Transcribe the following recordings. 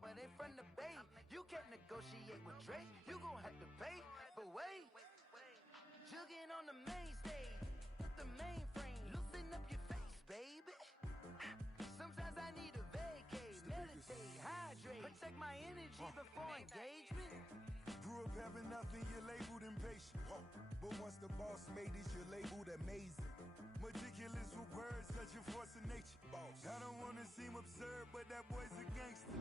but ain't from the Bay. You can't negotiate with Drake. You gon' have to pay. But wait, jugging on the main stage, the mainframe. Loosen up your face, baby. Sometimes I need a vacate, meditate, hydrate, protect my energy before engagement. Grew up having nothing, you're labeled impatient. But once the boss made it, you're labeled amazing. Meticulous with words, such a force of nature. I don't want to seem absurd, but that boy's a gangster.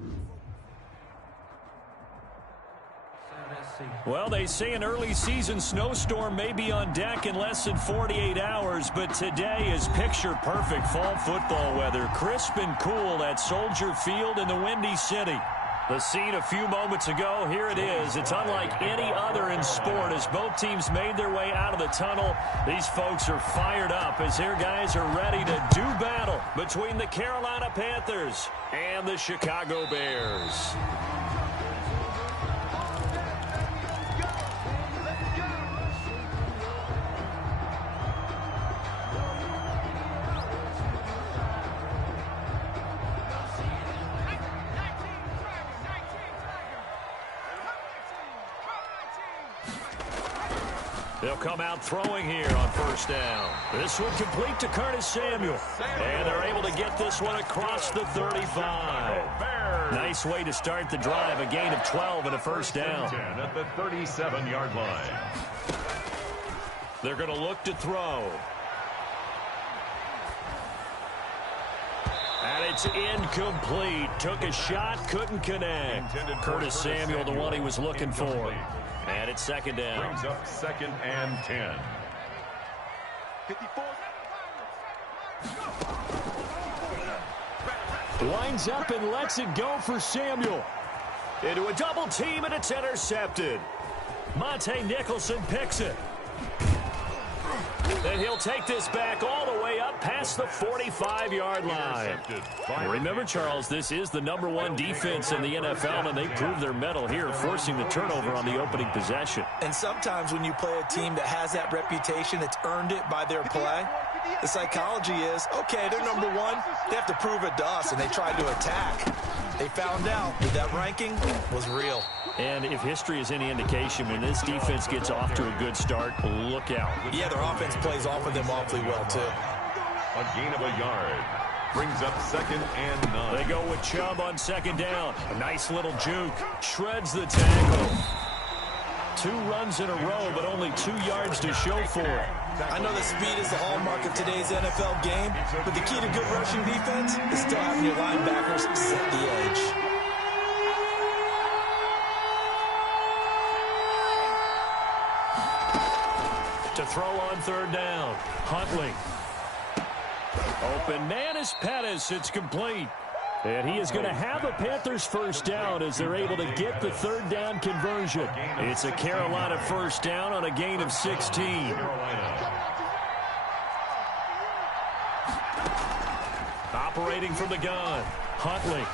Well, they say an early season snowstorm may be on deck in less than 48 hours, but today is picture-perfect fall football weather. Crisp and cool at Soldier Field in the Windy City. The scene a few moments ago, here it is. It's unlike any other in sport as both teams made their way out of the tunnel. These folks are fired up as their guys are ready to do battle between the Carolina Panthers and the Chicago Bears. They'll come out throwing here on first down. This one complete to Curtis Samuel. And they're able to get this one across the 35. Nice way to start the drive. A gain of 12 and a first down. At the 37-yard line. They're going to look to throw. And it's incomplete. Took a shot, couldn't connect. Curtis Samuel, the one he was looking for. And it's second down. Brings up second and 10. 54. Winds up and lets it go for Samuel. Into a double team, and it's intercepted. Monte Nicholson picks it. And he'll take this back all the way up past the 45-yard line. Remember, Charles, this is the #1 defense in the NFL, and they proved their mettle here, forcing the turnover on the opening possession. And sometimes when you play a team that has that reputation, it's earned it by their play. The psychology is, okay, they're #1. They have to prove it to us, and they tried to attack. They found out that that ranking was real. And if history is any indication, when this defense gets off to a good start, look out. Yeah, their offense plays off of them awfully well, too. A gain of a yard. Brings up second and 9. They go with Chubb on second down. A nice little juke. Shreds the tackle. 2 runs in a row, but only 2 yards to show for it. I know that speed is the hallmark of today's NFL game, but the key to good rushing defense is still having your linebackers set the edge. To throw on third down. Huntley. Open man is Pettis. It's complete. And he is going to have a Panthers first down as they're able to get the third down conversion. It's a Carolina first down on a gain of 16. Operating from the gun. Huntley.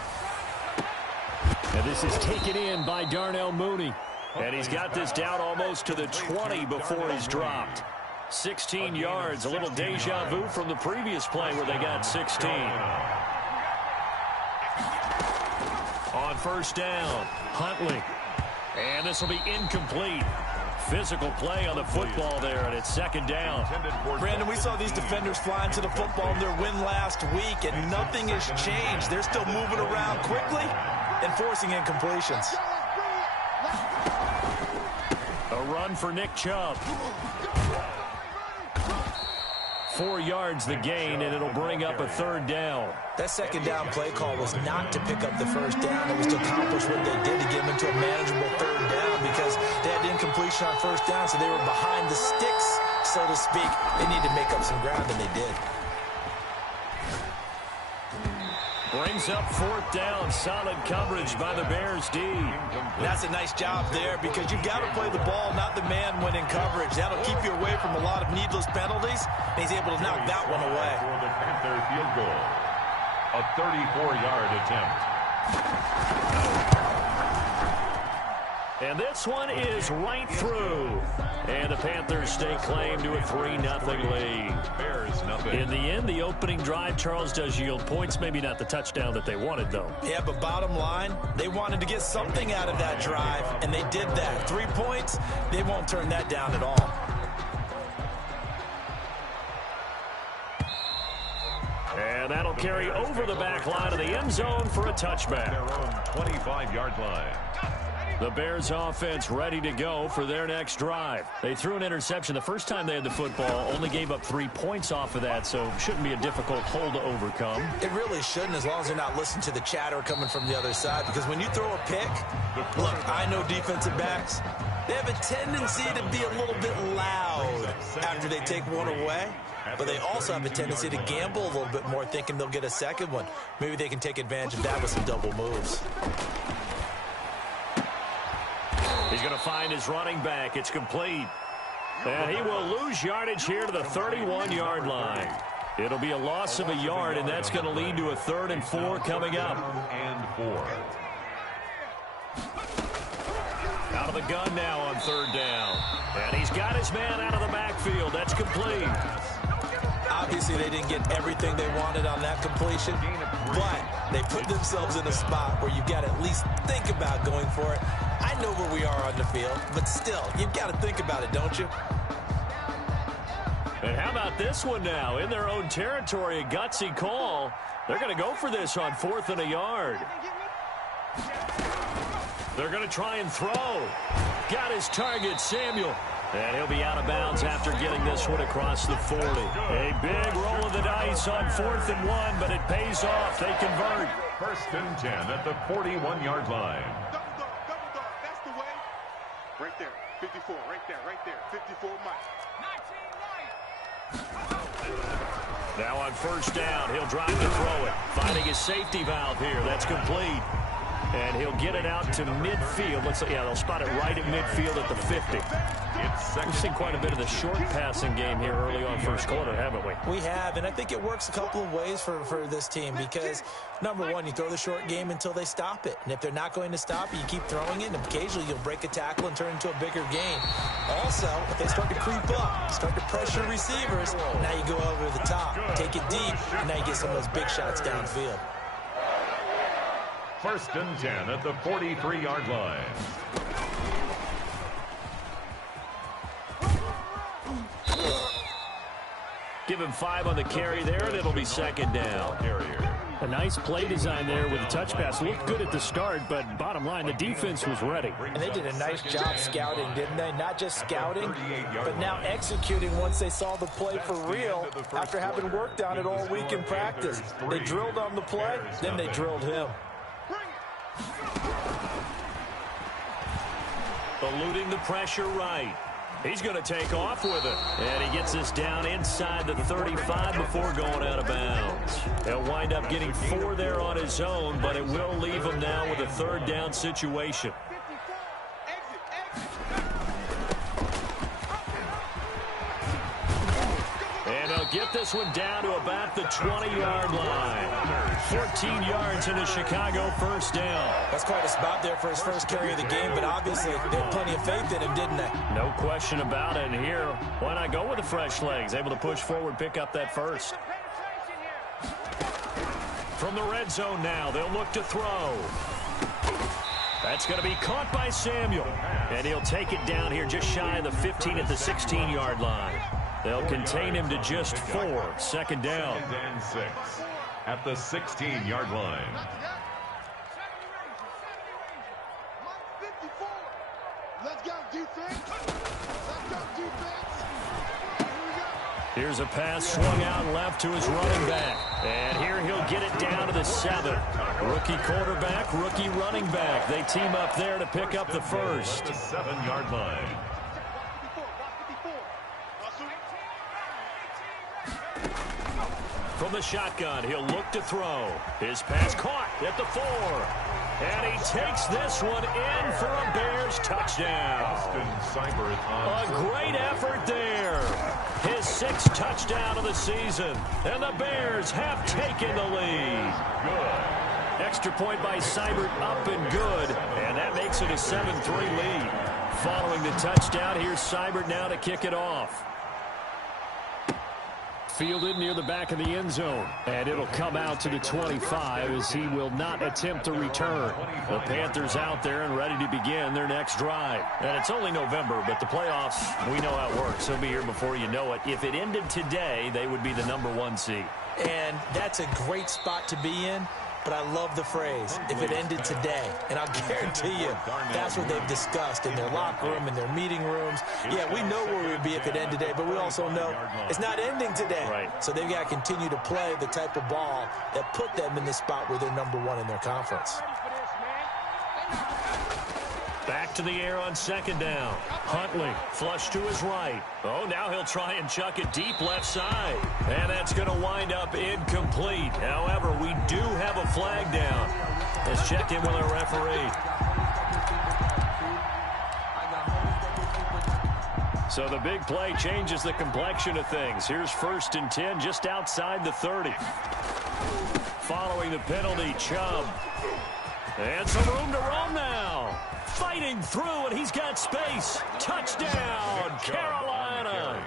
And this is taken in by Darnell Mooney. And he's got this down almost to the 20 before he's dropped. 16 yards, a little deja vu from the previous play where they got 16. On first down, Huntley. And this will be incomplete. Physical play on the football there, and it's second down. Brandon, we saw these defenders flying to the football in their win last week, and nothing has changed. They're still moving around quickly and forcing incompletions. A run for Nick Chubb. 4 yards the gain, and it'll bring up a third down. That second down play call was not to pick up the first down. It was to accomplish what they did to get them into a manageable third down because they had incompletion on first down, so they were behind the sticks, so to speak. They need to make up some ground, and they did. Brings up fourth down. Solid coverage by the Bears D. That's a nice job there because you've got to play the ball, not the man when in coverage. That'll keep you away from a lot of needless penalties. And he's able to knock that one away. For the Panther field goal. A 34-yard attempt. And this one is right through. And the Panthers stake claim to a 3-0 lead. Bears nothing. In the end, the opening drive, Charles, does yield points. Maybe not the touchdown that they wanted, though. Yeah, but bottom line, they wanted to get something out of that drive, and they did that. 3 points, they won't turn that down at all. And that'll carry over the back line of the end zone for a touchback. Their own 25-yard line. The Bears offense ready to go for their next drive. They threw an interception the first time they had the football, only gave up 3 points off of that, so shouldn't be a difficult hole to overcome. It really shouldn't, as long as they're not listening to the chatter coming from the other side, because when you throw a pick, look, I know defensive backs, they have a tendency to be a little bit loud after they take one away, but they also have a tendency to gamble a little bit more, thinking they'll get a second one. Maybe they can take advantage of that with some double moves. He's going to find his running back. It's complete. And he will lose yardage here to the 31-yard line. It'll be a loss of a yard, and that's going to lead to a 3rd and 4 coming up. And 4. Out of the gun now on 3rd down. And he's got his man out of the backfield. That's complete. Obviously, they didn't get everything they wanted on that completion, but they put themselves in a spot where you've got to at least think about going for it. I know where we are on the field, but still, you've got to think about it, don't you? And how about this one now? In their own territory, a gutsy call. They're going to go for this on 4th and a yard. They're going to try and throw. Got his target, Samuel. And he'll be out of bounds after getting this one across the 40. A big roll of the dice on 4th and 1, but it pays off. They convert. 1st and 10 at the 41-yard line. That's the way. Right there. 54. Right there. 54 Mike. Now on 1st down, he'll drive to throw it. Finding his safety valve here. That's complete. And he'll get it out to midfield. Looks like, yeah, they'll spot it right at midfield at the 50. We've seen quite a bit of the short passing game here early on 1st quarter, haven't we? We have, and I think it works a couple of ways for this team because, number one, you throw the short game until they stop it. And if they're not going to stop it, you keep throwing it, and occasionally you'll break a tackle and turn into a bigger gain. Also, if they start to creep up, start to pressure receivers, now you go over the top, take it deep, and now you get some of those big shots downfield. 1st and 10 at the 43-yard line. Give him 5 on the carry there, and it'll be 2nd down. A nice play design there with a touch pass. Looked good at the start, but bottom line, the defense was ready. And they did a nice job scouting, didn't they? Not just scouting, but now executing once they saw the play for real after having worked on it all week in practice. They drilled on the play, then they drilled him. Eluding the pressure right. He's going to take off with it. And he gets this down inside the 35 before going out of bounds. He'll wind up getting 4 there on his own, but it will leave him now with a 3rd down situation. And he'll get this one down to about the 20-yard line. 14 yards into Chicago, 1st down. That's quite a spot there for his first carry of the game, but obviously they had plenty of faith in him, didn't they? No question about it. And here, why not go with the fresh legs? Able to push forward, pick up that 1st. From the red zone now, they'll look to throw. That's going to be caught by Samuel. And he'll take it down here just shy of the 15 at the 16-yard line. They'll contain him to just 4. 2nd down. 2nd and 6 at the 16-yard line. Let's go, defense. Let's go, defense. Here's a pass swung out left to his running back. And here he'll get it down to the 7. Rookie quarterback, rookie running back. They team up there to pick up the 1st. The 7-yard line. From the shotgun, he'll look to throw. His pass caught at the 4. And he takes this one in for a Bears touchdown. Austin Seibert on A great effort there. His 6th touchdown of the season. And the Bears have taken the lead. good. Extra point by Seibert, up and good. And that makes makes it a 7-3 lead. Following the touchdown, here's Seibert now to kick it off. Fielded near the back of the end zone. And it'll come out to the 25 as he will not attempt to return. The Panthers out there and ready to begin their next drive. And it's only November, but the playoffs, we know how it works. They'll be here before you know it. If it ended today, they would be the #1 seed. And that's a great spot to be in. But I love the phrase, if it ended today. And I'll guarantee you, that's what they've discussed in their locker room, in their meeting rooms. Yeah, we know where we'd be if it ended today, but we also know it's not ending today. Right. So they've got to continue to play the type of ball that put them in the spot where they're #1 in their conference. Back to the air on second down. Huntley, flush to his right. Oh, now he'll try and chuck it deep left side. And that's going to wind up incomplete. However, we do have a flag down. Let's check in with our referee. So the big play changes the complexion of things. Here's 1st and 10 just outside the 30. Following the penalty, Chubb. And some room to roam now. Fighting through, and he's got space. Touchdown, Carolina.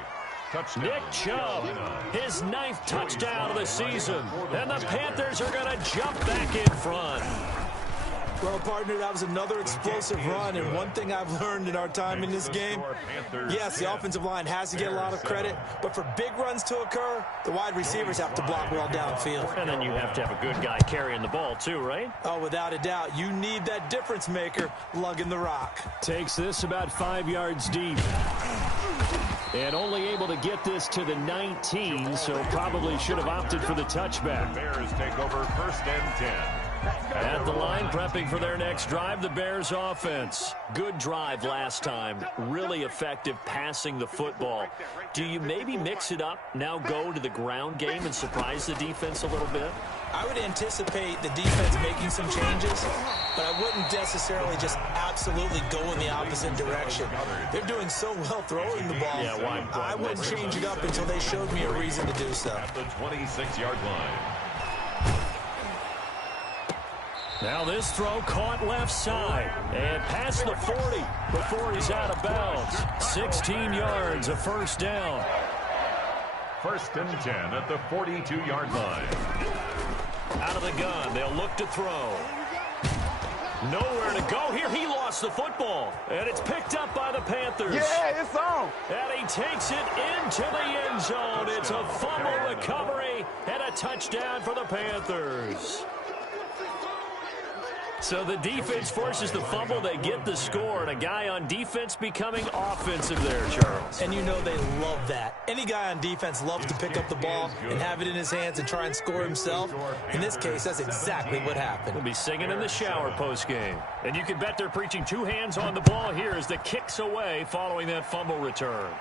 Nick Chubb, his 9th touchdown of the season. And the Panthers are going to jump back in front. Well, partner, that was another explosive run, and one thing I've learned in our time in this game, yes, the offensive line has to get a lot of credit, but for big runs to occur, the wide receivers have to block well downfield. And then you have to have a good guy carrying the ball too, right? Oh, without a doubt. You need that difference maker lugging the rock. Takes this about 5 yards deep. And only able to get this to the 19, so probably should have opted for the touchback. Bears take over 1st and 10. At the line, prepping for their next drive, the Bears offense. Good drive last time. Really effective passing the football. Do you maybe mix it up, now go to the ground game and surprise the defense a little bit? I would anticipate the defense making some changes, but I wouldn't necessarily just absolutely go in the opposite direction. They're doing so well throwing the ball. Yeah, why? I wouldn't change it up until they showed me a reason to do so. At the 26-yard line. Now this throw caught left side and past the 40 before he's out of bounds. 16 yards, a 1st down. 1st and 10 at the 42-yard line. Out of the gun, they'll look to throw. Nowhere to go here. He lost the football, and it's picked up by the Panthers. Yeah, it's on. And he takes it into the end zone. It's a fumble recovery and a touchdown for the Panthers. So the defense forces the fumble. They get the score, and a guy on defense becoming offensive there, Charles. And you know they love that. Any guy on defense loves to pick up the ball and have it in his hands and try and score himself. In this case, that's exactly what happened. He'll be singing in the shower post-game. And you can bet they're preaching 2 hands on the ball here as the kick's away following that fumble return.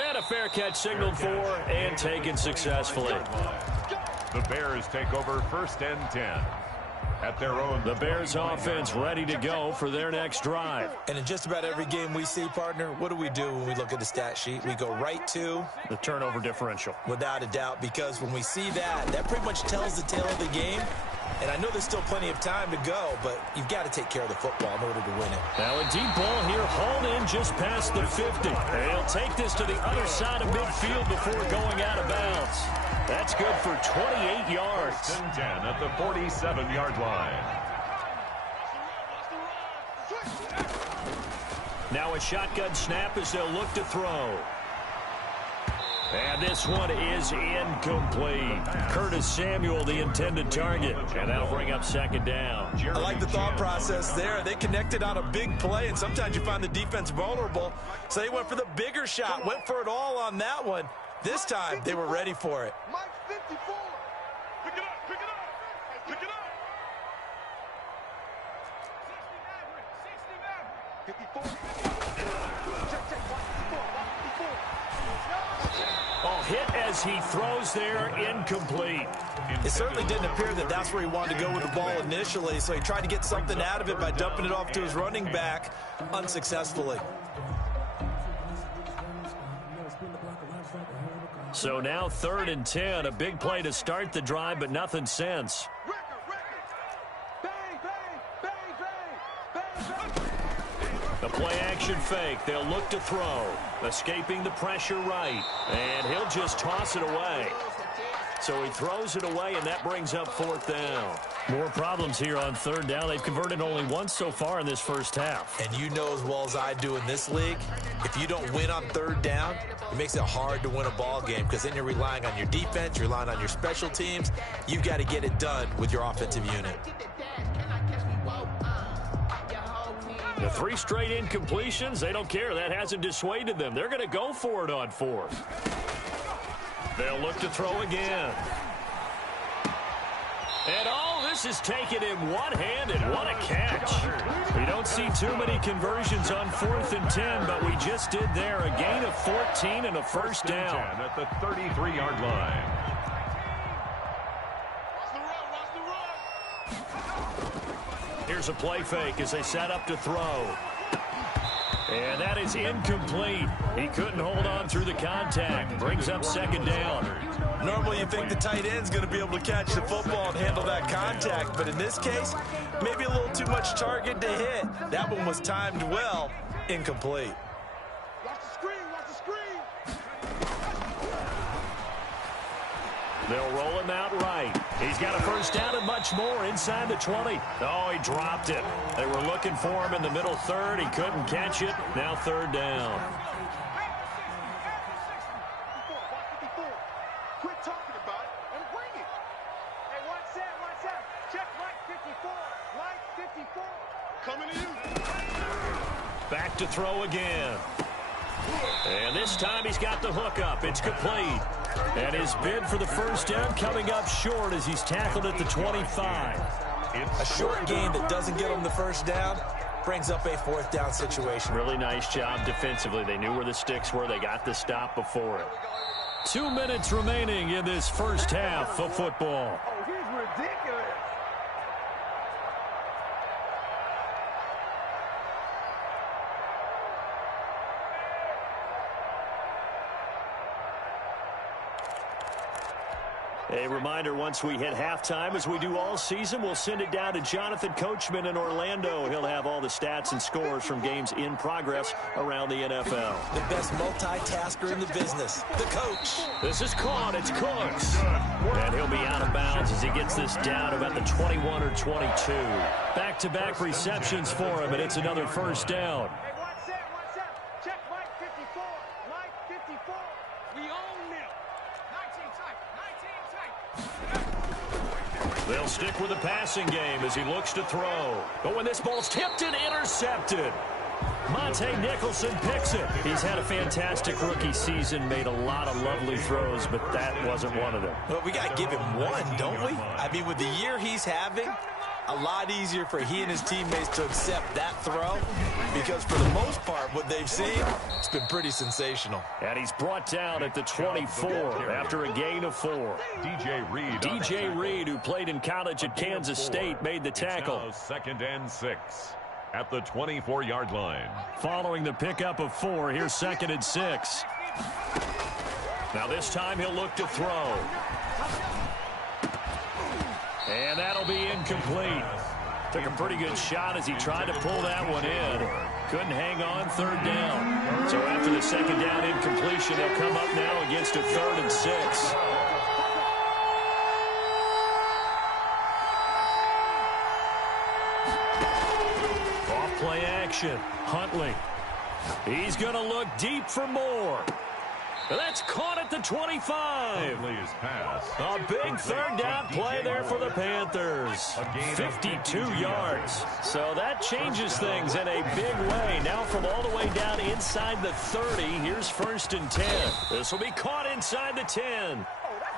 And a fair catch signaled for and taken successfully. The Bears take over 1st and 10. At their own. The Bears offense ready to go for their next drive. And in just about every game we see, partner, what do we do when we look at the stat sheet? We go right to the turnover differential. Without a doubt, because when we see that, that pretty much tells the tale of the game. And I know there's still plenty of time to go, but you've got to take care of the football in order to win it. Now a deep ball here, hauled in just past the 50. And he'll take this to the other side of midfield before going out of bounds. That's good for 28 yards. 1st and 10 at the 47-yard line. Now a shotgun snap as they'll look to throw. And this one is incomplete. Curtis Samuel, the intended target. And that'll bring up 2nd down. I like the thought process there. They connected on a big play, and sometimes you find the defense vulnerable. So they went for the bigger shot, went for it all on that one. This time, they were ready for it. Mike 54. Pick it up, pick it up, pick it up. 54. Oh, hit as he throws there, incomplete. It certainly didn't appear that that's where he wanted to go with the ball initially, so he tried to get something out of it by dumping it off to his running back unsuccessfully. So now 3rd and 10, a big play to start the drive, but nothing since. Bang, bang, bang, bang, bang, bang. Play-action fake. They'll look to throw. Escaping the pressure right. And he'll just toss it away. So he throws it away, and that brings up 4th down. More problems here on 3rd down. They've converted only once so far in this first half. And you know as well as I do in this league, if you don't win on 3rd down, it makes it hard to win a ball game because then you're relying on your defense, you're relying on your special teams. You've got to get it done with your offensive unit. The 3 straight incompletions, they don't care. That hasn't dissuaded them. They're going to go for it on 4th. They'll look to throw again. And this is taken in one-handed. What a catch. We don't see too many conversions on 4th and 10, but we just did there. A gain of 14 and a first down. At the 33-yard line. Here's a play fake as they set up to throw. And that is incomplete. He couldn't hold on through the contact. Brings up 2nd down. Normally you think the tight end's going to be able to catch the football and handle that contact, but in this case, maybe a little too much target to hit. That one was timed well. Incomplete. Watch the screen, watch the screen. They'll roll him out right. He's got a first down and much more inside the 20. Oh, he dropped it. They were looking for him in the middle 3rd. He couldn't catch it. Now 3rd down. Quit talking about it and bring it. Hey, what's that? Check Mike 54. Mike 54. Coming to you. Back to throw again. And this time he's got the hook up. It's complete. And his bid for the first down coming up short as he's tackled at the 25. A short gain that doesn't get him the first down brings up a 4th down situation. Really nice job defensively. They knew where the sticks were. They got the stop before it. 2 minutes remaining in this first half of football. Oh, he's ridiculous. A reminder, once we hit halftime, as we do all season, we'll send it down to Jonathan Coachman in Orlando. He'll have all the stats and scores from games in progress around the NFL. The best multitasker in the business, the coach. This is caught. It's Cooks. And he'll be out of bounds as he gets this down about the 21 or 22. Back-to-back receptions for him, and it's another first down. Hey, what's that? Check Mike 54. Mike 54. We own them. 19 tight. They'll stick with the passing game as he looks to throw. But when this ball's tipped and intercepted, Monte Nicholson picks it. He's had a fantastic rookie season, made a lot of lovely throws, but that wasn't one of them. Well, we got to give him one, don't we? I mean, with the year he's having, a lot easier for he and his teammates to accept that throw because for the most part, what they've seen, it's been pretty sensational. And he's brought down at the 24 after a gain of 4. DJ Reed, who played in college at Kansas State, made the tackle. 2nd and 6 at the 24-yard line. Following the pickup of 4, here's 2nd and 6. Now this time he'll look to throw. And that'll be incomplete. Took a pretty good shot as he tried to pull that one in. Couldn't hang on 3rd down. So after the 2nd down incompletion, they'll come up now against a 3rd and 6. Off play action. Huntley. He's going to look deep for more. That's caught at the 25. A big 3rd down play there for the Panthers. 52 yards. So that changes things in a big way. Now from all the way down inside the 30, here's 1st and 10. This will be caught inside the 10.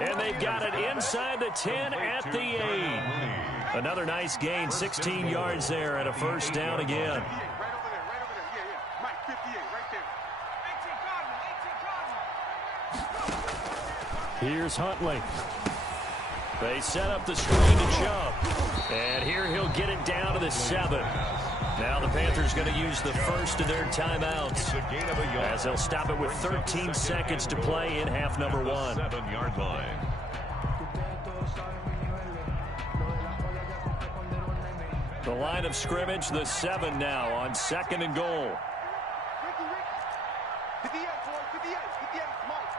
And they've got it inside the 10 at the 8. Another nice gain, 16 yards there and a first down again. Here's Huntley. They set up the screen to jump. And here he'll get it down to the 7. Now the Panthers going to use the first of their timeouts as they'll stop it with 13 seconds to play in half number 1. 7-yard line. The line of scrimmage, the 7 now on 2nd and goal. 58, boys, 58, 58, Mike.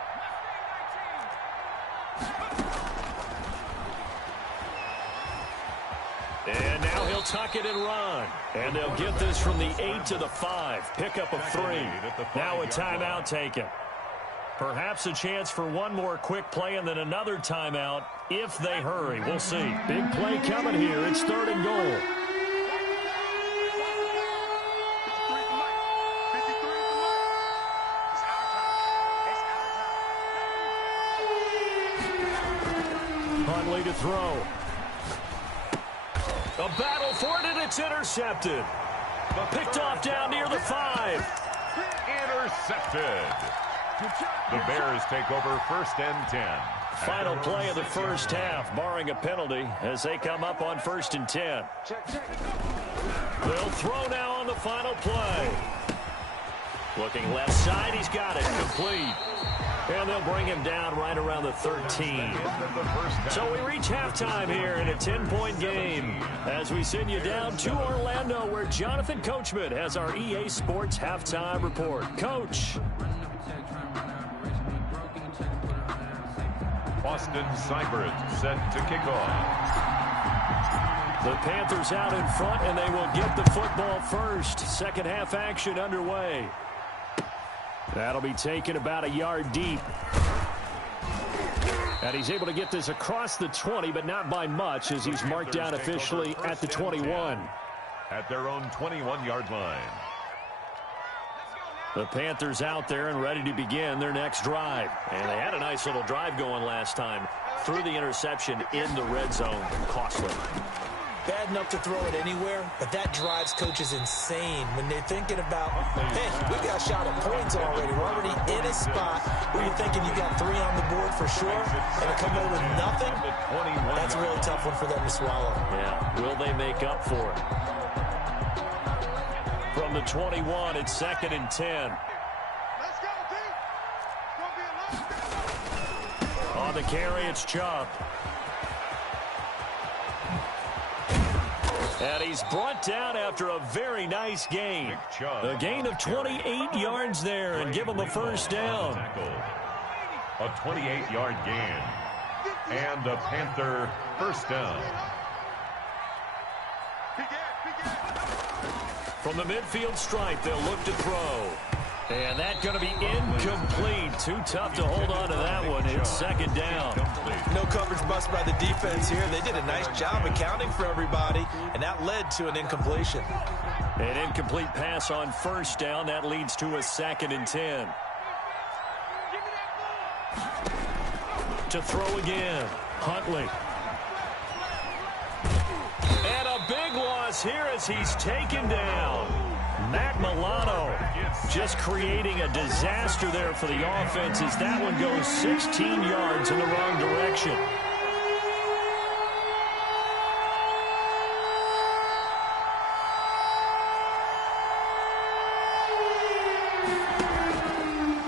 And now he'll tuck it and run. And they'll get this from the 8 to the 5. Pickup of 3. Now a timeout taken. Perhaps a chance for one more quick play and then another timeout if they hurry. We'll see. Big play coming here. It's 3rd and goal. Huntley to throw. A battle for it, and it's intercepted. Picked off down near the 5. Intercepted. The Bears take over 1st and 10. Final play of the first half, barring a penalty, as they come up on 1st and 10. They'll throw now on the final play. Looking left side, he's got it, complete. And they'll bring him down right around the 13. So we reach halftime here in a 10-point game as we send you down to Orlando, where Jonathan Coachman has our EA Sports halftime report. Coach. Austin Seibert set to kick off. The Panthers out in front, and they will get the football first. Second half action underway. That'll be taken about a yard deep. And he's able to get this across the 20, but not by much, as he's marked down officially at the 21. At their own 21-yard line. The Panthers out there and ready to begin their next drive. And they had a nice little drive going last time. Threw the interception in the red zone. Costly. Bad enough to throw it anywhere, but that drives coaches insane when they're thinking about, hey, we got a shot at points already. We're already in a spot where you're thinking you got 3 on the board for sure, and to come away with nothing, that's a really tough one for them to swallow. Yeah, will they make up for it? From the 21, it's 2nd and 10. Let's go, team. On the carry, it's Chubb. And he's brought down after a very nice gain. A gain of 28 yards there and give him a first down. A 28-yard gain. And a Panther first down. From the midfield stripe, they'll look to throw. And that's going to be incomplete. Too tough to hold on to that one. It's 2nd down. No coverage bust by the defense here. They did a nice job accounting for everybody, and that led to an incompletion. An incomplete pass on 1st down. That leads to a 2nd and 10. To throw again. Huntley. And a big loss here as he's taken down. Matt Milano just creating a disaster there for the offense as that one goes 16 yards in the wrong direction.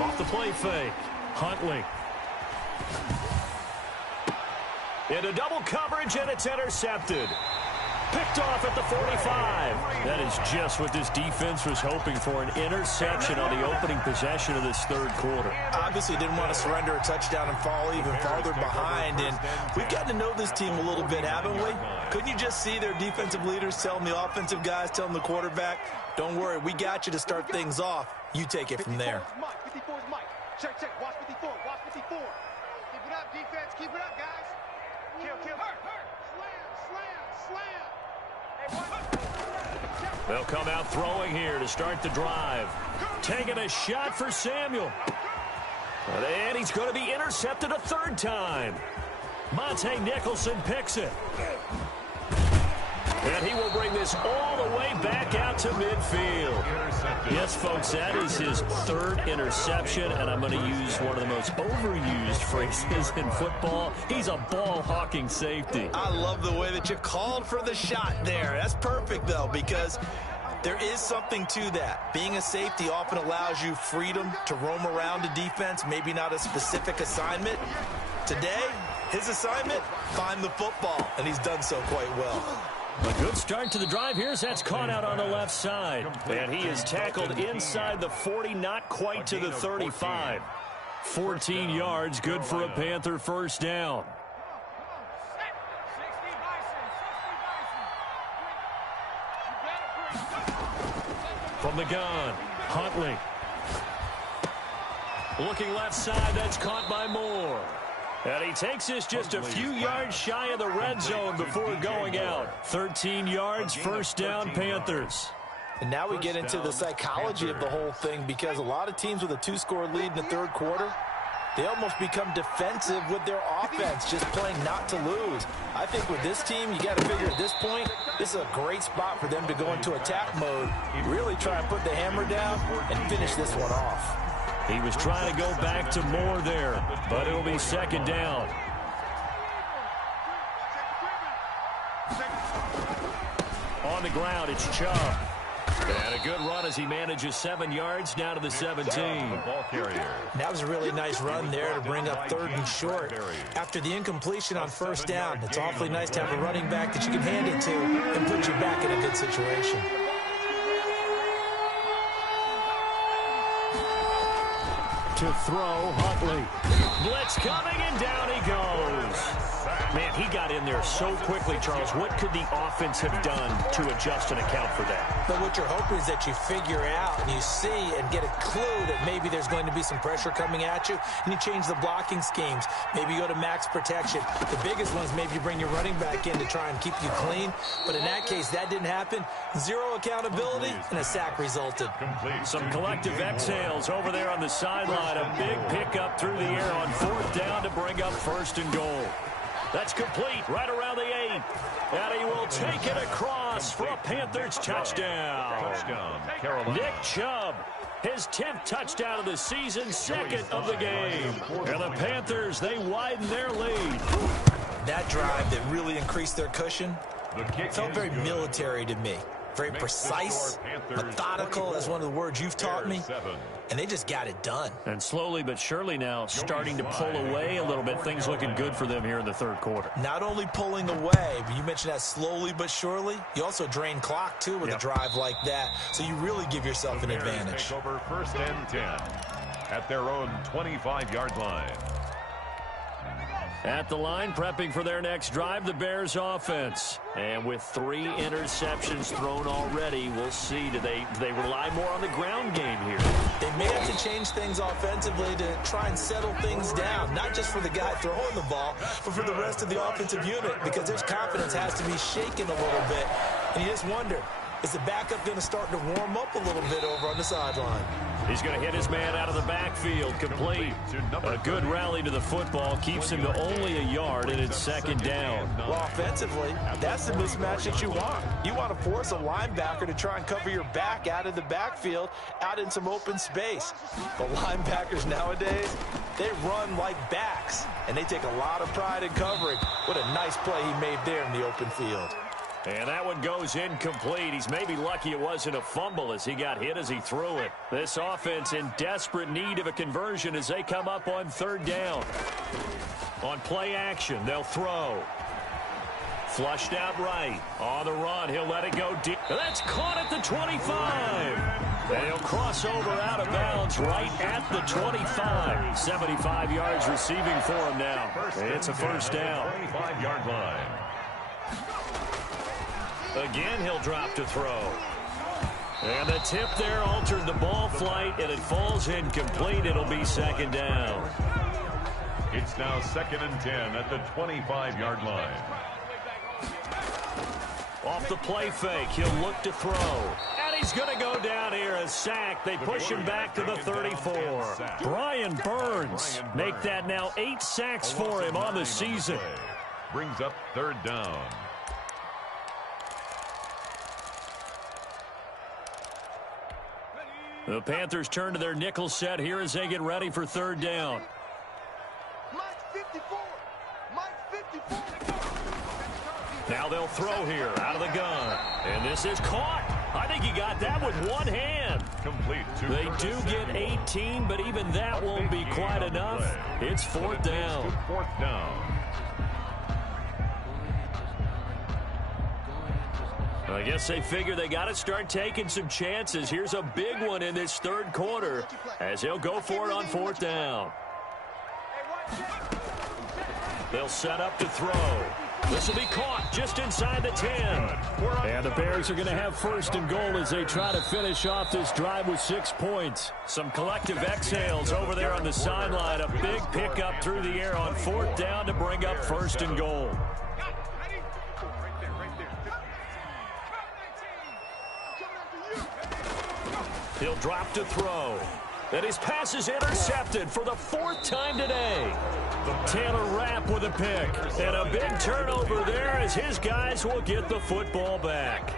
Off the play fake. Huntley. Into double coverage, and it's intercepted. Picked off at the 45. That is just what this defense was hoping for, an interception on the opening possession of this 3rd quarter. Obviously didn't want to surrender a touchdown and fall even farther behind, and we've gotten to know this team a little bit, haven't we? Couldn't you just see their defensive leaders telling the offensive guys, telling the quarterback, don't worry, we got you to start things off. You take it from there. 54 is Mike. Check, check. Watch 54. Watch 54. Keep it up, defense. Keep it up, guys. Kill. Hurt. Slam. They'll come out throwing here to start the drive. Taking a shot for Samuel. And he's going to be intercepted a 3rd time. Monte Nicholson picks it. And he will bring this all the way back out to midfield. Yes, folks, that is his 3rd interception, and I'm going to use one of the most overused phrases in football. He's a ball-hawking safety. I love the way that you called for the shot there. That's perfect, though, because there is something to that. Being a safety often allows you freedom to roam around a defense, maybe not a specific assignment. Today, his assignment, find the football, and he's done so quite well. A good start to the drive here as that's caught out on the left side. And he is tackled inside the 40, not quite to the 35. 14 yards, good for a Panther first down. From the gun, Huntley. Looking left side, that's caught by Moore. And he takes this just a few yards shy of the red zone before going out. 13 yards, first down, Panthers. And now we get into the psychology of the whole thing, because a lot of teams with a 2-score lead in the third quarter, they almost become defensive with their offense, just playing not to lose. I think with this team, you got to figure at this point, this is a great spot for them to go into attack mode, really try and put the hammer down and finish this one off. He was trying to go back to Moore there, but it'll be second down. On the ground, it's Chubb. And a good run as he manages 7 yards down to the 17. That was a really nice run there to bring up third and short. After the incompletion on first down, it's awfully nice to have a running back that you can hand it to and put you back in a good situation. To throw, Huntley. Blitz coming, and down he goes. Man, he got in there so quickly, Charles. What could the offense have done to adjust and account for that? But what you're hoping is that you figure out and you see and get a clue that maybe there's going to be some pressure coming at you, and you change the blocking schemes. Maybe you go to max protection. The biggest one is maybe you bring your running back in to try and keep you clean. But in that case, that didn't happen. Zero accountability, and a sack resulted. Some collective exhales over there on the sideline. A big pickup through the air on fourth down to bring up first and goal. That's complete right around the 8. And he will take it across for a Panthers touchdown. Nick Chubb, his 10th touchdown of the season, second of the game. And the Panthers, they widen their lead. That drive that really increased their cushion felt very military to me. Very precise, methodical, that's one of the words you've taught me. And they just got it done. And slowly but surely now starting to pull away a little bit. Things looking good for them here in the third quarter. Not only pulling away, but you mentioned that slowly but surely. You also drain clock, too, with a drive like that. So you really give yourself an advantage. Take over first and 10 at their own 25-yard line. At the line, prepping for their next drive, the Bears offense. And with 3 interceptions thrown already, we'll see. Do they rely more on the ground game here? They may have to change things offensively to try and settle things down, not just for the guy throwing the ball, but for the rest of the offensive unit, because their confidence has to be shaken a little bit. And you just wonder, is the backup going to start to warm up a little bit over on the sideline? He's going to hit his man out of the backfield, complete. A good rally to the football keeps him to only a yard, and it's second down. Well, offensively, that's the mismatch that you want. You want to force a linebacker to try and cover your back out of the backfield, out in some open space. But linebackers nowadays, they run like backs, and they take a lot of pride in covering. What a nice play he made there in the open field. And that one goes incomplete. He's maybe lucky it wasn't a fumble as he got hit as he threw it. This offense in desperate need of a conversion as they come up on third down. On play action, they'll throw. Flushed out right. On the run, he'll let it go deep. That's caught at the 25. And he'll cross over out of bounds right at the 25. 75 yards receiving for him now. It's a first down. 25-yard line. Again, he'll drop to throw. And the tip there altered the ball flight, and it falls incomplete. It'll be second down. It's now second and 10 at the 25-yard line. Off the play fake, he'll look to throw. And he's going to go down here, a sack. They push him back to the 34. Brian Burns make that now 8 sacks for him on the season. Brings up third down. The Panthers turn to their nickel set here as they get ready for third down. Now they'll throw here out of the gun. And this is caught. I think he got that with one hand. Complete. They do get 18, but even that won't be quite enough. It's fourth down. Fourth down. I guess they figure they got to start taking some chances. Here's a big one in this third quarter as he'll go for it on fourth down. They'll set up to throw. This will be caught just inside the 10. And the Bears are going to have first and goal as they try to finish off this drive with 6 points. Some collective exhales over there on the sideline. A big pickup through the air on fourth down to bring up first and goal. He'll drop to throw. And his pass is intercepted for the fourth time today. Taylor Rapp with a pick. And a big turnover there as his guys will get the football back.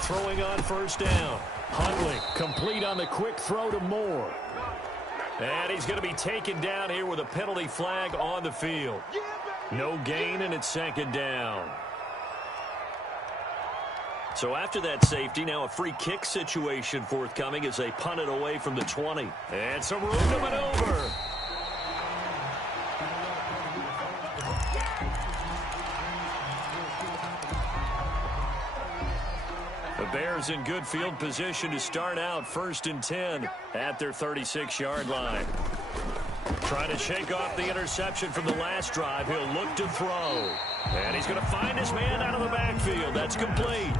Throwing on first down. Huntley complete on the quick throw to Moore. And he's going to be taken down here with a penalty flag on the field. No gain, and it's second down. So after that safety, now a free kick situation forthcoming as they punt it away from the 20. And some room to maneuver. The Bears in good field position to start out first and 10 at their 36-yard line. Trying to shake off the interception from the last drive. He'll look to throw. And he's going to find his man out of the backfield. That's complete.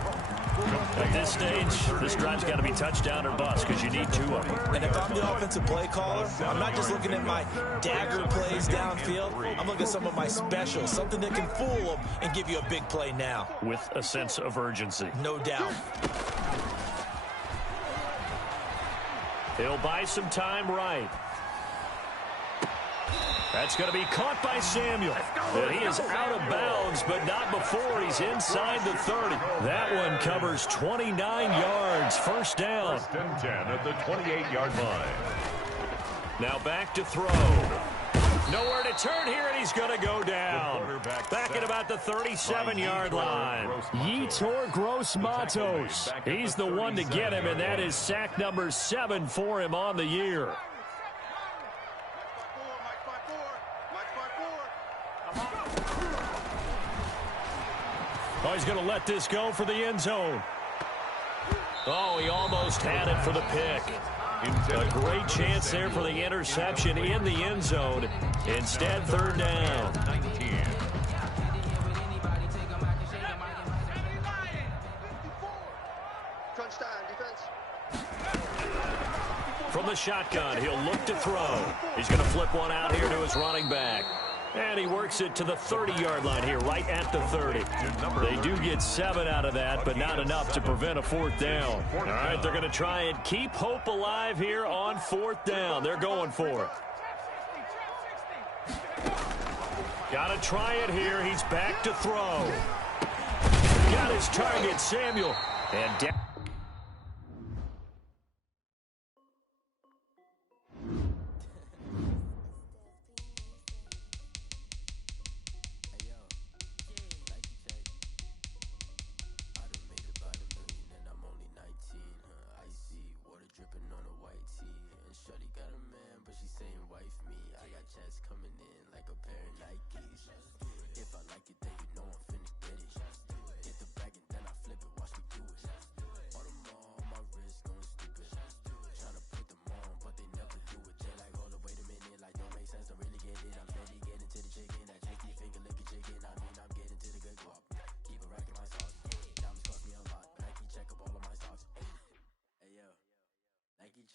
At this stage, this drive's got to be touchdown or bust because you need two of them. And if I'm the offensive play caller, I'm not just looking at my dagger plays downfield. I'm looking at some of my specials, something that can fool them and give you a big play now. With a sense of urgency. No doubt. He'll buy some time right. That's going to be caught by Samuel. And he is out of bounds, but not before he's inside the 30. That one covers 29 yards. First down. First and 10 at the 28-yard line. Now back to throw. Nowhere to turn here, and he's going to go down. Back at about the 37-yard line. Yetur Gross-Matos. He's the one to get him, and that is sack number 7 for him on the year. Oh, he's going to let this go for the end zone. Oh, he almost had it for the pick. A great chance there for the interception in the end zone. Instead, third down. From the shotgun, he'll look to throw. He's going to flip one out here to his running back. And he works it to the 30-yard line here, right at the 30. They do get 7 out of that, but not enough to prevent a fourth down. All right, they're going to try and keep hope alive here on fourth down. They're going for it. Got to try it here. He's back to throw. Got his target, Samuel. And down.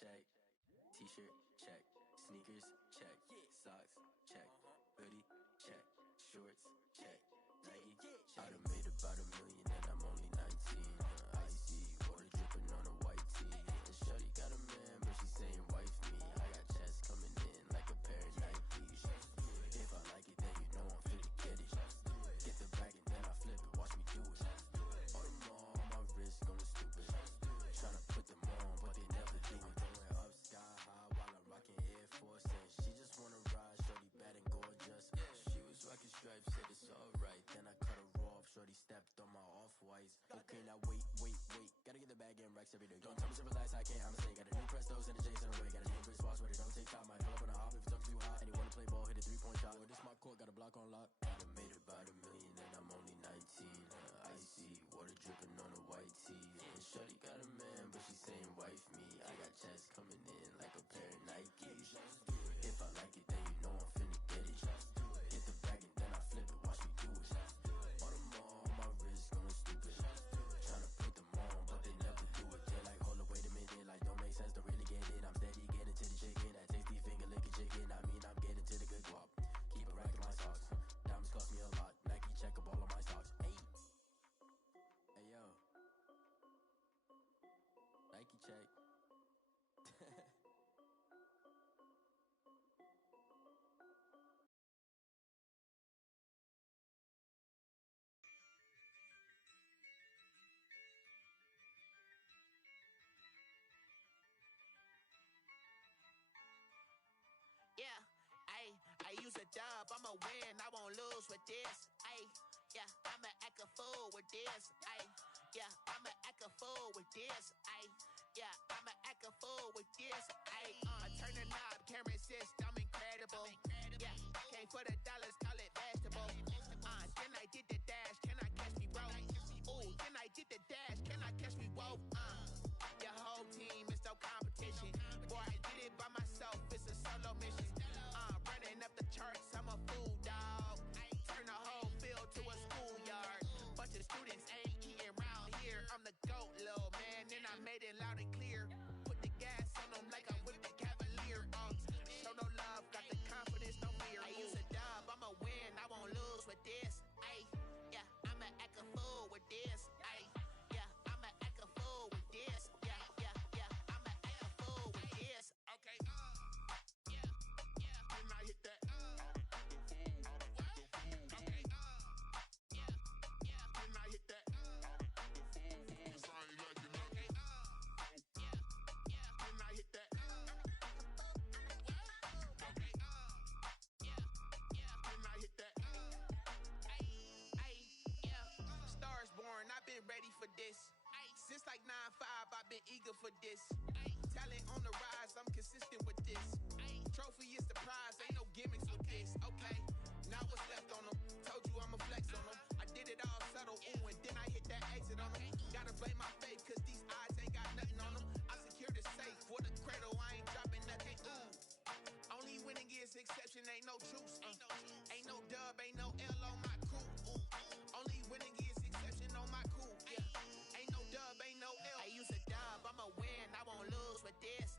Check. T-shirt, check. Sneakers, check. Socks, check. Hoodie, check. Shorts, check. Nike, check. I done made about $1 million and I'm only 19. Icy, water dripping on a white tee. And shorty got a man, but she saying wife me. I got checks coming in like a pair of Nikes. If I like it, then you know I'm fit to get it. Get the bag and then I flip it. Watch me do it. On them all, on my wrist going stupid. Tryna put them on, but they never do it. Okay, now wait. Gotta get the bag and racks every day. Don't tell me to relax, I can't, I'm saying. Got a new Prestos and a Jason away. Got a new wristwatch, but it don't take time. I pull up hot. And he wanna play ball, hit a 3-point shot. Well, this my court, got a block on lock. I done made about $1 million and I'm only 19. Icy, water dripping on a white tee. And shorty got a man, but she saying wife me. I got checks coming in like a pair of Nikes. If I like it, then you know I'm finna get it. Hit the bag and then I flip it, watch me do it. On them all, my wrist going stupid. Tryna put them on, but they never do it. They're like, hold up, wait a minute, like don't make sense to really get it. I'm steady getting to the chicken, that tasty finger licking chicken. I mean, I'm getting to the good guap. Keep a rack in my socks. Diamonds cost me a lot. Nike check up all of my stocks. Hey, hey yo, Nike check. Yeah, I use a dub, I'ma win, I won't lose with this. Yeah, I'ma act a fool with this. Yeah, I'ma act a fool with this. Yeah, I'ma act a fool with this. I turn the knob, can't resist, I'm incredible. Yeah, came for the dollars, call it vegetable. Then I did the dash, can I catch me, bro? Ooh, then I did the dash, can I catch me, whoa? Your whole team is no competition. Boy, I did it by myself, it's a solo mission. Running up the charts, I'm a fool, dog. Turn the whole field to a schoolyard. Bunch of students ain't eating round here. I'm the GOAT, little man, and I made it loud and clear. Put the gas on them like I'm with the Cavalier. Show no love, got the confidence, no fear. I use a dub, I'ma win, I won't lose with this. Yeah, I'ma act a fool with this. Yeah, I'ma act a fool with this. Yeah, I'ma act a fool with this. Okay. Then I hit that. Okay. Then I hit that. Cause I ain't like it nothing. Then I hit that. Okay. Then I hit that. Stars born, I've been ready for this. Since like 9-5, I've been eager for this. Talent on the rise, I'm consistent with this. Trophy is the prize, ain't no gimmicks with this. Okay, now what's left on them? Told you I'ma flex on them. I did it all subtle, ooh, and then I hit that exit on them. Gotta blame my faith, cause these odds ain't got nothing on them. I secured the safe for the cradle, I ain't dropping nothing, ooh. Only winning is exception, ain't no truce. Ain't no dub, ain't no L on my crew. Only winning is exception on my crew. Yeah, ain't no dub, ain't no L. I use a dub, I'ma win, I won't lose with this.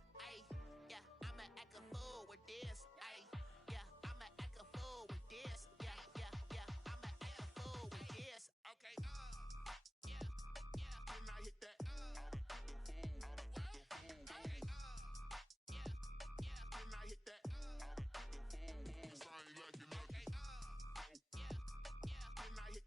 Yeah, I'ma act a fool with this. Yeah, I'ma act a fool with this. Yeah, I'ma act a fool with this. Okay. Then I hit that. Okay. Then I hit that. Cause I ain't like it nothing. Then I hit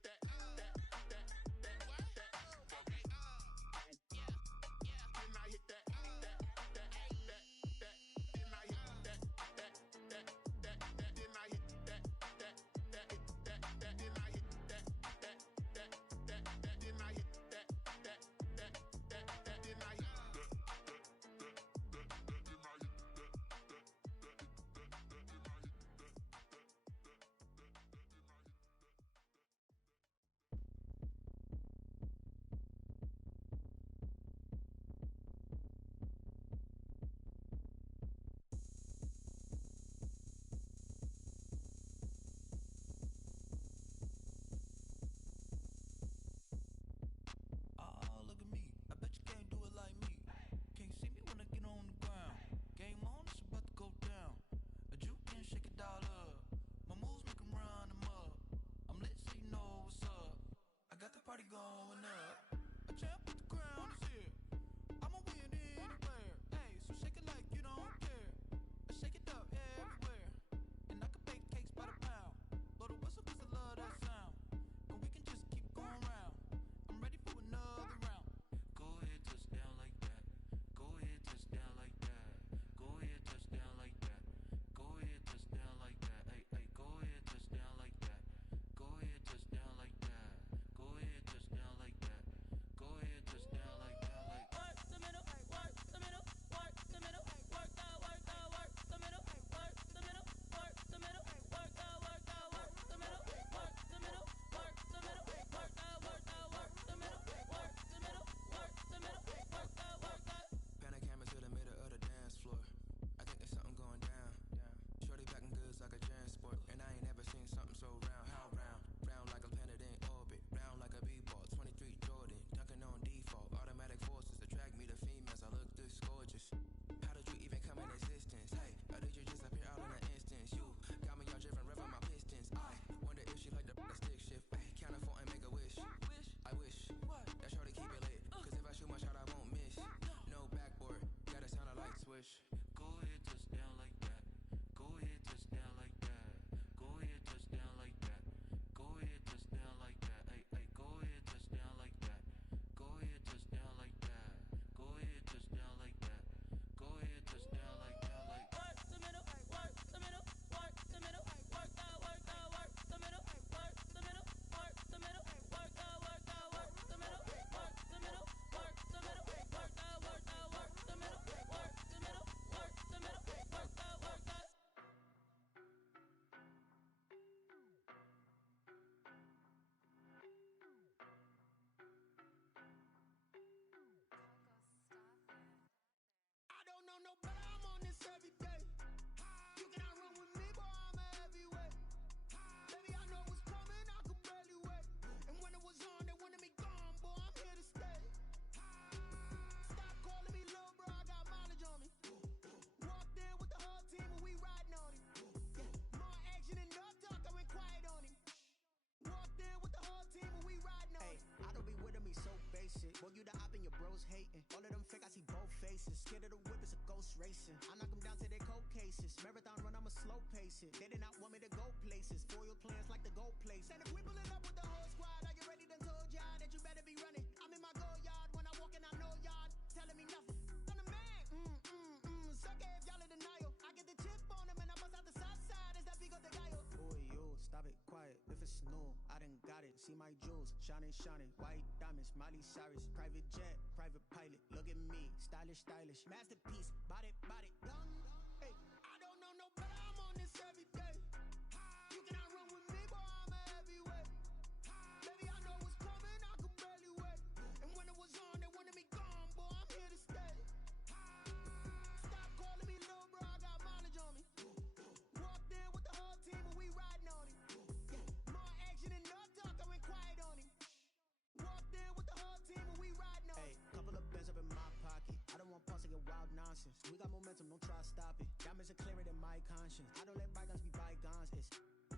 places. Scared of the whip, it's a ghost racing. I knock them down to their cold cases. Marathon run, I'ma slow pace it. They did not want me to go places. Foil plans like the gold place. And if we pulling up with the whole squad, are you ready? Done told y'all that you better be running. I'm in my go yard when I walk in, I know y'all telling me nothing. I'm the man. Suck it if y'all in denial. I get the chip on him and I bust out the south side. Is that Vigo de Gallo? Boy, yo, stop it, quiet. If it's new, I done got it. See my jewels, shining, shining. White diamonds, Miley Cyrus. Private jet, private pilot. Look at me, stylish, stylish. Masterpiece, body, body, young. Hey, I don't know no better. I'm on this every day. You cannot run with me, boy. I'm a heavyweight. Baby, I know what's coming. I could barely wait. And when it was on, they wanted me gone, boy. I'm here to stay. Stop calling me little bro. I got mileage on me. Walked in with the whole team and we riding on it. More action and no talk. I went quiet on him. Walked in with the whole team and we riding on it. Couple of bands up in my pocket. I don't want pause to get wild nonsense. We got momentum, don't try to stop it. Diamonds are clearer than my conscience. I don't let bygones be bygones.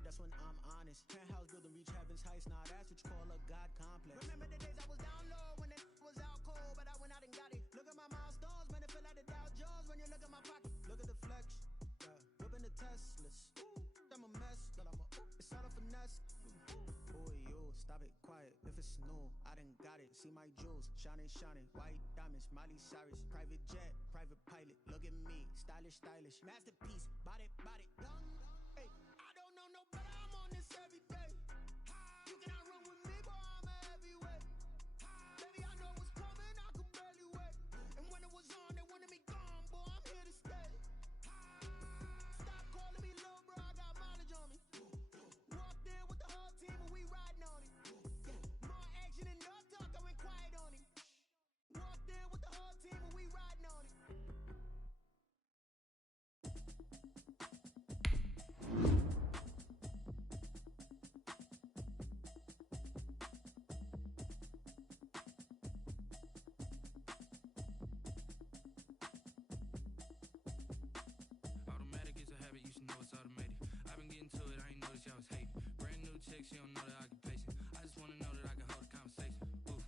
That's when I'm honest. Penthouse building, reach heaven's heights. Nah, that's what you call a God complex. Remember the days I was down low when it was out cold, but I went out and got it. Look at my milestones, man, it feel like the Dow Jones when you look at my pocket. Look at the flex, whipping the Teslas. I'm a mess, but it's all a finesse. Boy, yo, stop it, quiet. If it's new, I done got it. See my jewels, shining, shining. White diamonds, Miley Cyrus. Private jet, private pilot. Look at me, stylish, stylish. Masterpiece, body, body, young. Hey, I don't know no better. I'm on this every day. You cannot run with me, boy. I'm a heavyweight. Baby, I know what's coming. I could barely wait. And when it was on, they wanted me gone, boy. I'm here to stay. Stop calling me little bro. I got mileage on me. Walked in with the whole team and we riding on it. More action and no talk. I went quiet on him. Walked in with the whole team and we riding on it. Automatic is a habit, you should know it's automated. I've been getting to it, I ain't noticed y'all was hating. Brand new chick, she don't know that occupation. I just wanna know that I can hold a conversation. Oof,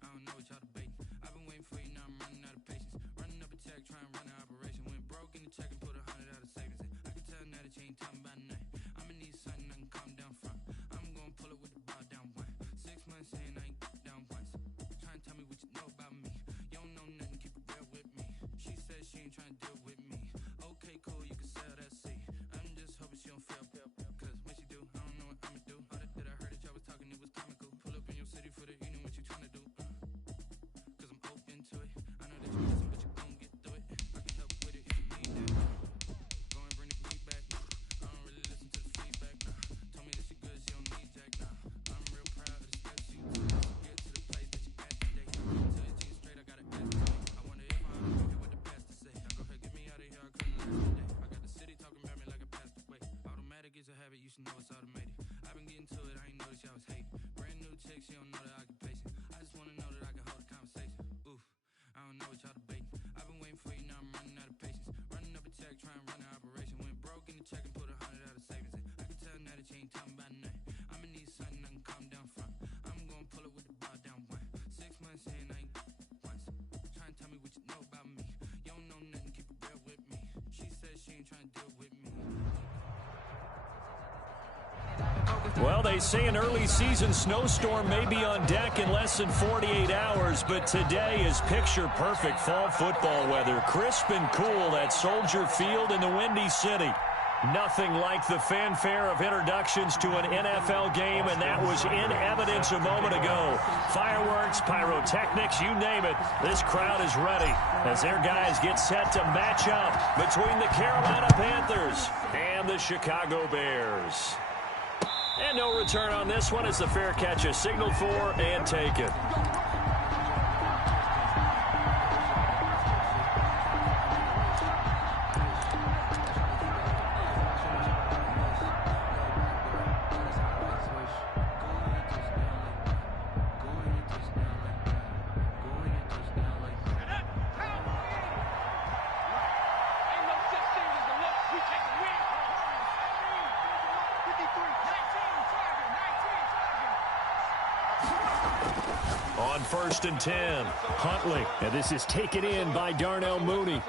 I don't know what y'all debating. I've been waiting for you, now I'm running out of patience. Running up a check, trying to run an operation. Went broke in the check and put 100 out of savings in. I can tell now that you ain't talking about nothing. I'ma need something I can calm down from. I'm gonna pull it with the bar down one. 6 months in, I ain't down once. Trying to tell me what you know about me. You don't know nothing, keep it real with me. She said she ain't trying to deal with me. Okay, cool, you can sell that seat. I'm just hoping she don't fail. Cause when she do, I don't know what I'ma do. All that I heard that y'all was talking, it was comical. Pull up in your city for the evening, what you tryna do? Cause I'm open to it. I know that you listen, but you gon' get through it. I can help with it if you need that. Go and bring the feedback. I don't really listen to the feedback, nah. Told me that she good, she don't need Jack, nah. I'm real proud of the steps you took. Get to the place that you at today. Tell your team straight, I gotta ask today. I wonder if I'm gonna hear what the pastor say. Now go ahead, get me out of here, I couldn't last today. I got the city talking about me like I passed away. Automatic is a habit, you should know it's automated. I've been getting to it, I ain't noticed y'all was hating. Brand new chick, she don't know the occupation. I just wanna know that I can hold a conversation. Oof, I don't know what y'all debating. I've been waiting for you, now I'm running out of patience. Running up a check, trying to run an operation. Went broke in the check and put 100 out of savings in. I can tell now that you ain't talking about nothing. I'ma need something I can calm down from. I'm gonna pull it with the bar down one. 6 months in, I ain't once. Trying to tell me what you know about me. You don't know nothing, keep it real with me. She said she ain't trying to deal with me. Well, they say an early season snowstorm may be on deck in less than 48 hours, but today is picture-perfect fall football weather. Crisp and cool at Soldier Field in the Windy City. Nothing like the fanfare of introductions to an NFL game, and that was in evidence a moment ago. Fireworks, pyrotechnics, you name it. This crowd is ready as their guys get set to match up between the Carolina Panthers and the Chicago Bears. And no return on this one as the fair catch is signaled for and taken. On 1st and 10, Huntley. And this is taken in by Darnell Mooney.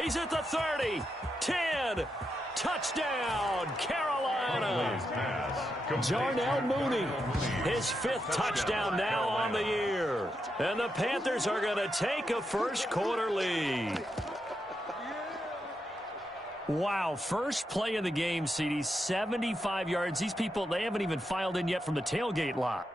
He's at the 30, 10, touchdown, Carolina. Darnell Mooney, his 5th touchdown now on the year. And the Panthers are going to take a first quarter lead. Wow, first play of the game, CD, 75 yards. These people, they haven't even filed in yet from the tailgate lot.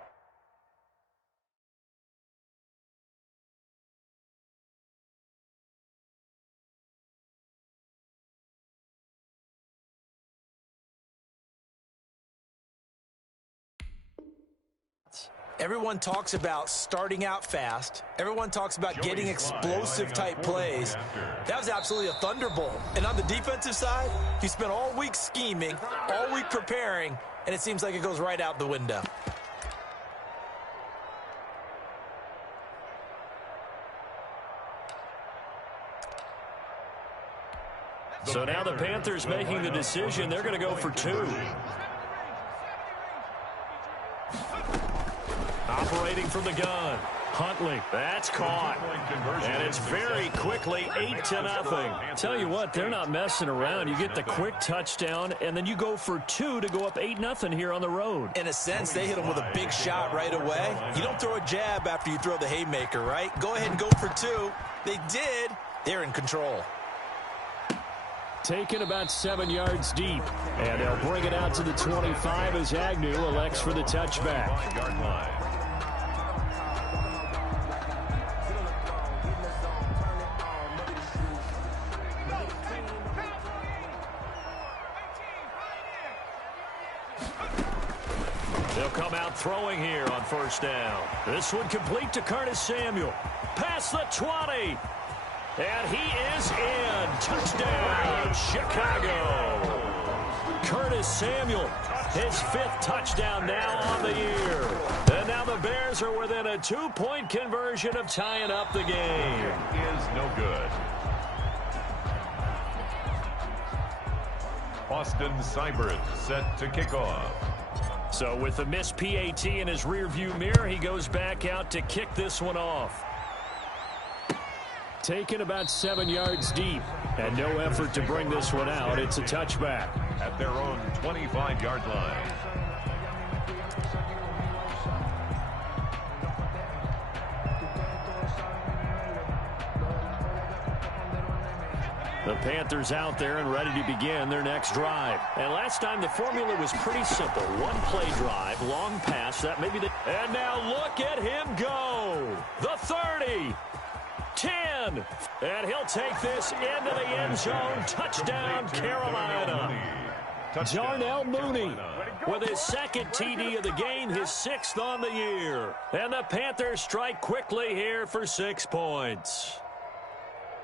Everyone talks about starting out fast. Everyone talks about getting explosive-type plays. That was absolutely a thunderbolt. And on the defensive side, he spent all week scheming, all week preparing, and it seems like it goes right out the window. So now the Panthers making the decision. They're going to go for 2. Operating from the gun, Huntley. That's caught. And it's very quickly 8-0. Tell you what, they're not messing around. You get the quick touchdown, and then you go for 2 to go up 8-0 here on the road. In a sense, they hit him with a big shot right away. You don't throw a jab after you throw the haymaker, right? Go ahead and go for 2. They did. They're in control. Taken about 7 yards deep. And they'll bring it out to the 25 as Agnew elects for the touchback. They'll come out throwing here on 1st down. This one complete to Curtis Samuel. Past the 20. And he is in. Touchdown, Chicago. Curtis Samuel, his 5th touchdown now on the year. And now the Bears are within a 2-point conversion of tying up the game. Is no good. Austin Seibert set to kick off. So with the missed PAT in his rearview mirror, he goes back out to kick this one off. Taken about 7 yards deep, and no effort to bring this one out. It's a touchback. At their own 25-yard line. The Panthers out there and ready to begin their next drive. And last time the formula was pretty simple. One play drive, long pass. That may be the... And now look at him go. The 30. 10. And he'll take this into the end zone. Touchdown, Carolina. Darnell Mooney with his 2nd TD of the game, his 6th on the year. And the Panthers strike quickly here for 6 points.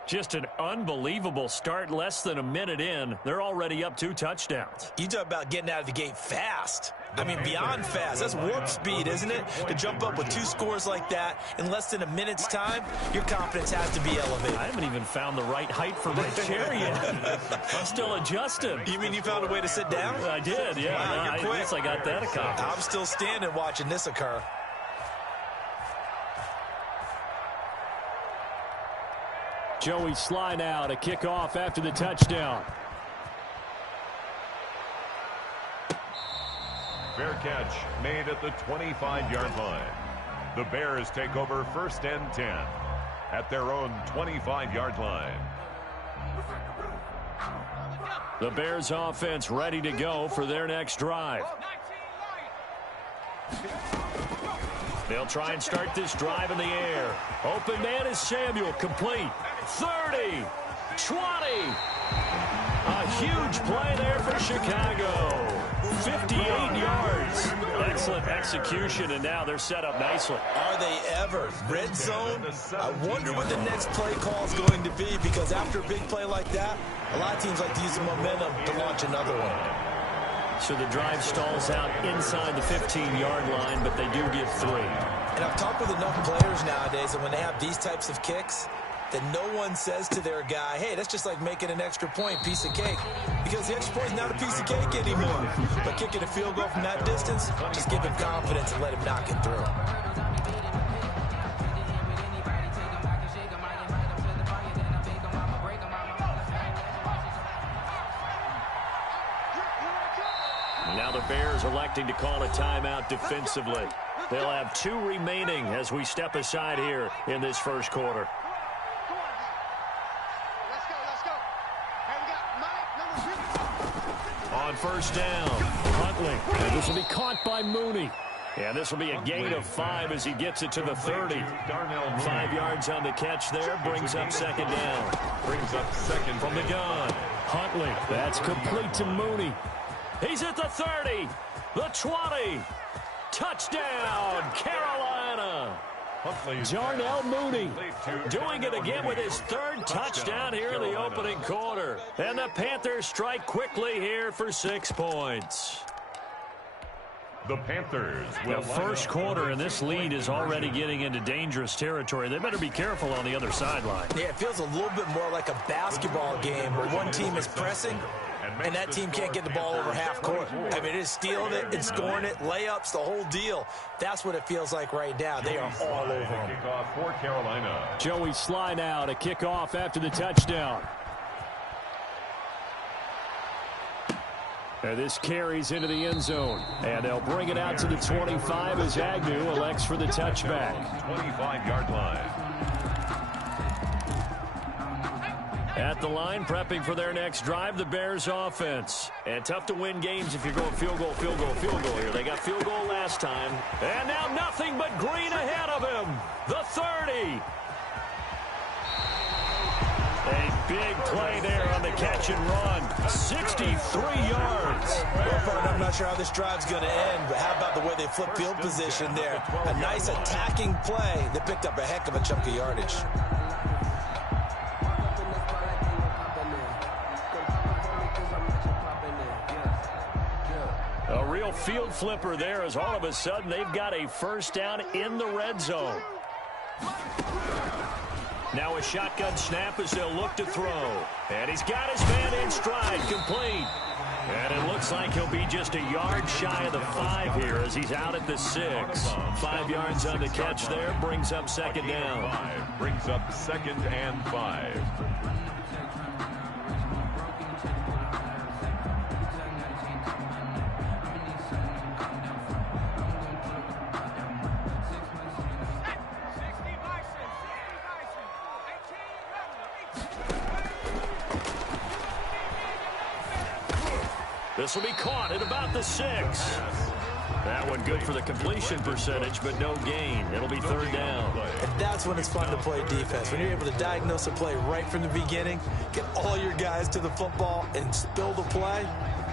Just an unbelievable start. Less than a minute in, they're already up 2 touchdowns. You talk about getting out of the gate fast. I mean, beyond fast. That's warp speed, isn't it? To jump up with 2 scores like that in less than a minute's time, your confidence has to be elevated. I haven't even found the right height for my chair yet. I'm still adjusting. You mean you found a way to sit down? I did, yeah. Wow, you're quick. I guess I got that accomplished. I'm still standing watching this occur. Joey Sly now to kick off after the touchdown. Fair catch made at the 25-yard line. The Bears take over 1st and 10 at their own 25-yard line. The Bears offense ready to go for their next drive. They'll try and start this drive in the air. Open man is Samuel, complete. 30, 20. A huge play there for Chicago. 58 yards. Excellent execution, and now they're set up nicely. Are they ever? Red zone? I wonder what the next play call is going to be, because after a big play like that, a lot of teams like to use the momentum to launch another one. So the drive stalls out inside the 15-yard line, but they do get 3. And I've talked with enough players nowadays, and when they have these types of kicks, that no one says to their guy, hey, that's just like making an extra point, piece of cake. Because the extra point is not a piece of cake anymore. But kicking a field goal from that distance, just give him confidence and let him knock it through. Bears electing to call a timeout defensively. They'll have 2 remaining as we step aside here in this first quarter. On first down, Huntley. And this will be caught by Mooney. And this will be a gain of 5 as he gets it to the 30. 5 yards on the catch there. Brings up second down. Brings up second from the gun. Huntley. That's complete to Mooney. He's at the 30. The 20. Touchdown, Carolina. Darnell Mooney doing it again with his 3rd touchdown here in the opening quarter. And the Panthers strike quickly here for 6 points. The Panthers. The first quarter, and this lead is already getting into dangerous territory. They better be careful on the other sideline. Yeah, it feels a little bit more like a basketball game where one team is pressing and that team can't get the ball over half court. I mean, it is stealing it, it's scoring it, layups, the whole deal. That's what it feels like right now. They are all over them. Kickoff for Carolina. Joey Slye now to kick off after the touchdown. And this carries into the end zone. And they'll bring it out to the 25 as Agnew elects for the touchback. 25-yard line. At the line, prepping for their next drive, the Bears offense. And tough to win games if you're going field goal, field goal, field goal here. They got field goal last time. And now nothing but green ahead of him. The 30. A big play there on the catch and run. 63 yards. Well, I'm not sure how this drive's going to end, but how about the way they flip field position there? A nice attacking play that picked up a heck of a chunk of yardage. A real field flipper there as all of a sudden they've got a first down in the red zone. Now a shotgun snap as they'll look to throw. And he's got his man in stride, complete. And it looks like he'll be just a yard shy of the 5 here as he's out at the 6. 5 yards on the catch there, brings up second down. Brings up second and 5. This will be caught at about the 6. That one good for the completion percentage, but no gain. It'll be third down. And that's when it's fun to play defense. When you're able to diagnose a play right from the beginning, get all your guys to the football and spill the play,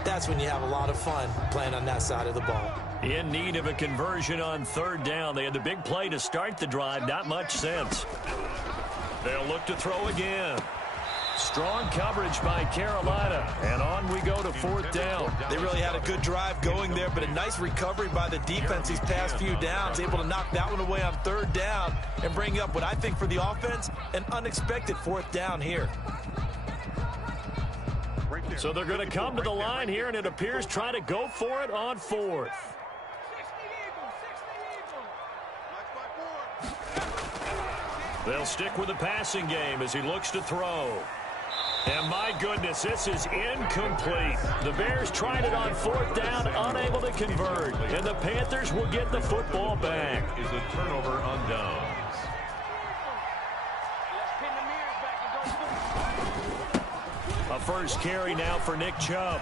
that's when you have a lot of fun playing on that side of the ball. In need of a conversion on third down. They had the big play to start the drive. Not much sense. They'll look to throw again. Strong coverage by Carolina, and on we go to fourth down. They really had a good drive going there, but a nice recovery by the defense these past few downs, able to knock that one away on third down and bring up what I think for the offense, an unexpected fourth down here. So they're going to come to the line here, and it appears try to go for it on fourth. They'll stick with the passing game as he looks to throw. And my goodness, this is incomplete. The Bears tried it on fourth down, unable to convert. And the Panthers will get the football back. Is a turnover on downs. A first carry now for Nick Chubb.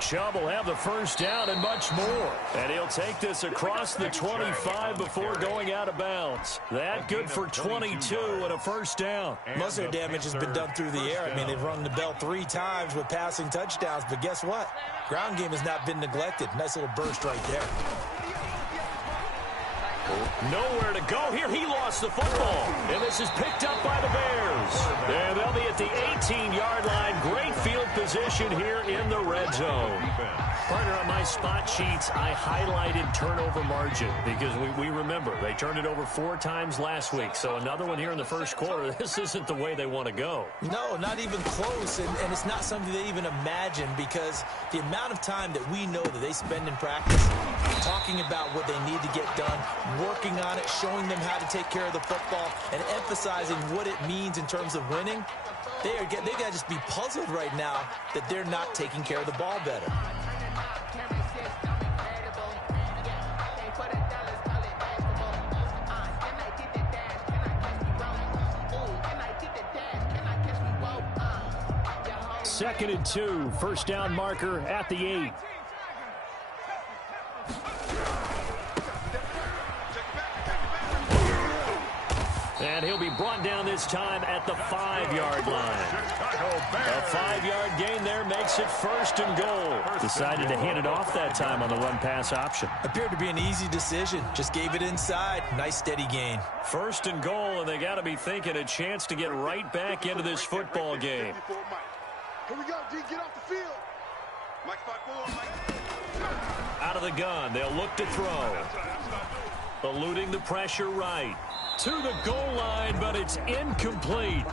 Chubb will have the first down and much more. And he'll take this across the 25 before going out of bounds. That good for 22 and a first down. Most of their damage has been done through the air. I mean, they've rung the bell 3 times with passing touchdowns. But guess what? Ground game has not been neglected. Nice little burst right there. Nowhere to go here. He lost the football. And this is picked up by the Bears. And they'll be at the 18-yard line. Great field position here in the red zone. Partner, on my spot sheets, I highlighted turnover margin because we remember they turned it over 4 times last week. So another one here in the first quarter. This isn't the way they want to go. No, not even close. And it's not something they even imagine because the amount of time that we know that they spend in practice talking about what they need to get done, working on it, showing them how to take care of the football, and emphasizing what it means in terms of winning, they got to just be puzzled right now that they're not taking care of the ball better. 2nd and 2. First down marker at the 8. And he'll be brought down this time at the 5-yard line. A 5-yard gain there makes it 1st and goal. Decided to hand it off that time on the run-pass option. Appeared to be an easy decision. Just gave it inside. Nice steady gain. 1st and goal, and they got to be thinking a chance to get right back into this football game. Here we go, D. Get off the field. Mike, Out of the gun, they'll look to throw. Eluding the pressure right. To the goal line, but it's incomplete.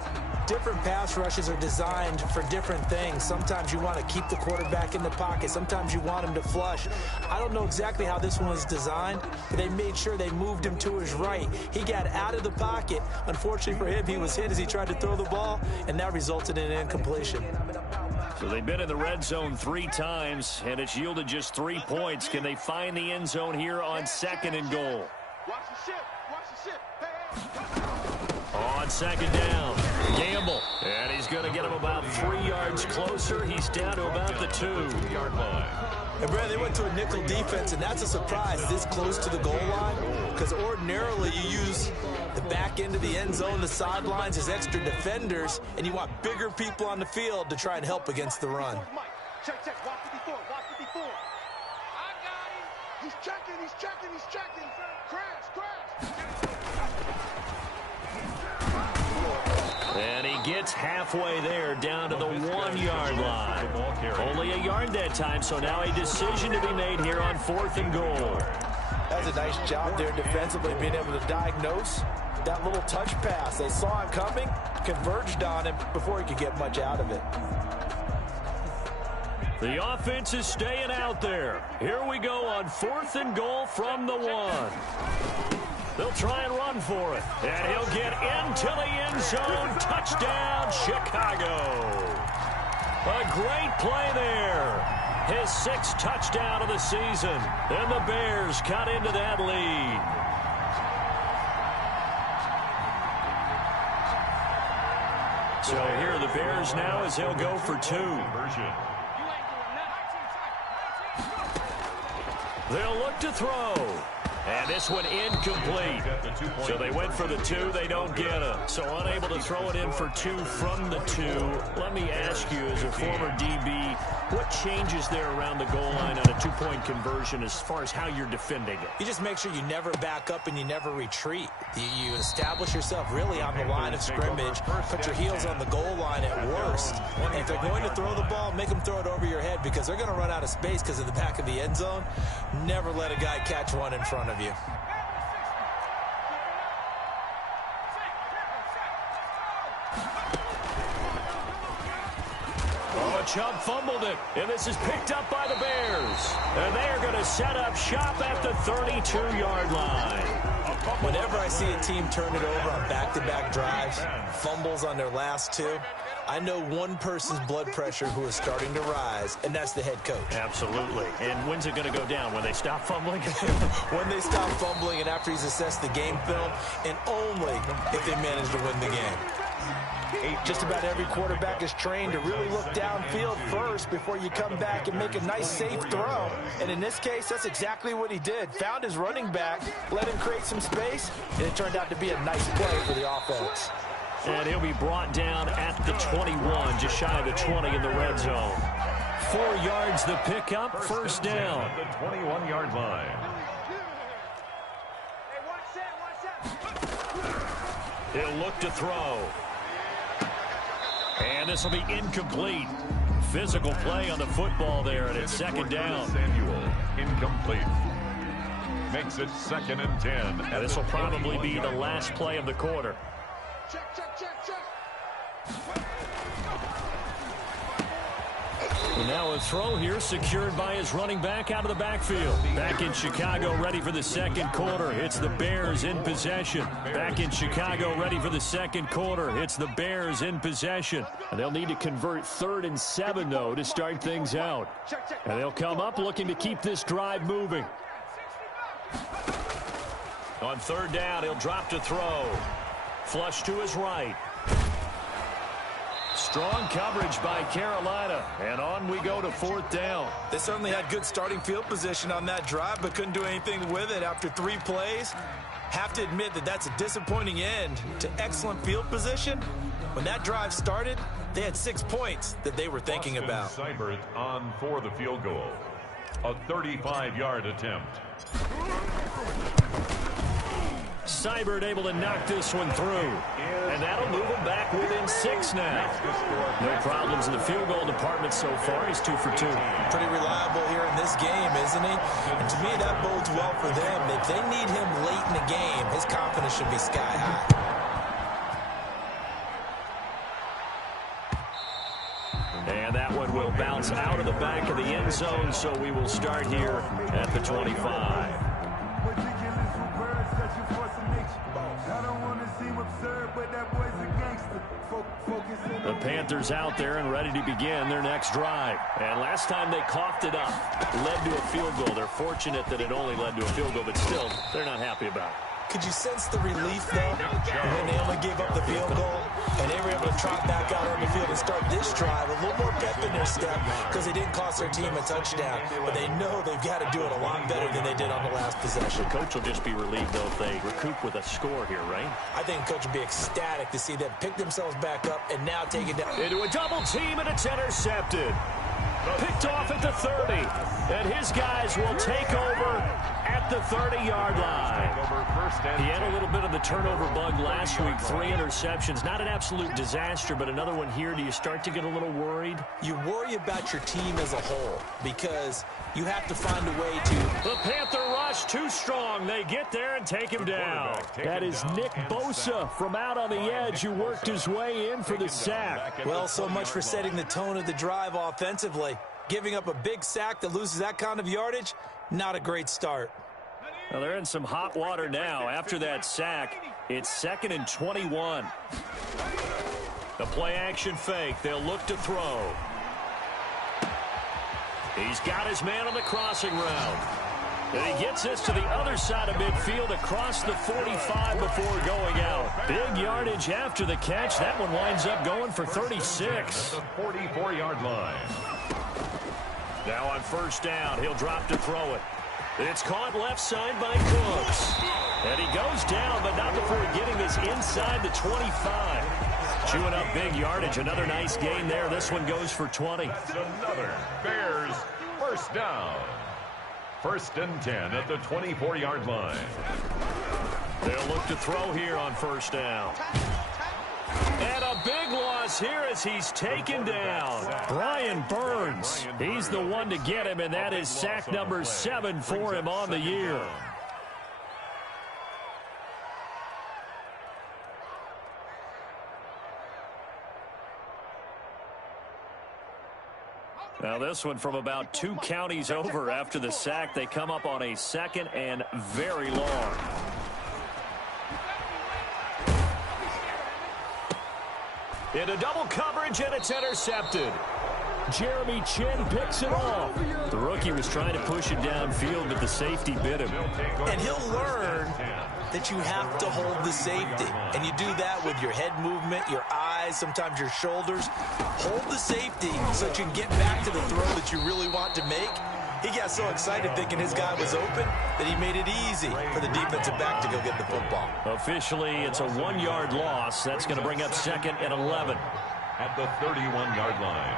Different pass rushes are designed for different things. Sometimes you want to keep the quarterback in the pocket. Sometimes you want him to flush. I don't know exactly how this one was designed, but they made sure they moved him to his right. He got out of the pocket. Unfortunately for him, he was hit as he tried to throw the ball, and that resulted in an incompletion. So they've been in the red zone 3 times, and it's yielded just 3 points. Can they find the end zone here on 2nd and goal? Watch the ship. Watch the ship. On 2nd down, Gamble. And he's going to get him about 3 yards closer. He's down to about the 2-yard line. And, Brad, they went to a nickel defense, and that's a surprise this close to the goal line, because ordinarily you use the back end of the end zone, the sidelines as extra defenders, and you want bigger people on the field to try and help against the run. Check. Watch 54. Watch 54. I got him. He's checking. Crash. And he gets halfway there, down to the 1-yard line. Only a yard that time, so now a decision to be made here on 4th and goal. That's a nice job there defensively, being able to diagnose that little touch pass. They saw him coming, converged on him before he could get much out of it. The offense is staying out there. Here we go on 4th and goal from the 1. They'll try and run for it. And he'll get into the end zone. Touchdown, Chicago. A great play there. His 6th touchdown of the season. And the Bears cut into that lead. So here are the Bears now as they'll go for 2. They'll look to throw. And this one incomplete. So they went for the 2. They don't get it. So unable to throw it in for 2 from the 2. Let me ask you, as a former DB, what changes there around the goal line on a 2-point conversion as far as how you're defending it? You just make sure you never back up and you never retreat. You establish yourself really on the line of scrimmage, put your heels on the goal line at worst. And if they're going to throw the ball, make them throw it over your head, because they're going to run out of space because of the back of the end zone. Never let a guy catch one in front of you. Chubb fumbled it, and this is picked up by the Bears. And they are going to set up shop at the 32-yard line. Whenever I see a team turn it over on back-to-back drives, fumbles on their last 2, I know one person's blood pressure who is starting to rise, and that's the head coach. Absolutely. And when's it going to go down? When they stop fumbling? When they stop fumbling and after he's assessed the game film, and only if they manage to win the game. Just about every quarterback is trained to really look downfield first before you come back and make a nice, safe throw. And in this case, that's exactly what he did. Found his running back, let him create some space, and it turned out to be a nice play for the offense. And he'll be brought down at the 21, just shy of the 20 in the red zone. 4 yards the pickup, first down. At the 21-yard line. He'll look to throw. And this will be incomplete. Physical play on the football there, and it's 2nd down. Samuel, incomplete. Makes it 2nd and 10. And this will probably be the last play of the quarter. Check. And now a throw here secured by his running back out of the backfield. Back in Chicago, ready for the 2nd quarter. It's the Bears in possession. Back in Chicago, ready for the 2nd quarter. It's the Bears in possession. And they'll need to convert 3rd and 7, though, to start things out. And they'll come up looking to keep this drive moving. On 3rd down, he'll drop to throw. Flush to his right. Strong coverage by Carolina, and on we go to 4th down. They certainly had good starting field position on that drive, but couldn't do anything with it after 3 plays. Have to admit that that's a disappointing end to excellent field position. When that drive started, they had 6 points that they were thinking about. Seibert on for the field goal. A 35-yard attempt. Seibert able to knock this one through. And that'll move him back within 6 now. No problems in the field goal department so far. He's 2 for 2. Pretty reliable here in this game, isn't he? And to me, that bodes well for them. If they need him late in the game, his confidence should be sky high. And that one will bounce out of the back of the end zone, so we will start here at the 25. The Panthers out there and ready to begin their next drive. And last time they coughed it up, led to a field goal. They're fortunate that it only led to a field goal, but still, they're not happy about it. Could you sense the relief, though, when they only gave up the field goal and they were able to trot back out on the field and start this drive a little more pep in their step because they didn't cost their team a touchdown, but they know they've got to do it a lot better than they did on the last possession. The coach will just be relieved, though, if they recoup with a score here, right? I think the coach will be ecstatic to see them pick themselves back up and now take it down. Into a double team, and it's intercepted. Picked off at the 30, and his guys will take over at the 30-yard line. He had a little bit of the turnover bug last week, 3 interceptions. Not an absolute disaster, but another one here. Do you start to get a little worried? You worry about your team as a whole because you have to find a way to... The Panther rush too strong. They get there and take him down. That is Nick Bosa from out on the edge who worked his way in for the sack. Well, so much for setting the tone of the drive offensively. Giving up a big sack that loses that kind of yardage, not a great start. Well, they're in some hot water now. After that sack, it's 2nd and 21. The play-action fake. They'll look to throw. He's got his man on the crossing route. And he gets this to the other side of midfield across the 45 before going out. Big yardage after the catch. That one winds up going for 36. The 44-yard line. Now on 1st down, he'll drop to throw it. It's caught left side by Cooks. And he goes down, but not before getting this inside the 25. Chewing up big yardage. Another nice gain there. This one goes for 20. That's another Bears 1st down. 1st and 10 at the 24-yard line. They'll look to throw here on 1st down. And a big loss here as he's taken down. Brian Burns. He's the one to get him, and that is sack number 7 for him on the year. Now this one from about 2 counties over after the sack. They come up on a 2nd and very long. Into double coverage, and it's intercepted. Jeremy Chin picks it off. The rookie was trying to push it downfield, but the safety bit him. And he'll learn that you have to hold the safety. And you do that with your head movement, your eyes, sometimes your shoulders. Hold the safety so that you can get back to the throw that you really want to make. He got so excited thinking his guy was open that he made it easy for the defensive back to go get the football. Officially, it's a 1-yard loss. That's going to bring up 2nd and 11. At the 31-yard line.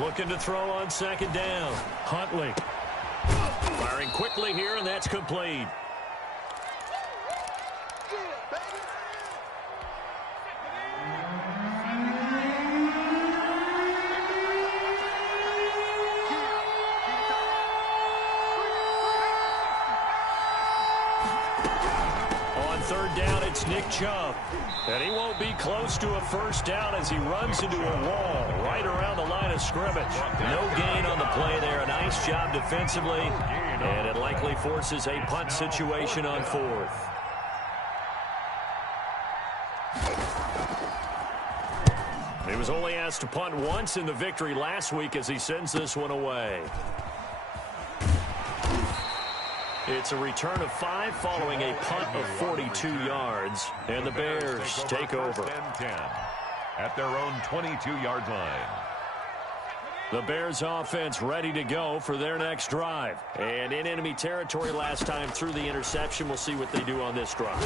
Looking to throw on 2nd down. Huntley. Firing quickly here, and that's complete. Nick Chubb, and he won't be close to a 1st down as he runs into a wall right around the line of scrimmage. No gain on the play there. A nice job defensively, and it likely forces a punt situation on 4th. He was only asked to punt once in the victory last week as he sends this one away. It's a return of 5 following a punt of 42 yards. And the Bears take over. 10 at their own 22-yard line. The Bears offense ready to go for their next drive. And in enemy territory last time through the interception. We'll see what they do on this drive.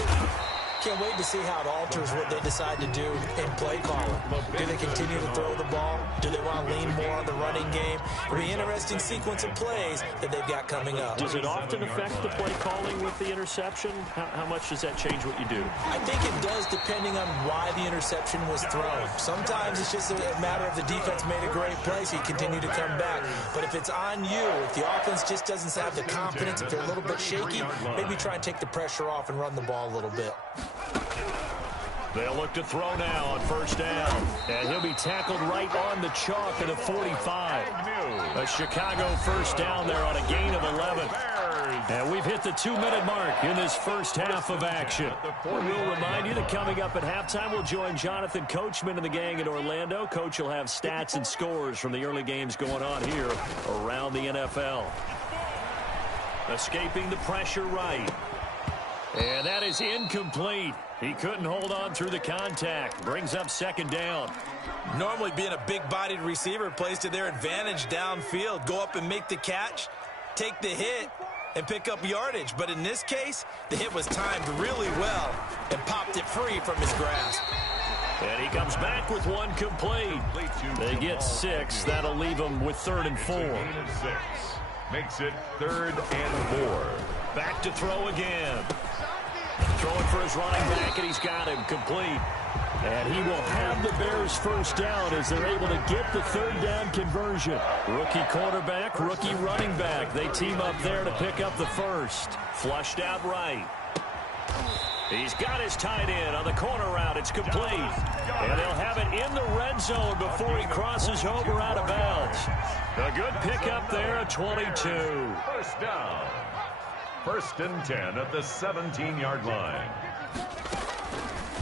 Can't wait to see how it alters what they decide to do in play calling. Do they continue to throw the ball? Do they want to lean more on the running game? It'll be an interesting sequence of plays that they've got coming up. Does it often affect the play calling with the interception? How much does that change what you do? I think it does depending on why the interception was thrown. Sometimes it's just a matter of the defense made a great play, so you continue to come back. But if it's on you, if the offense just doesn't have the confidence, if they're a little bit shaky, maybe try and take the pressure off and run the ball a little bit. They'll look to throw now on first down. And he'll be tackled right on the chalk at the 45. A Chicago first down there on a gain of 11. And we've hit the 2-minute mark in this first half of action. We'll remind you that coming up at halftime, we'll join Jonathan Coachman and the gang in Orlando. Coach will have stats and scores from the early games going on here around the NFL. Escaping the pressure right. And that is incomplete. He couldn't hold on through the contact. Brings up second down. Normally being a big-bodied receiver plays to their advantage downfield. Go up and make the catch, take the hit, and pick up yardage. But in this case, the hit was timed really well and popped it free from his grasp. And he comes back with one complete. They get 6. That'll leave them with 3rd and 4. Makes it 3rd and 4. Back to throw again. Throwing for his running back, and he's got him complete. And he will have the Bears first down as they're able to get the 3rd down conversion. Rookie quarterback, rookie running back. They team up there to pick up the first. Flushed out right. He's got his tight end on the corner route. It's complete. And they'll have it in the red zone before he crosses over out of bounds. A good pickup there at 22. First down. 1st and 10 at the 17-yard line.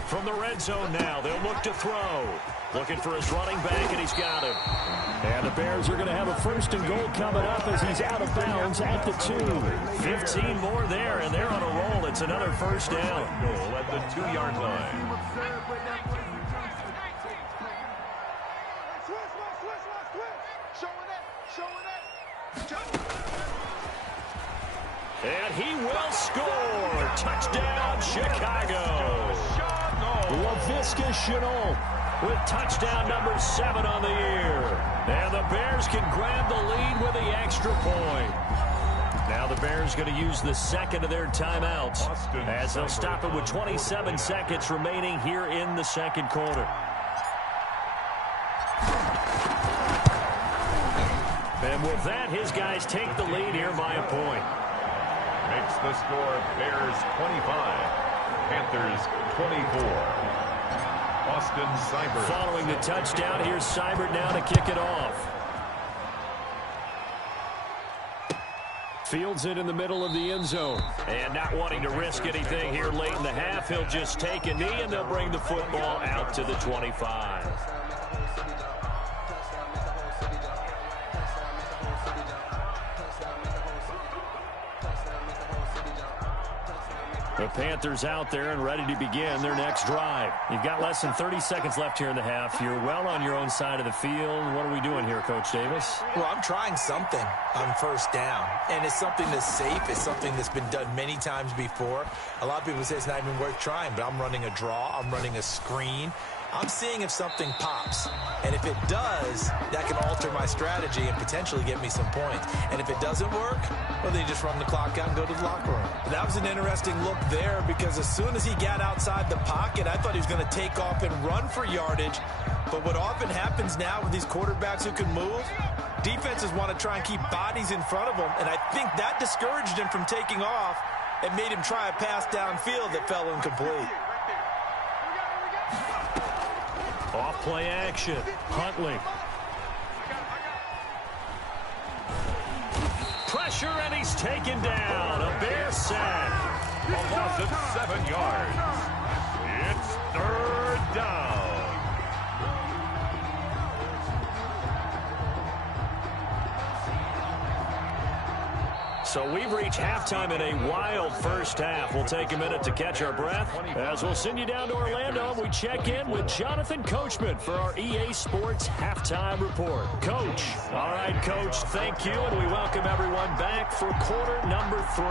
From the red zone now, they'll look to throw. Looking for his running back, and he's got him. And the Bears are going to have a 1st and goal coming up as he's out of bounds at the 2. 15 more there, and they're on a roll. It's another first down. Goal at the 2-yard line. And he will score. Touchdown, Chicago. Laviska Shenault with touchdown number 7 on the year. And the Bears can grab the lead with the extra point. Now the Bears going to use the second of their timeouts as they'll stop it with 27 seconds remaining here in the second quarter. And with that, his guys take the lead here by a point. Makes the score Bears 25, Panthers 24. Austin Seibert. Following the touchdown, here's Seibert now to kick it off. Fields it in the middle of the end zone. And not wanting to risk anything here late in the half, he'll just take a knee, and they'll bring the football out to the 25. The Panthers out there and ready to begin their next drive. You've got less than 30 seconds left here in the half. You're well on your own side of the field. What are we doing here, Coach Davis? Well, I'm trying something on first down, and it's something that's safe. It's something that's been done many times before. A lot of people say it's not even worth trying, but I'm running a draw. I'm running a screen. I'm seeing if something pops. And if it does, that can alter my strategy and potentially get me some points. And if it doesn't work, well, then you just run the clock out and go to the locker room. But that was an interesting look there because as soon as he got outside the pocket, I thought he was going to take off and run for yardage. But what often happens now with these quarterbacks who can move, defenses want to try and keep bodies in front of them. And I think that discouraged him from taking off and made him try a pass downfield that fell incomplete. Off play action. Huntley. Pressure, and he's taken down. A Bear sack. A loss of 7 yards. It's 3rd down. So we've reached halftime in a wild first half. We'll take a minute to catch our breath as we'll send you down to Orlando. We check in with Jonathan Coachman for our EA Sports Halftime Report. Coach. All right, Coach, thank you, and we welcome everyone back for quarter number 3.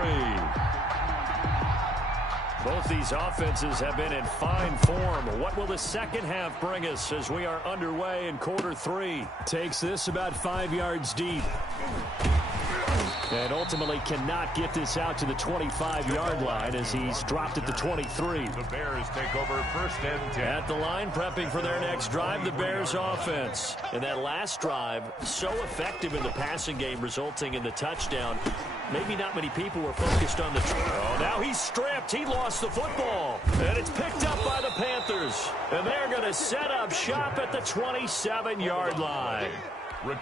Both these offenses have been in fine form. What will the second half bring us as we are underway in quarter 3? Takes this about 5 yards deep. And ultimately cannot get this out to the 25-yard line as he's dropped at the 23. The Bears take over first and 10. At the line, prepping for their next drive, the Bears offense. And that last drive, so effective in the passing game, resulting in the touchdown. Maybe not many people were focused on the... Oh, now he's stripped. He lost the football. And it's picked up by the Panthers. And they're going to set up shop at the 27-yard line.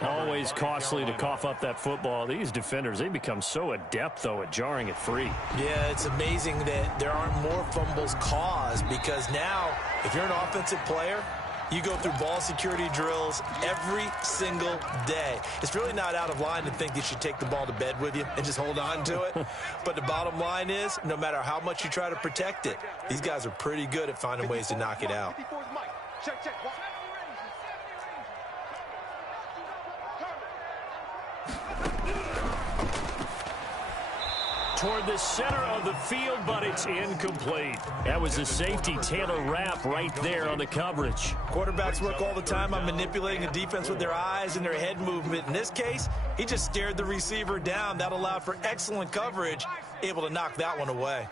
Always costly to cough up that football. These defenders, they become so adept, though, at jarring it free. Yeah, it's amazing that there aren't more fumbles caused because now, if you're an offensive player, you go through ball security drills every single day. It's really not out of line to think you should take the ball to bed with you and just hold on to it. But the bottom line is, no matter how much you try to protect it, these guys are pretty good at finding ways to knock it out. Check, check. Toward the center of the field, but it's incomplete. That was the safety, Taylor Rapp, right there on the coverage. Quarterbacks work all the time on manipulating the defense with their eyes and their head movement. In this case, he just stared the receiver down. That allowed for excellent coverage, able to knock that one away.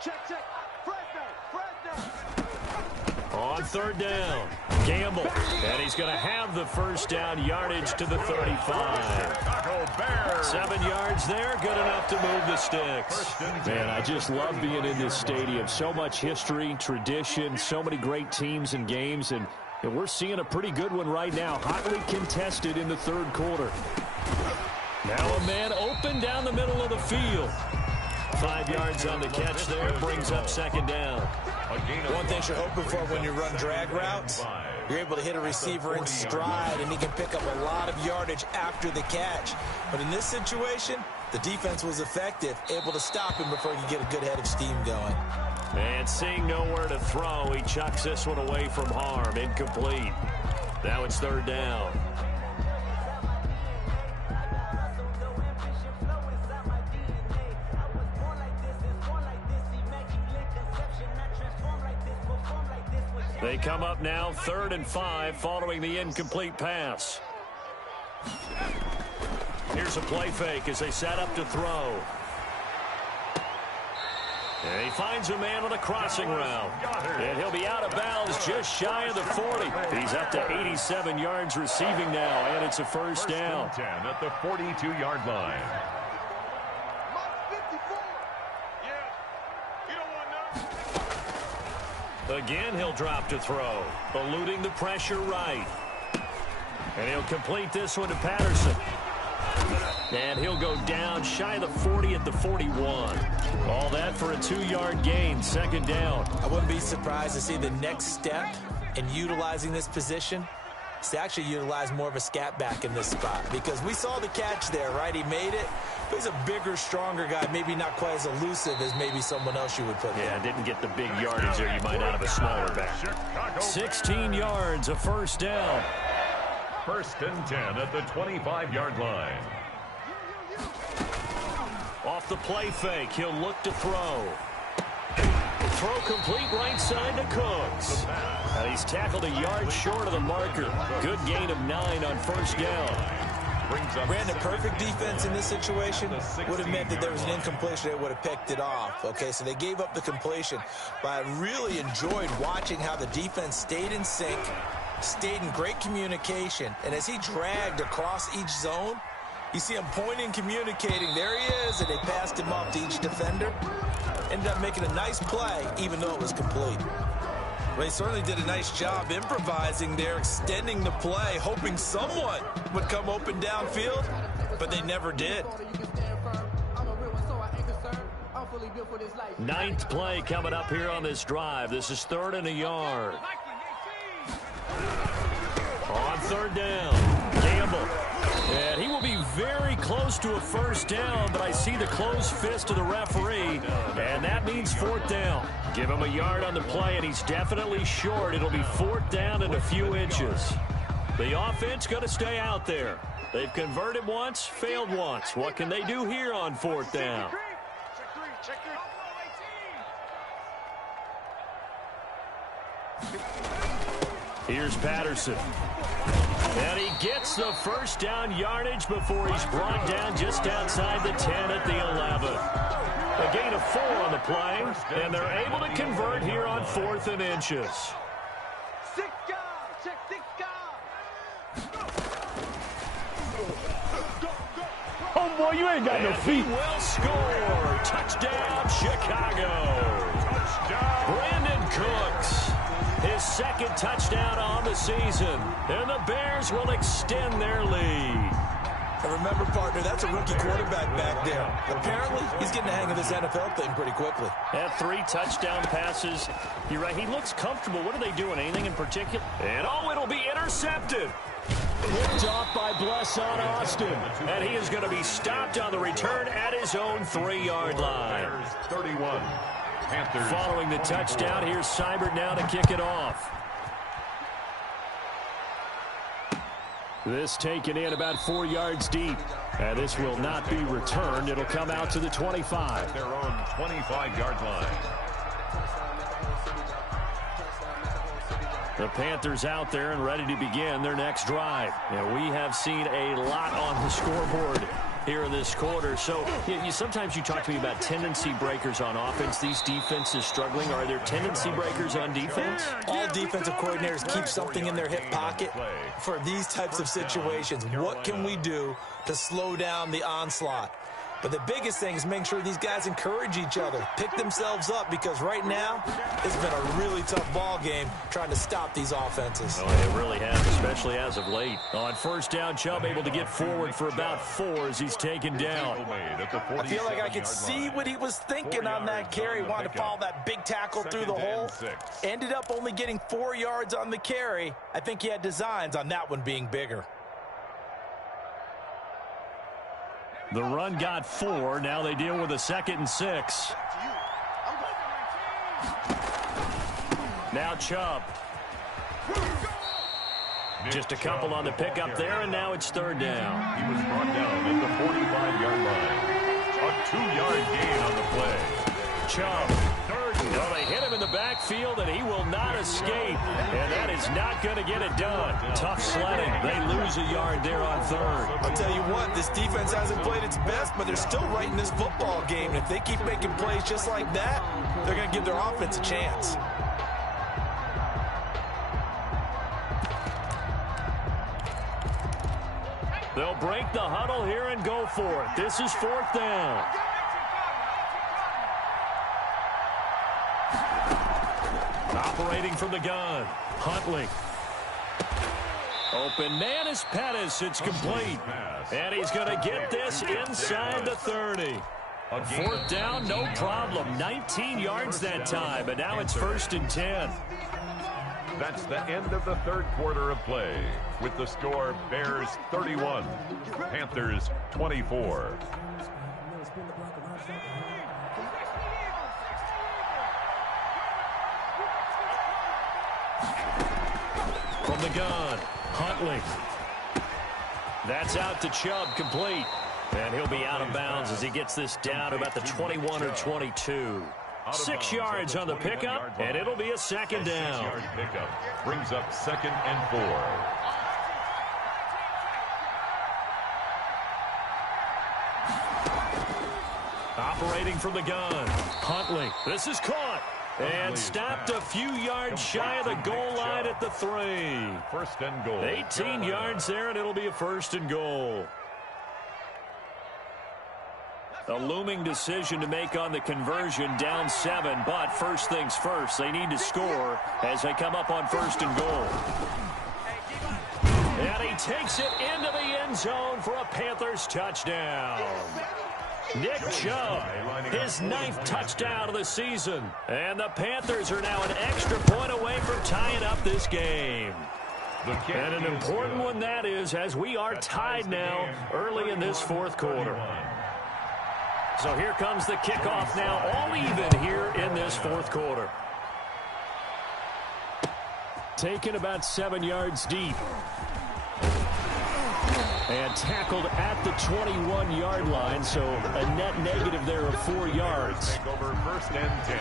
Check, check. On third down, Gamble, and he's going to have the first down yardage to the 35. 7 yards there, good enough to move the sticks. Man, I just love being in this stadium. So much history, tradition, so many great teams and games, and we're seeing a pretty good one right now, hotly contested in the third quarter. Now a man open down the middle of the field. 5 yards on the catch there, brings up second down. One thing you're hoping for when you run drag routes, you're able to hit a receiver in stride, and he can pick up a lot of yardage after the catch. But in this situation, the defense was effective, able to stop him before he could get a good head of steam going. And seeing nowhere to throw, he chucks this one away from harm, incomplete. Now it's third down. They come up now 3rd and 5 following the incomplete pass. Here's a play fake as they set up to throw. And he finds a man on a crossing route. And he'll be out of bounds just shy of the 40. He's up to 87 yards receiving now, and it's a first down. 10 at the 42-yard line. Again, he'll drop to throw, eluding the pressure right. And he'll complete this one to Patterson. And he'll go down shy of the 40 at the 41. All that for a 2-yard gain, second down. I wouldn't be surprised to see the next step in utilizing this position is to actually utilize more of a scat back in this spot. Because we saw the catch there, right? He made it. But he's a bigger, stronger guy, maybe not quite as elusive as maybe someone else you would put there. Yeah, didn't get the big yardage there you might out of a smaller back. 16 yards, a first down. 1st and 10 at the 25-yard line. Off the play fake, he'll look to throw. Throw complete right side to Cooks. And he's tackled a yard short of the marker. Good gain of 9 on first down. Brandon, perfect defense in this situation would have meant that there was an incompletion. They would have picked it off. Okay, so they gave up the completion. But I really enjoyed watching how the defense stayed in sync, stayed in great communication. And as he dragged across each zone, you see him pointing, communicating. There he is, and they passed him off to each defender. Ended up making a nice play, even though it was complete. Well, he certainly did a nice job improvising there, extending the play, hoping someone would come open downfield, but they never did. 9th play coming up here on this drive. This is 3rd and a yard. On third down. Campbell. And he will be very close to a first down, but I see the closed fist of the referee, and that means fourth down. Give him a yard on the play, and he's definitely short. It'll be fourth down and a few inches. The offense going to stay out there. They've converted once, failed once. What can they do here on fourth down? Here's Patterson. And he gets the first down yardage before he's brought down just outside the 10 at the 11. A gain of 4 on the play, and they're able to convert here on 4th and inches. Oh, boy, you ain't got no feet. He will score. Touchdown, Chicago. Touchdown. Brandon Cooks. His second touchdown on the season. And the Bears will extend their lead. And remember, partner, that's a rookie quarterback back there. Apparently, he's getting the hang of this NFL thing pretty quickly. Had 3 touchdown passes. You're right, he looks comfortable. What are they doing? Anything in particular? And, oh, it'll be intercepted. Picked off by Blesson Austin. And he is going to be stopped on the return at his own 3-yard line. 31. Panthers. Following the touchdown, here's Seibert now to kick it off. This taken in about 4 yards deep. And this will not be returned. It'll come out to the 25. Their own 25-yard line. The Panthers out there and ready to begin their next drive. And we have seen a lot on the scoreboard here in this quarter. So sometimes you talk to me about tendency breakers on offense. These defenses struggling. Are there tendency breakers on defense? All defensive coordinators keep something in their hip pocket for these types of situations. What can we do to slow down the onslaught? But the biggest thing is make sure these guys encourage each other, pick themselves up, because right now it's been a really tough ball game trying to stop these offenses. Oh, it really has, especially as of late. On first down, Chubb able to get forward for about 4 as he's taken down. I feel like I could see what he was thinking on that carry. Wanted to follow that big tackle through the hole. Ended up only getting 4 yards on the carry. I think he had designs on that one being bigger. The run got 4. Now they deal with a 2nd and 6. Now Chubb. Just a couple on the pickup there, and now it's 3rd down. He was brought down at the 45-yard line. A 2-yard gain on the play. Chubb. 3rd. Well, they hit him in the backfield, and he will not escape. And that is not going to get it done. Tough sledding. They lose a yard there on 3rd. I'll tell you what, this defense hasn't played its best, but they're still right in this football game. And if they keep making plays just like that, they're going to give their offense a chance. They'll break the huddle here and go for it. This is 4th down. Operating from the gun, Huntley. Open man is Pettis. It's complete. And he's going to get this inside the 30. 4th down, no problem. 19 yards that time, but now it's 1st and 10. That's the end of the 3rd quarter of play. With the score, Bears 31, Panthers 24. From the gun, Huntley. That's out to Chubb, complete. And he'll be out of bounds as he gets this down to about the 21 or 22. 6 yards on the pickup, and it'll be a 2nd down. 6-yard pickup brings up 2nd and 4. Operating from the gun, Huntley. This is caught. And stopped a few yards shy of the goal line at the 3. 1st and goal. 18 yards there, and it'll be a 1st and goal. A looming decision to make on the conversion, down 7, but first things first, they need to score as they come up on 1st and goal. And he takes it into the end zone for a Panthers touchdown. Nick Chubb, his 9th touchdown of the season. And the Panthers are now an extra point away from tying up this game. And an important one that is. is, as we are tied now early in this fourth quarter. So here comes the kickoff now, all even here in this fourth quarter. Taken about 7 yards deep. And tackled at the 21-yard line, so a net negative there of 4 yards. Take over first and 10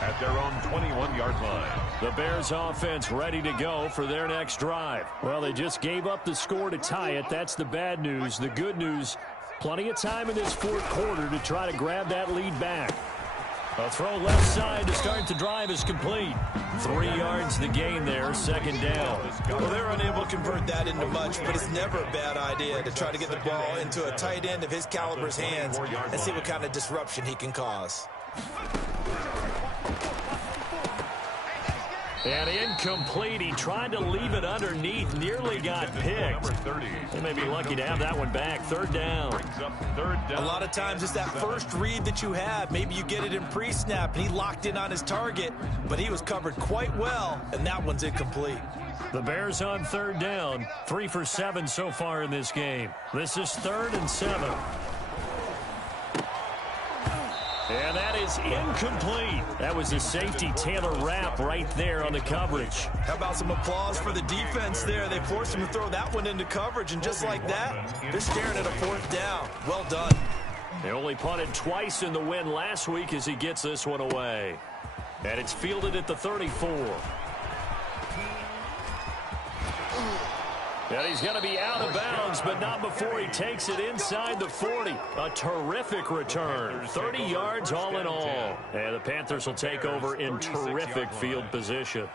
at their own 21-yard line. The Bears offense ready to go for their next drive. Well, they just gave up the score to tie it. That's the bad news. The good news, plenty of time in this fourth quarter to try to grab that lead back. A throw left side to start the drive is complete. 3 yards the gain there, second down. Well, they're unable to convert that into much, but it's never a bad idea to try to get the ball into a tight end of his caliber's hands and see what kind of disruption he can cause. And incomplete. He tried to leave it underneath, nearly got picked. They may be lucky to have that one back. Third down. A lot of times it's that first read that you have. Maybe you get it in pre-snap, and he locked in on his target, but he was covered quite well, and that one's incomplete. The Bears on third down. 3 for 7 so far in this game. This is 3rd and 7. And that is incomplete. That was a safety Taylor Rapp right there on the coverage. How about some applause for the defense there? They forced him to throw that one into coverage, and just like that, they're staring at a 4th down. Well done. They only punted twice in the win last week as he gets this one away. And it's fielded at the 34. And he's going to be out of bounds, but not before he takes it inside the 40. A terrific return. 30 yards all in all. And the Panthers will take over in terrific field position.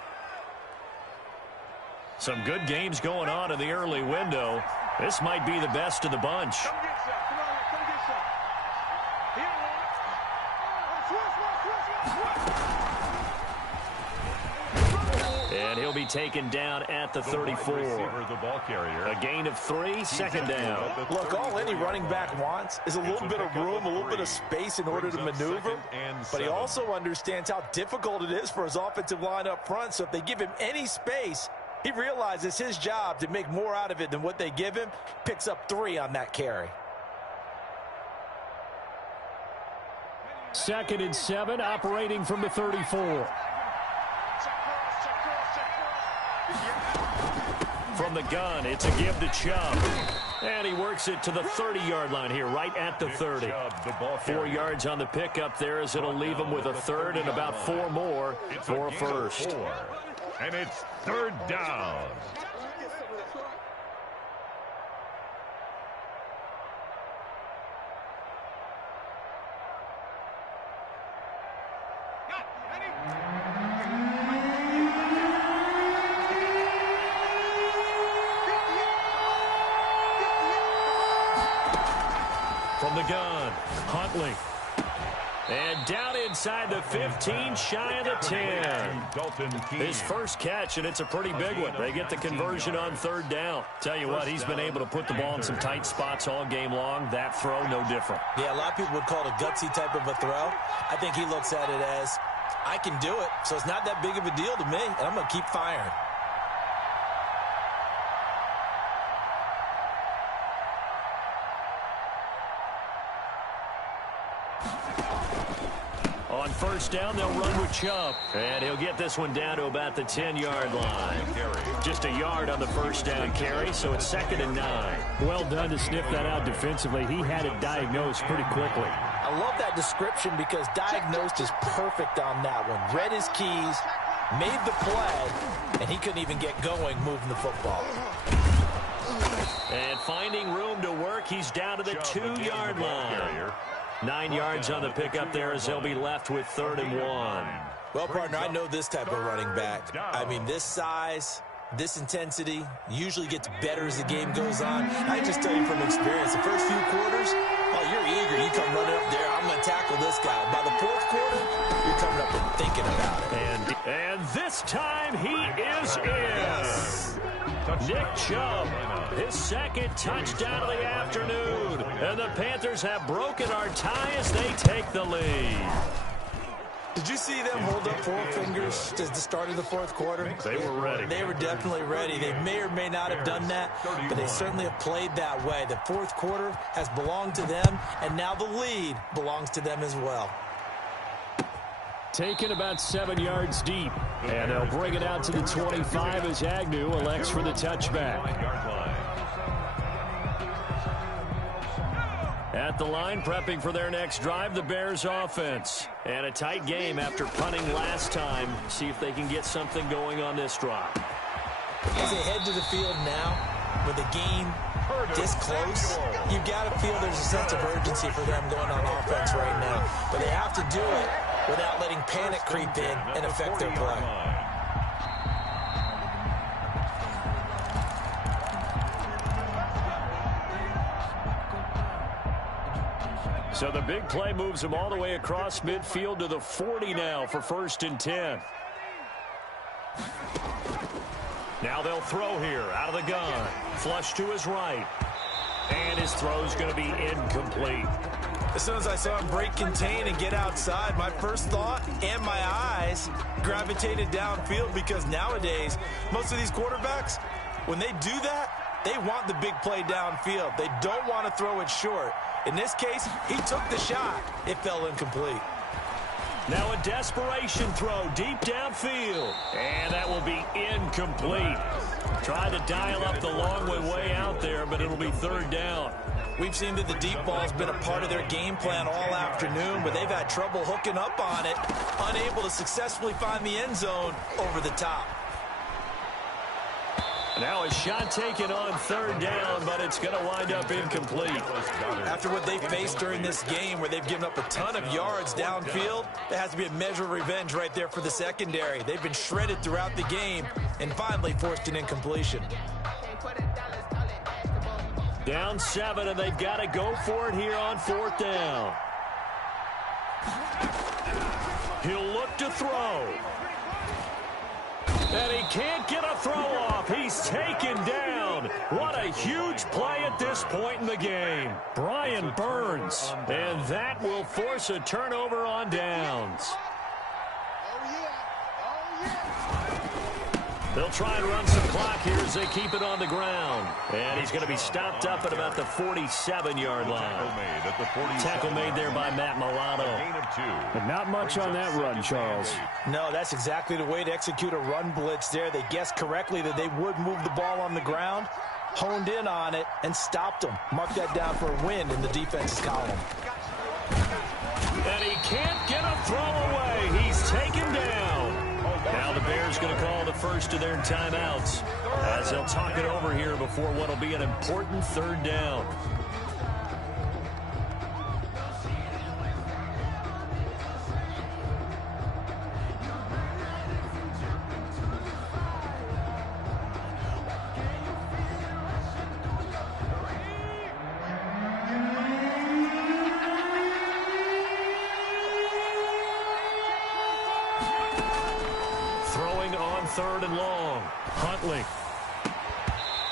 Some good games going on in the early window. This might be the best of the bunch. And he'll be taken down at the 34. A gain of 3, second down. Look, all any running back wants is a little bit of room, a little bit of space in order to maneuver. But he also understands how difficult it is for his offensive line up front. So if they give him any space, he realizes his job to make more out of it than what they give him. Picks up 3 on that carry. 2nd and 7, operating from the 34. From the gun, it's a give to Chubb. And he works it to the 30-yard line here, right at the 30. 4 yards on the pickup there as it'll leave him with a 3rd and about 4 more for a first. And it's 3rd down. From the gun, Huntley. And down inside the 15, shy of the 10. His first catch, and it's a pretty big one. They get the conversion on 3rd down. Tell you what, he's been able to put the ball in some tight spots all game long. That throw, no different. Yeah, a lot of people would call it a gutsy type of a throw. I think he looks at it as, I can do it, so it's not that big of a deal to me, and I'm going to keep firing. On first down, they'll run with Chubb. And he'll get this one down to about the 10-yard line. Just a yard on the first down carry, so it's 2nd and 9. Well done to sniff that out defensively. He had it diagnosed pretty quickly. I love that description because diagnosed is perfect on that one. Read his keys, made the play, and he couldn't even get going moving the football. And finding room to work, he's down to the 2-yard line. 9 yards on the pickup there as they'll be left with 3rd and 1. Well, partner, I know this type of running back. I mean, this size, this intensity usually gets better as the game goes on. I just tell you from experience, the first few quarters, oh, you're eager. You come running up there, I'm going to tackle this guy. By the 4th quarter, you're coming up and thinking about it. And this time he is in. Nick Chubb, his 2nd touchdown of the afternoon. And the Panthers have broken our tie as they take the lead. Did you see them hold up 4 fingers at the start of the fourth quarter? They were ready. They were definitely ready. They may or may not have done that, but they certainly have played that way. The fourth quarter has belonged to them, and now the lead belongs to them as well. Taken about 7 yards deep, and they'll bring it out to the 25 as Agnew elects for the touchback. At the line, prepping for their next drive, the Bears offense. And a tight game after punting last time. See if they can get something going on this drive. As they head to the field now, with the game this close, you've got to feel there's a sense of urgency for them going on offense right now. But they have to do it without letting panic creep in and affect their play. So the big play moves them all the way across midfield to the 40 now for 1st and 10. Now they'll throw here out of the gun. Flush to his right. And his throw's going to be incomplete. As soon as I saw him break contain and get outside, my first thought and my eyes gravitated downfield, because nowadays, most of these quarterbacks, when they do that, they want the big play downfield. They don't want to throw it short. In this case, he took the shot. It fell incomplete. Now a desperation throw deep downfield. And that will be incomplete. Tried to dial up the long way out there, but it'll be 3rd down. We've seen that the deep ball's been a part of their game plan all afternoon, but they've had trouble hooking up on it, unable to successfully find the end zone over the top. Now a shot taken on 3rd down, but it's going to wind up incomplete. After what they faced during this game, where they've given up a ton of yards downfield, there has to be a measure of revenge right there for the secondary. They've been shredded throughout the game and finally forced an incompletion. Down 7, and they've got to go for it here on 4th down. He'll look to throw. And he can't get a throw off. He's taken down. What a huge play at this point in the game. Brian Burns. And that will force a turnover on downs. They'll try and run some clock here as they keep it on the ground. And he's going to be stopped up at about the 47-yard line. Tackle made there by Matt Milano. But not much on that run, Charles. No, that's exactly the way to execute a run blitz there. They guessed correctly that they would move the ball on the ground, honed in on it, and stopped them. Mark that down for a win in the defense's column. And he can't get a throw away. He's taken down. Now the Bears going to call the first of their timeouts as they'll talk it over here before what will be an important 3rd down. Throwing on 3rd and long. Huntley.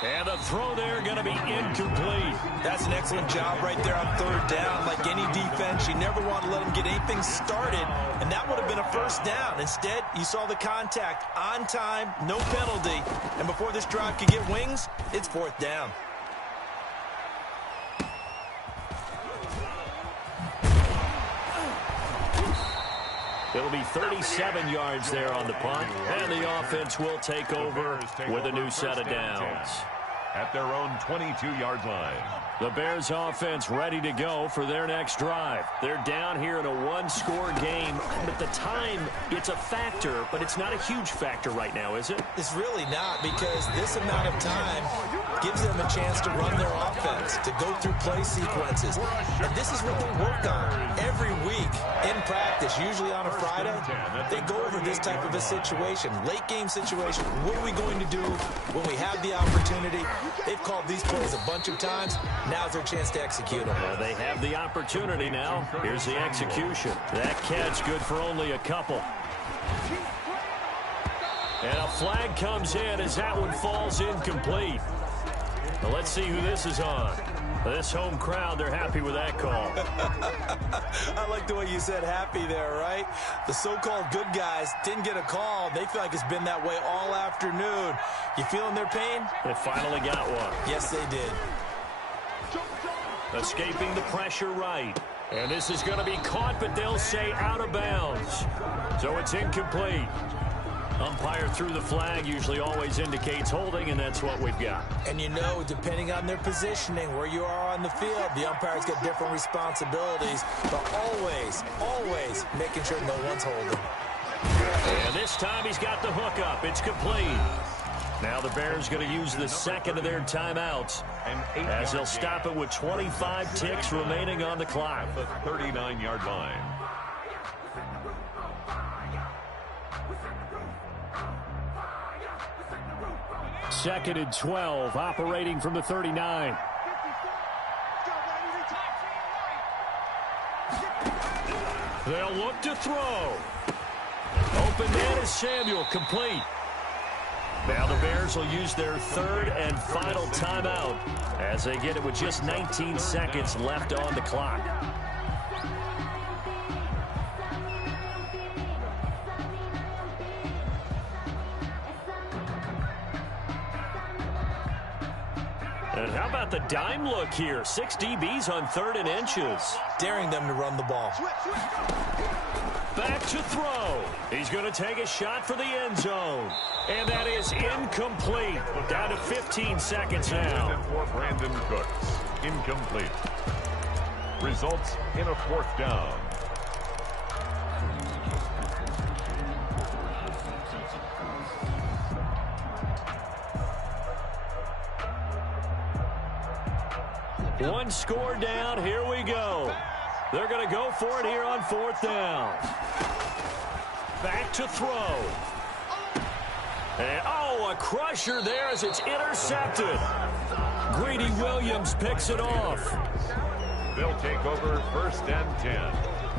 And the throw there going to be incomplete. That's an excellent job right there on 3rd down. Like any defense, you never want to let them get anything started, and that would have been a 1st down. Instead, you saw the contact on time, no penalty, and before this drive could get wings, it's 4th down. It'll be 37 yards there on the punt, and the offense will take over with a new set of downs. At their own 22-yard line. The Bears offense ready to go for their next drive. They're down here in a 1-score game. At the time, it's a factor, but it's not a huge factor right now, is it? It's really not, because this amount of time gives them a chance to run their offense, to go through play sequences. And this is what they work on every week in practice, usually on a Friday. They go over this type of a situation, late game situation. What are we going to do when we have the opportunity? They've called these plays a bunch of times. Now's their chance to execute them. Well, they have the opportunity now. Here's the execution. That catch good for only a couple. And a flag comes in as that one falls incomplete. Well, let's see who this is on. This home crowd, they're happy with that call. I like the way you said happy there, right? The so-called good guys didn't get a call. They feel like it's been that way all afternoon. You feeling their pain? They finally got one. Yes, they did. Escaping the pressure right. And this is going to be caught, but they'll say out of bounds. So it's incomplete. Umpire threw the flag, usually always indicates holding, and that's what we've got. And you know, depending on their positioning, where you are on the field, the umpires get different responsibilities, but always making sure no one's holding. And this time he's got the hook up. It's complete. Now the Bears going to use the second of their timeouts as they'll stop it with 25 ticks remaining on the clock. The 39-yard line. Second and 12, operating from the 39. They'll look to throw. Open man is Samuel, complete. Now the Bears will use their third and final timeout as they get it with just 19 seconds left on the clock. And how about the dime look here? 6 DBs on 3rd and inches. Daring them to run the ball. Back to throw. He's going to take a shot for the end zone. And that is incomplete. Down to 15 seconds now. For Brandon Cooks. Incomplete. Results in a 4th down. One score down. Here we go. They're going to go for it here on 4th down. Back to throw. And, a crusher there as it's intercepted. Greedy Williams picks it off. They'll take over 1st and 10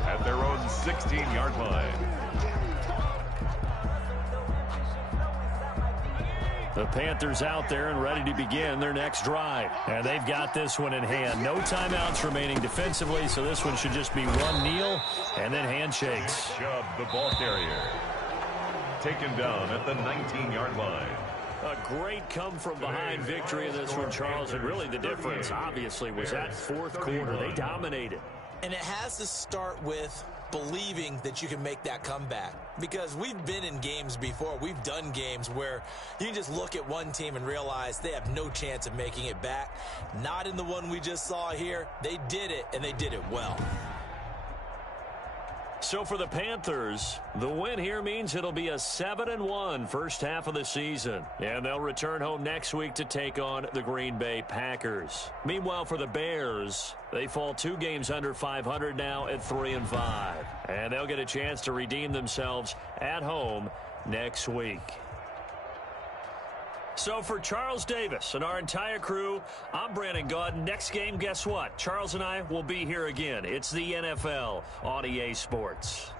at their own 16-yard line. The Panthers out there and ready to begin their next drive. And they've got this one in hand. No timeouts remaining defensively, so this one should just be one kneel and then handshakes. Chubb, the ball carrier, taken down at the 19-yard line. A great come-from-behind victory in this one, Charles, and really the difference, obviously, was that 4th quarter. They dominated. And it has to start with believing that you can make that comeback. Because we've been in games before. We've done games where you can just look at one team and realize they have no chance of making it back. Not in the one we just saw here. They did it, and they did it well. So for the Panthers, the win here means it'll be a 7-1 first half of the season. And they'll return home next week to take on the Green Bay Packers. Meanwhile, for the Bears, they fall 2 games under 500 now at 3-5. And they'll get a chance to redeem themselves at home next week. So for Charles Davis and our entire crew, I'm Brandon Gaudin. Next game, guess what? Charles and I will be here again. It's the NFL on EA Sports.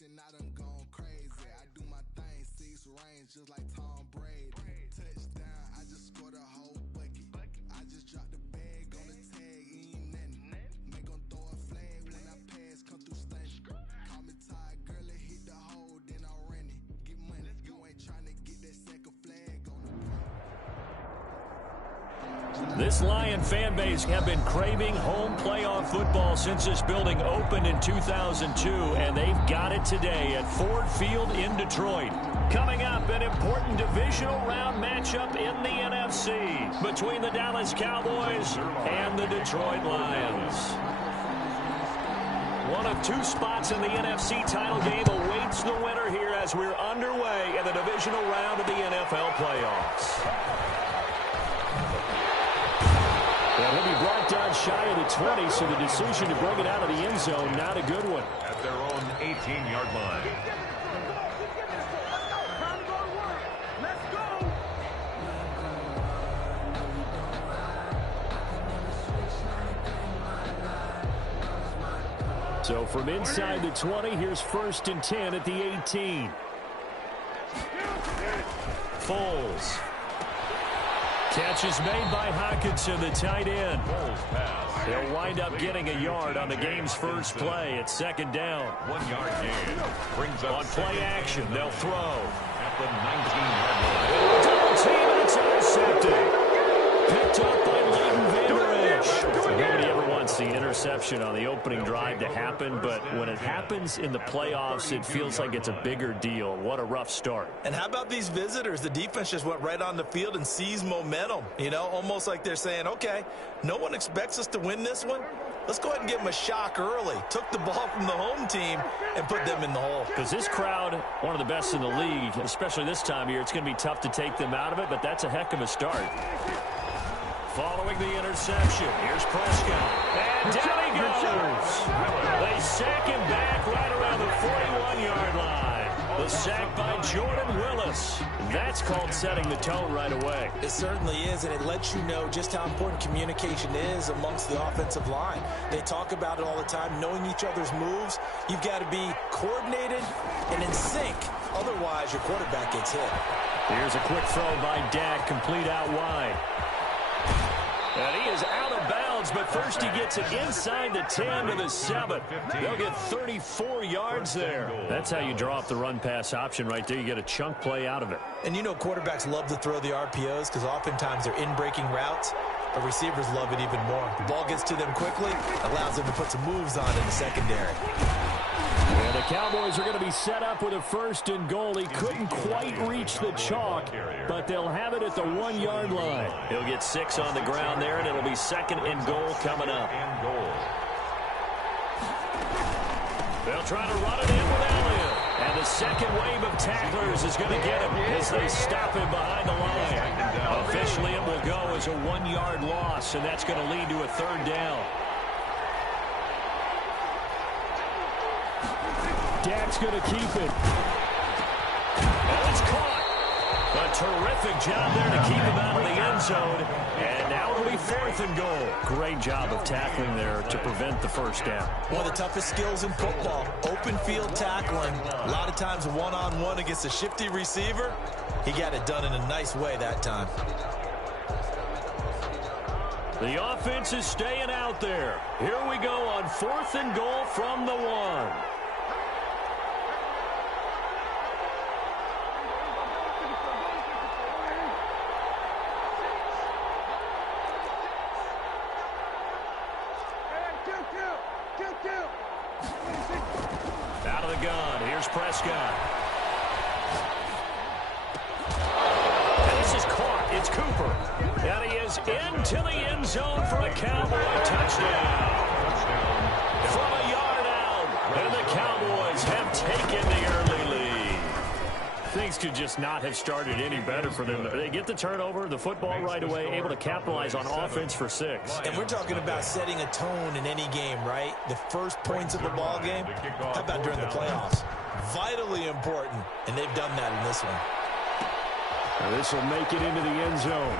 Action, I done gone crazy. I do my thing, 6 range, just like Tom Brady. Touchdown, I just scored a whole bucket. I just dropped the bag on the tag, ain't nothing. Make 'em throw a flag when I pass, come through stunning. Call me Ty Gurley, hit the hole, then I ran it. Get money, you ain't trying to get that second flag on the This Lion fan base have been craving home playoff football since this building opened in 2002, and they've got it today at Ford Field in Detroit. Coming up, an important divisional round matchup in the NFC between the Dallas Cowboys and the Detroit Lions. One of 2 spots in the NFC title game awaits the winner here as we're underway in the divisional round of the NFL playoffs. Well, he'll be brought down shy of the 20, so the decision to bring it out of the end zone, not a good one. At their own 18-yard line. So from inside the 20, here's 1st and 10 at the 18. Foles. Catch is made by Hockenson, the tight end. They'll wind up getting a yard on the game's first play. It's 2nd down. 1-yard gain. Brings up on play action, they'll throw. At the 19-yard line. Double team, and it's intercepted. Picked up by Leighton Vander Esch. Nobody ever wants the interception on the opening drive to happen, but when it happens in the playoffs, it feels like it's a bigger deal. What a rough start. And how about these visitors? The defense just went right on the field and seized momentum. You know, almost like they're saying, okay, no one expects us to win this one. Let's go ahead and give them a shock early. Took the ball from the home team and put them in the hole. Because this crowd, one of the best in the league, especially this time of year, it's going to be tough to take them out of it, but that's a heck of a start. Following the interception, here's Prescott. And down he goes. They sack him back right around the 41-yard line. The sack by Jordan Willis. That's called setting the tone right away. It certainly is, and it lets you know just how important communication is amongst the offensive line. They talk about it all the time, knowing each other's moves. You've got to be coordinated and in sync. Otherwise, your quarterback gets hit. Here's a quick throw by Dak, complete out wide. And he is out of bounds, but first he gets it inside the 10 to the 7. They'll get 34 yards there. That's how you draw up the run-pass option right there. You get a chunk play out of it. And you know quarterbacks love to throw the RPOs because oftentimes they're in-breaking routes, but receivers love it even more. The ball gets to them quickly, allows them to put some moves on in the secondary. And the Cowboys are going to be set up with a 1st and goal. He couldn't quite reach the chalk, but they'll have it at the 1-yard line. He'll get 6 on the ground there, and it'll be 2nd and goal coming up. They'll try to run it in with Elliott. And the second wave of tacklers is going to get him as they stop him behind the line. Officially, it will go as a 1-yard loss, and that's going to lead to a 3rd down. Dak's going to keep it. And it's caught. A terrific job there to keep him out of the end zone. And now it'll be 4th and goal. Great job of tackling there to prevent the 1st down. One of the toughest skills in football, open field tackling. A lot of times one-on-one against a shifty receiver. He got it done in a nice way that time. The offense is staying out there. Here we go on 4th and goal from the 1. Out of the gun, here's Prescott. And this is caught, it's Cooper. And he is into the end zone for a Cowboy touchdown. From a yard out, and the Cowboys have taken the early lead. Things could just not have started any better for them. They get the turnover, the football right away, able to capitalize on offense for 6. And we're talking about setting a tone in any game, right? The first points of the ball game. How about during the playoffs? Vitally important, and they've done that in this one. Now this will make it into the end zone.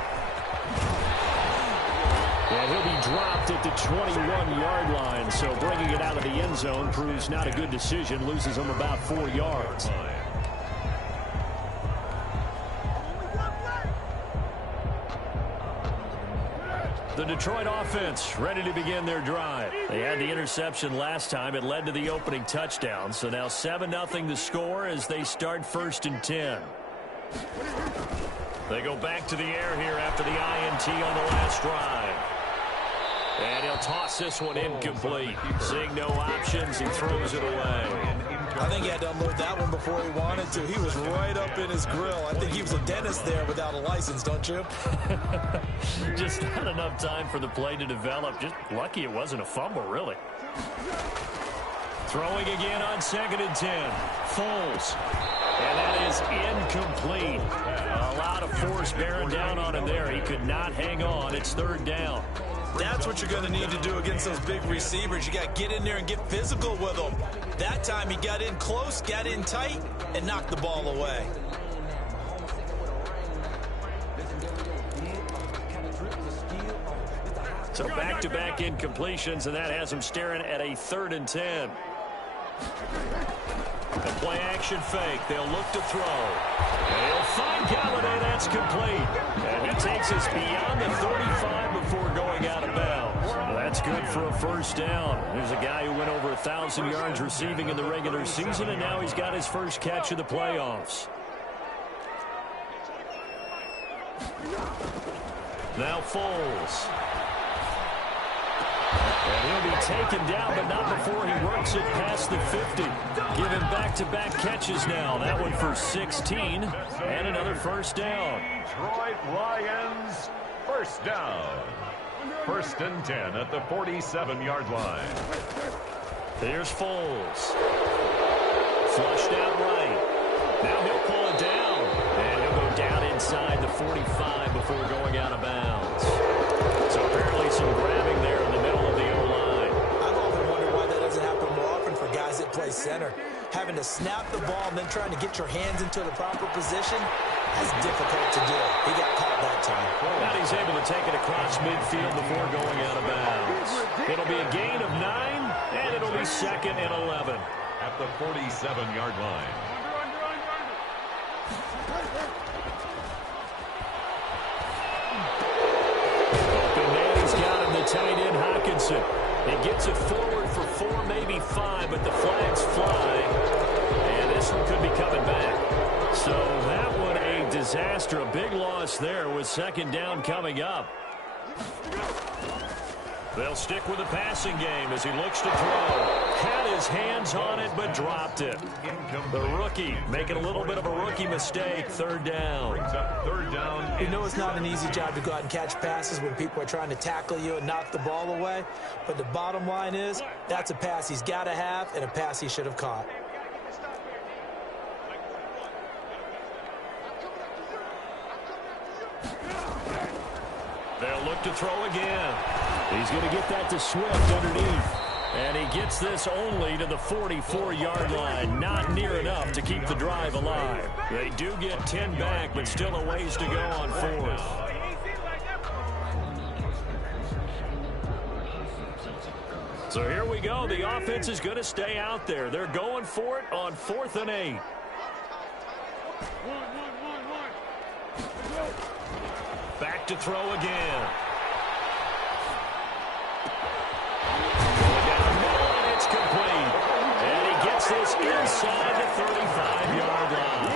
And he'll be dropped at the 21-yard line. So bringing it out of the end zone proves not a good decision. Loses him about 4 yards. The Detroit offense ready to begin their drive. They had the interception last time. It led to the opening touchdown. So now 7-0 the score as they start 1st and 10. They go back to the air here after the INT on the last drive. And he'll toss this one incomplete. Seeing no options, he throws it away. I think he had to unload that one before he wanted to. He was right up in his grill. I think he was a dentist there without a license, don't you? Just not enough time for the play to develop. Just lucky it wasn't a fumble, really. Throwing again on 2nd and 10. Foles. And that is incomplete. A lot of force bearing down on him there. He could not hang on. It's 3rd down. That's what you're going to need to do against those big receivers. You got to get in there and get physical with them. That time he got in close, got in tight, and knocked the ball away. So back-to-back incompletions, and that has him staring at a 3rd and 10. The play action fake. They'll look to throw. They'll find Galladay. That's complete. And he takes us beyond the 35 before going out of bounds. Well, that's good for a 1st down. There's a guy who went over 1,000 yards receiving in the regular season, and now he's got his first catch of the playoffs. Now Foles. And he'll be taken down, but not before he works it past the 50. Give him back-to-back catches now. That one for 16, and another 1st down. Detroit Lions, 1st down. 1st and 10 at the 47-yard line. Here's Foles. Flushed out right. Now he'll pull it down. And he'll go down inside the 45 before going out of bounds. So apparently some grabbing there in the middle of the O-line. I've often wondered why that doesn't happen more often for guys that play center. Having to snap the ball and then trying to get your hands into the proper position, that's difficult to do. He got caught that time. Now he's able to take it across midfield before going out of bounds. It'll be a gain of 9, and it'll be 2nd and 11. At the 47-yard line. Tight end Hockenson. He gets it forward for 4, maybe 5, but the flags fly. And this one could be coming back. So that one a disaster. A big loss there with 2nd down coming up. They'll stick with the passing game as he looks to throw. Had his hands on it, but dropped it. The rookie making a little bit of a rookie mistake. 3rd down. 3rd down. You know it's not an easy job to go out and catch passes when people are trying to tackle you and knock the ball away. But the bottom line is, that's a pass he's got to have and a pass he should have caught. They'll look to throw again. He's going to get that to Swift underneath. And he gets this only to the 44-yard line. Not near enough to keep the drive alive. They do get 10 back, but still a ways to go on 4th. So here we go. The offense is going to stay out there. They're going for it on 4th and 8. Back to throw again. Complete. And he gets this inside the 35-yard line.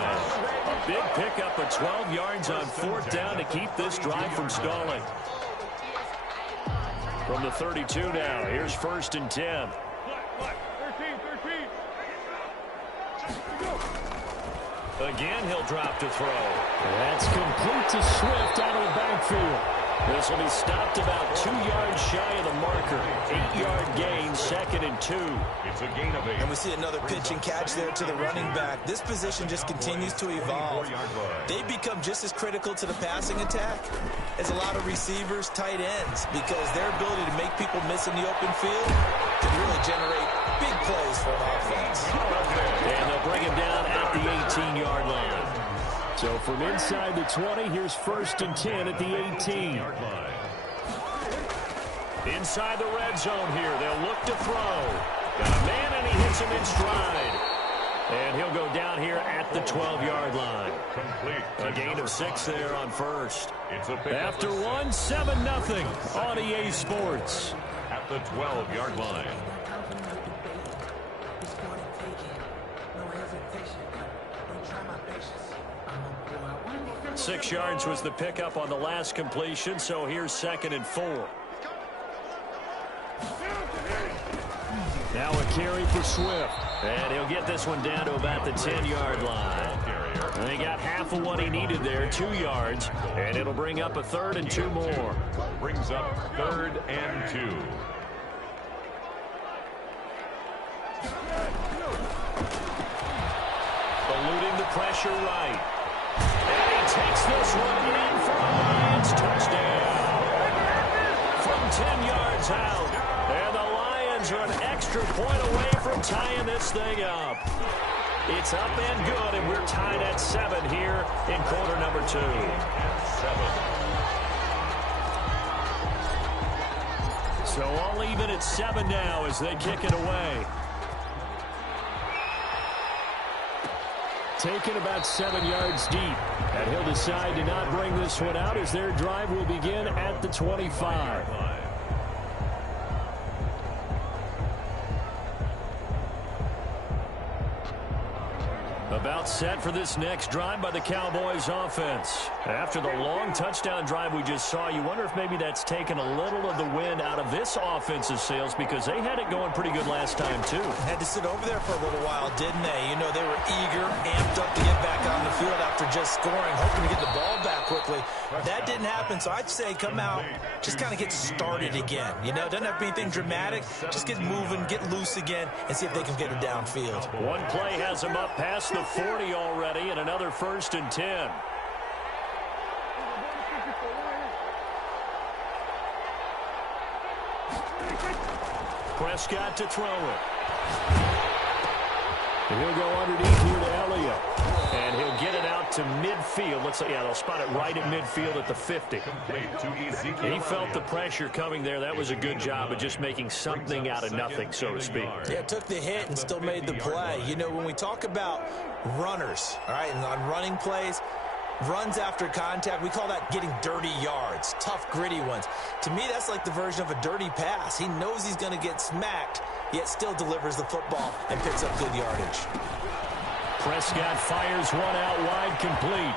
A big pickup of 12 yards on 4th down to keep this drive from stalling. From the 32 now, here's 1st and 10. Again, he'll drop to throw. That's complete to Swift out of the backfield. This will be stopped about 2 yards shy of the marker. 8-yard gain, 2nd and 2. It's a gain of 8. And we see another pitch and catch there to the running back. This position just continues to evolve. They become just as critical to the passing attack as a lot of receivers, tight ends, because their ability to make people miss in the open field can really generate big plays for an offense. And they'll bring him down at the 18-yard line. So from inside the 20, here's 1st and 10 at the 18. Inside the red zone here. They'll look to throw. Got a man, and he hits him in stride. And he'll go down here at the 12-yard line. Complete. A gain of 6 there on first. It's a After 1, 7-0 on EA Sports. At the 12-yard line. 6 yards was the pickup on the last completion, so here's 2nd and 4. Now a carry for Swift. And he'll get this one down to about the 10-yard line. And he got half of what he needed there, 2 yards. And it'll bring up a 3rd and 2 more. Brings up 3rd and 2. Eluding the pressure right. And he takes this one in for a Lions touchdown. From 10 yards out. And the Lions are an extra point away from tying this thing up. It's up and good, and we're tied at 7 here in quarter number 2. 7. So all even at 7 now as they kick it away. Taken about 7 yards deep. And he'll decide to not bring this one out as their drive will begin at the 25. About set for this next drive by the Cowboys offense. After the long touchdown drive we just saw, you wonder if maybe that's taken a little of the wind out of this offensive sails because they had it going pretty good last time too. Had to sit over there for a little while, didn't they? You know, they were eager, amped up to get back on the field after just scoring, hoping to get the ball back quickly. That didn't happen, so I'd say come out, just kind of get started again. You know, doesn't have to be anything dramatic. Just get moving, get loose again, and see if they can get it downfield. One play has them up past the 40 already, and another 1st and 10. Prescott to throw it. And he'll go underneath here to Elliott. And he'll get it out to midfield. Looks like, yeah, they'll spot it right at midfield at the 50. He felt the pressure coming there. That was a good job of just making something out of nothing, so to speak. Yeah, took the hit and still made the play. You know, when we talk about runners, all right, and on running plays, runs after contact, we call that getting dirty yards, tough, gritty ones. To me, that's like the version of a dirty pass. He knows he's going to get smacked, yet still delivers the football and picks up good yardage. Prescott fires one out wide, complete.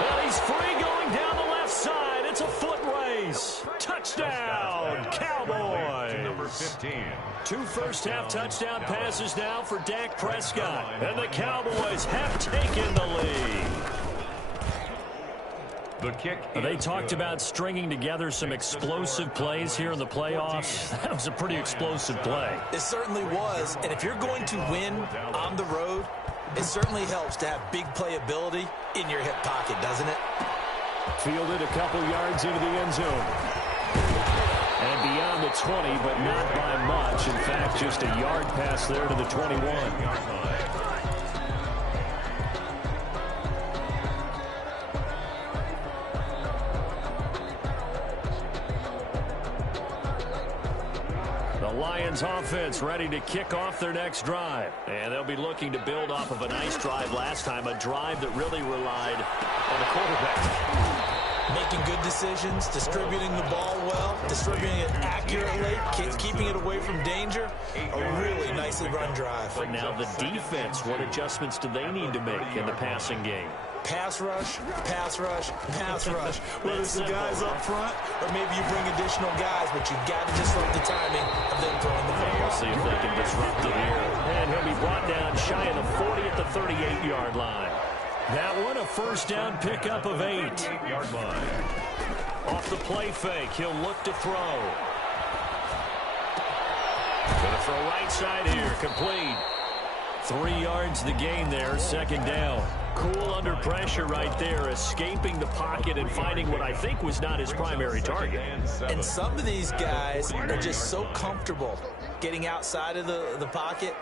Well, he's free going down the left side. It's a foot race. Touchdown, Cowboys. Number 15. 2 first-half touchdown passes now for Dak Prescott. And the Cowboys have taken the lead. The kick. They talked about stringing together some explosive plays here in the playoffs. That was a pretty explosive play. It certainly was. And if you're going to win on the road, it certainly helps to have big playability in your hip pocket, doesn't it? Fielded a couple yards into the end zone. And beyond the 20, but not by much. In fact, just a yard pass there to the 21. Lions offense ready to kick off their next drive. And they'll be looking to build off of a nice drive last time, a drive that really relied on the quarterback. Making good decisions, distributing the ball well, distributing it accurately, keeping it away from danger. A really nicely run drive. But now the defense, what adjustments do they need to make in the passing game? Pass rush, pass rush, pass rush. Whether it's the guys up front or maybe you bring additional guys, but you got to disrupt the timing of them throwing the football. We'll see if they can disrupt it here. And he'll be brought down shy of the 40 at the 38-yard line. That one a first down pickup of 8. 8-yard line. Off the play fake, he'll look to throw. Gonna throw right side here, complete. 3 yards the gain there, 2nd down. Cool under pressure right there, escaping the pocket and finding what I think was not his primary target. And some of these guys are just so comfortable getting outside of the pocket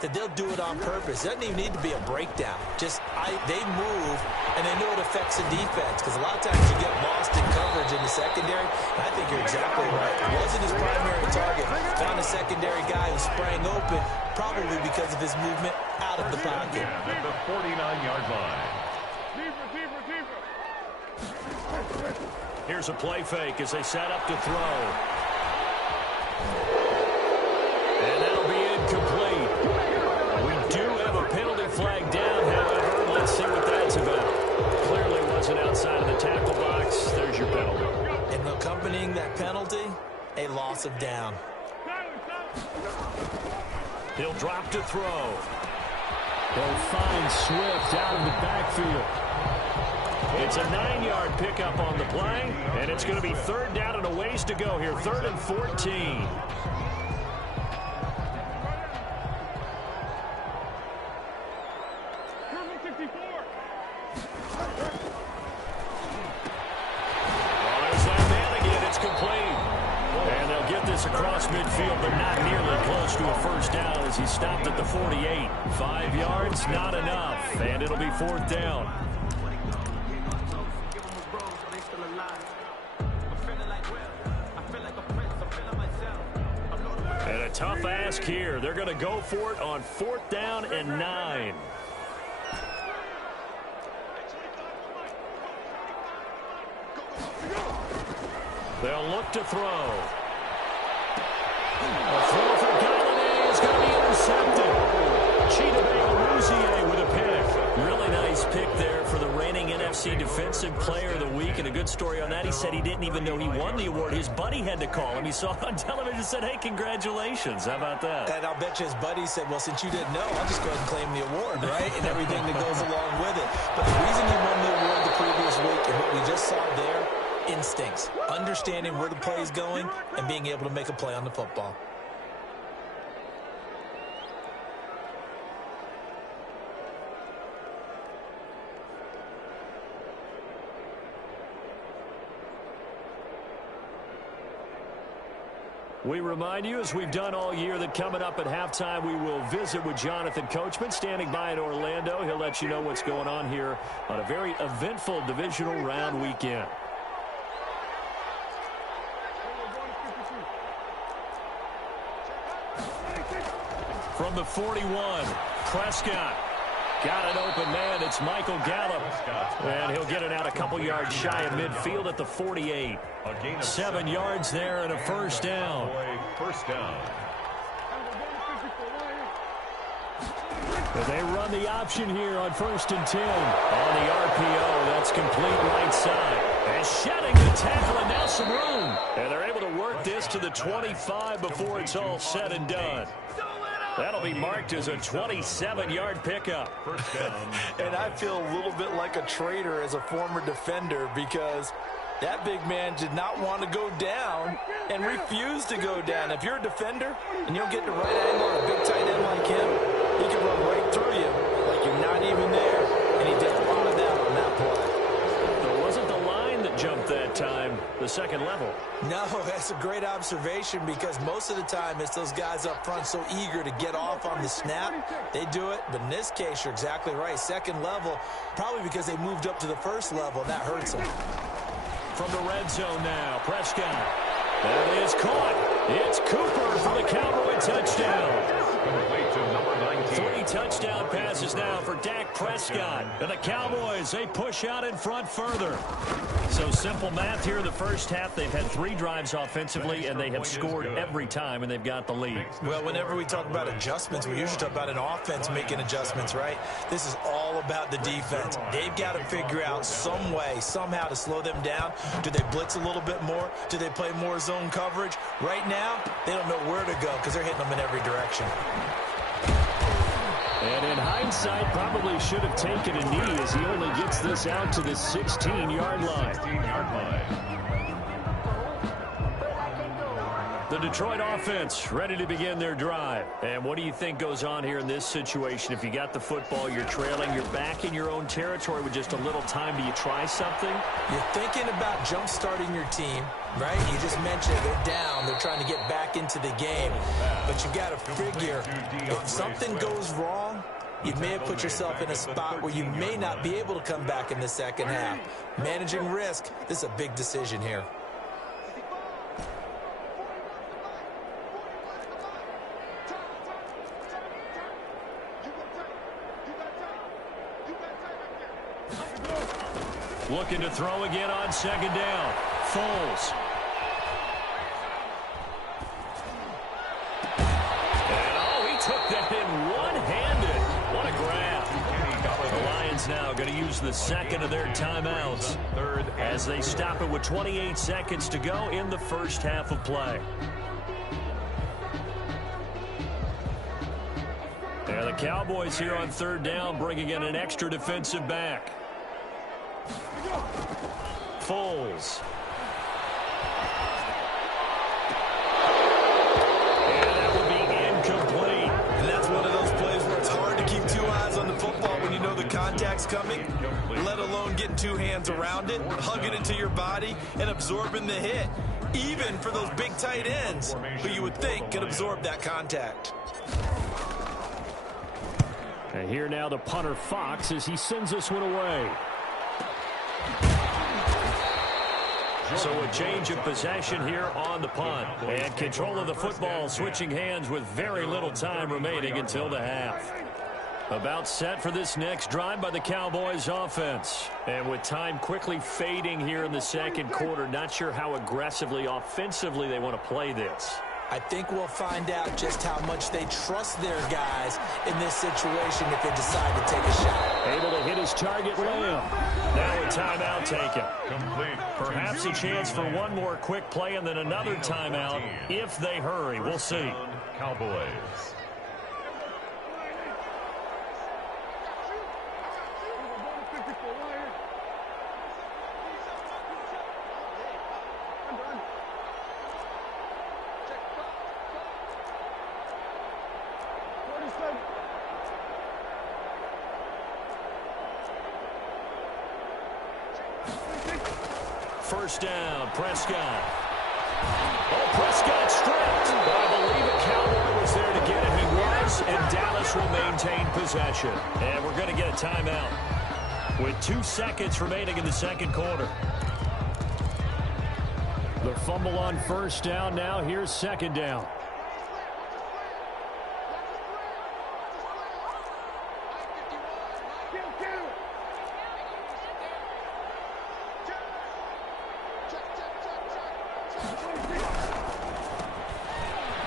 that they'll do it on purpose. It doesn't even need to be a breakdown. Just they move and they know it affects the defense because a lot of times you get lost in coverage in the secondary, and I think you're exactly right. It wasn't his primary target. Found a secondary guy who sprang open, probably because of his movement out of the pocket. At the 49-yard line. Here's a play fake as they set up to throw. And that'll be incomplete. We do have a penalty flag down, however. Let's see what that's about. Clearly wasn't outside of the tackle box. There's your penalty. And accompanying that penalty, a loss of down. He'll drop to throw. They'll find Swift out of the backfield. It's a 9-yard pickup on the play, and it's going to be third down and a ways to go here. 3rd and 14. Across midfield, but not nearly close to a first down as he stopped at the 48. 5 yards, not enough, and it'll be 4th down. And a tough ask here. They're going to go for it on 4th down and 9. They'll look to throw. A throw for Galladay is going to be intercepted. Chidobe Awuzie with a pick. Really nice pick there for the reigning NFC Defensive Player of the Week. And a good story on that. He said he didn't even know he won the award. His buddy had to call him. He saw it on television and said, hey, congratulations. How about that? And I'll bet you his buddy said, well, since you didn't know, I'll just go ahead and claim the award, right? And everything that goes along with it. But the reason he won the award the previous week and what we just saw there, instincts, understanding where the play is going, and being able to make a play on the football. We remind you, as we've done all year, that coming up at halftime, we will visit with Jonathan Coachman, standing by in Orlando. He'll let you know what's going on here on a very eventful divisional round weekend. From the 41, Prescott. Got an open man. It's Michael Gallup. And he'll get it out a couple yards shy of midfield at the 48. 7 yards there and a first down. First down. And they run the option here on 1st and 10. On the RPO, that's complete right side. And shedding the tackle, and now some room. And they're able to work this to the 25 before it's all said and done. That'll be marked as a 27-yard pickup. First down. And I feel a little bit like a traitor as a former defender because that big man did not want to go down and refused to go down. If you're a defender and you don't get the right angle on a big tight end like him, he can run right through you like you're not even there. And he did a lot of that on that play. It wasn't the line that jumped that time, the second level. No, that's a great observation because most of the time it's those guys up front so eager to get off on the snap. They do it, but in this case, you're exactly right. Second level, probably because they moved up to the first level, and that hurts them. From the red zone now, Prescott. That is caught. It's Cooper for the Cowboy touchdown. Complete to number 19. 3 touchdown passes now for Dak Prescott. And the Cowboys, they push out in front further. So simple math here in the first half. They've had 3 drives offensively, and they have scored every time, and they've got the lead. Well, whenever we talk about adjustments, we usually talk about an offense making adjustments, right? This is all about the defense. They've got to figure out some way, somehow to slow them down. Do they blitz a little bit more? Do they play more zone coverage? Right now, they don't know where to go because they're hitting them in every direction. And in hindsight, probably should have taken a knee as he only gets this out to the 16-yard line. 16-yard line. The Detroit offense ready to begin their drive. And what do you think goes on here in this situation? If you got the football, you're trailing, you're back in your own territory with just a little time. Do you try something? You're thinking about jump-starting your team, right? You just mentioned they're down. They're trying to get back into the game. But you got to figure if something goes wrong, you may have put yourself in a spot where you may not be able to come back in the second half. Managing risk, this is a big decision here. Looking to throw again on second down. Foles. And, he took that in one-handed. What a grab. The Lions now going to use the second of their timeouts as they stop it with 28 seconds to go in the first half of play. And the Cowboys here on third down bringing in an extra defensive back. Foles. And that would be incomplete. And that's one of those plays where it's hard to keep two eyes on the football when you know the contact's coming, let alone getting two hands around it, hugging it to your body, and absorbing the hit, even for those big tight ends who you would think could absorb that contact. And here now the punter Fox as he sends this one away. So a change of possession here on the punt. And control of the football switching hands with very little time remaining until the half. About set for this next drive by the Cowboys offense. And with time quickly fading here in the second quarter, not sure how aggressively, offensively they want to play this. I think we'll find out just how much they trust their guys in this situation if they decide to take a shot. Able to hit his target, Lamb. Now a timeout taken. Complete. Perhaps a chance for one more quick play and then another timeout if they hurry. We'll see. Cowboys. First down, Prescott. Oh, Prescott stripped. But I believe a Cowboy was there to get it. He was, and Dallas will maintain possession. And we're going to get a timeout with 2 seconds remaining in the second quarter. The fumble on first down. Now here's second down.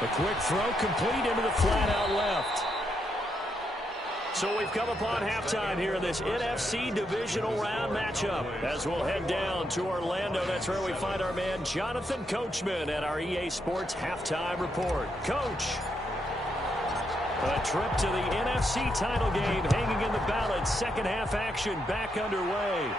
The quick throw complete into the flat out left. So we've come upon halftime here in this NFC divisional round matchup. As we'll head down to Orlando, that's where we find our man Jonathan Coachman at our EA Sports halftime report. Coach, a trip to the NFC title game hanging in the balance. Second half action back underway.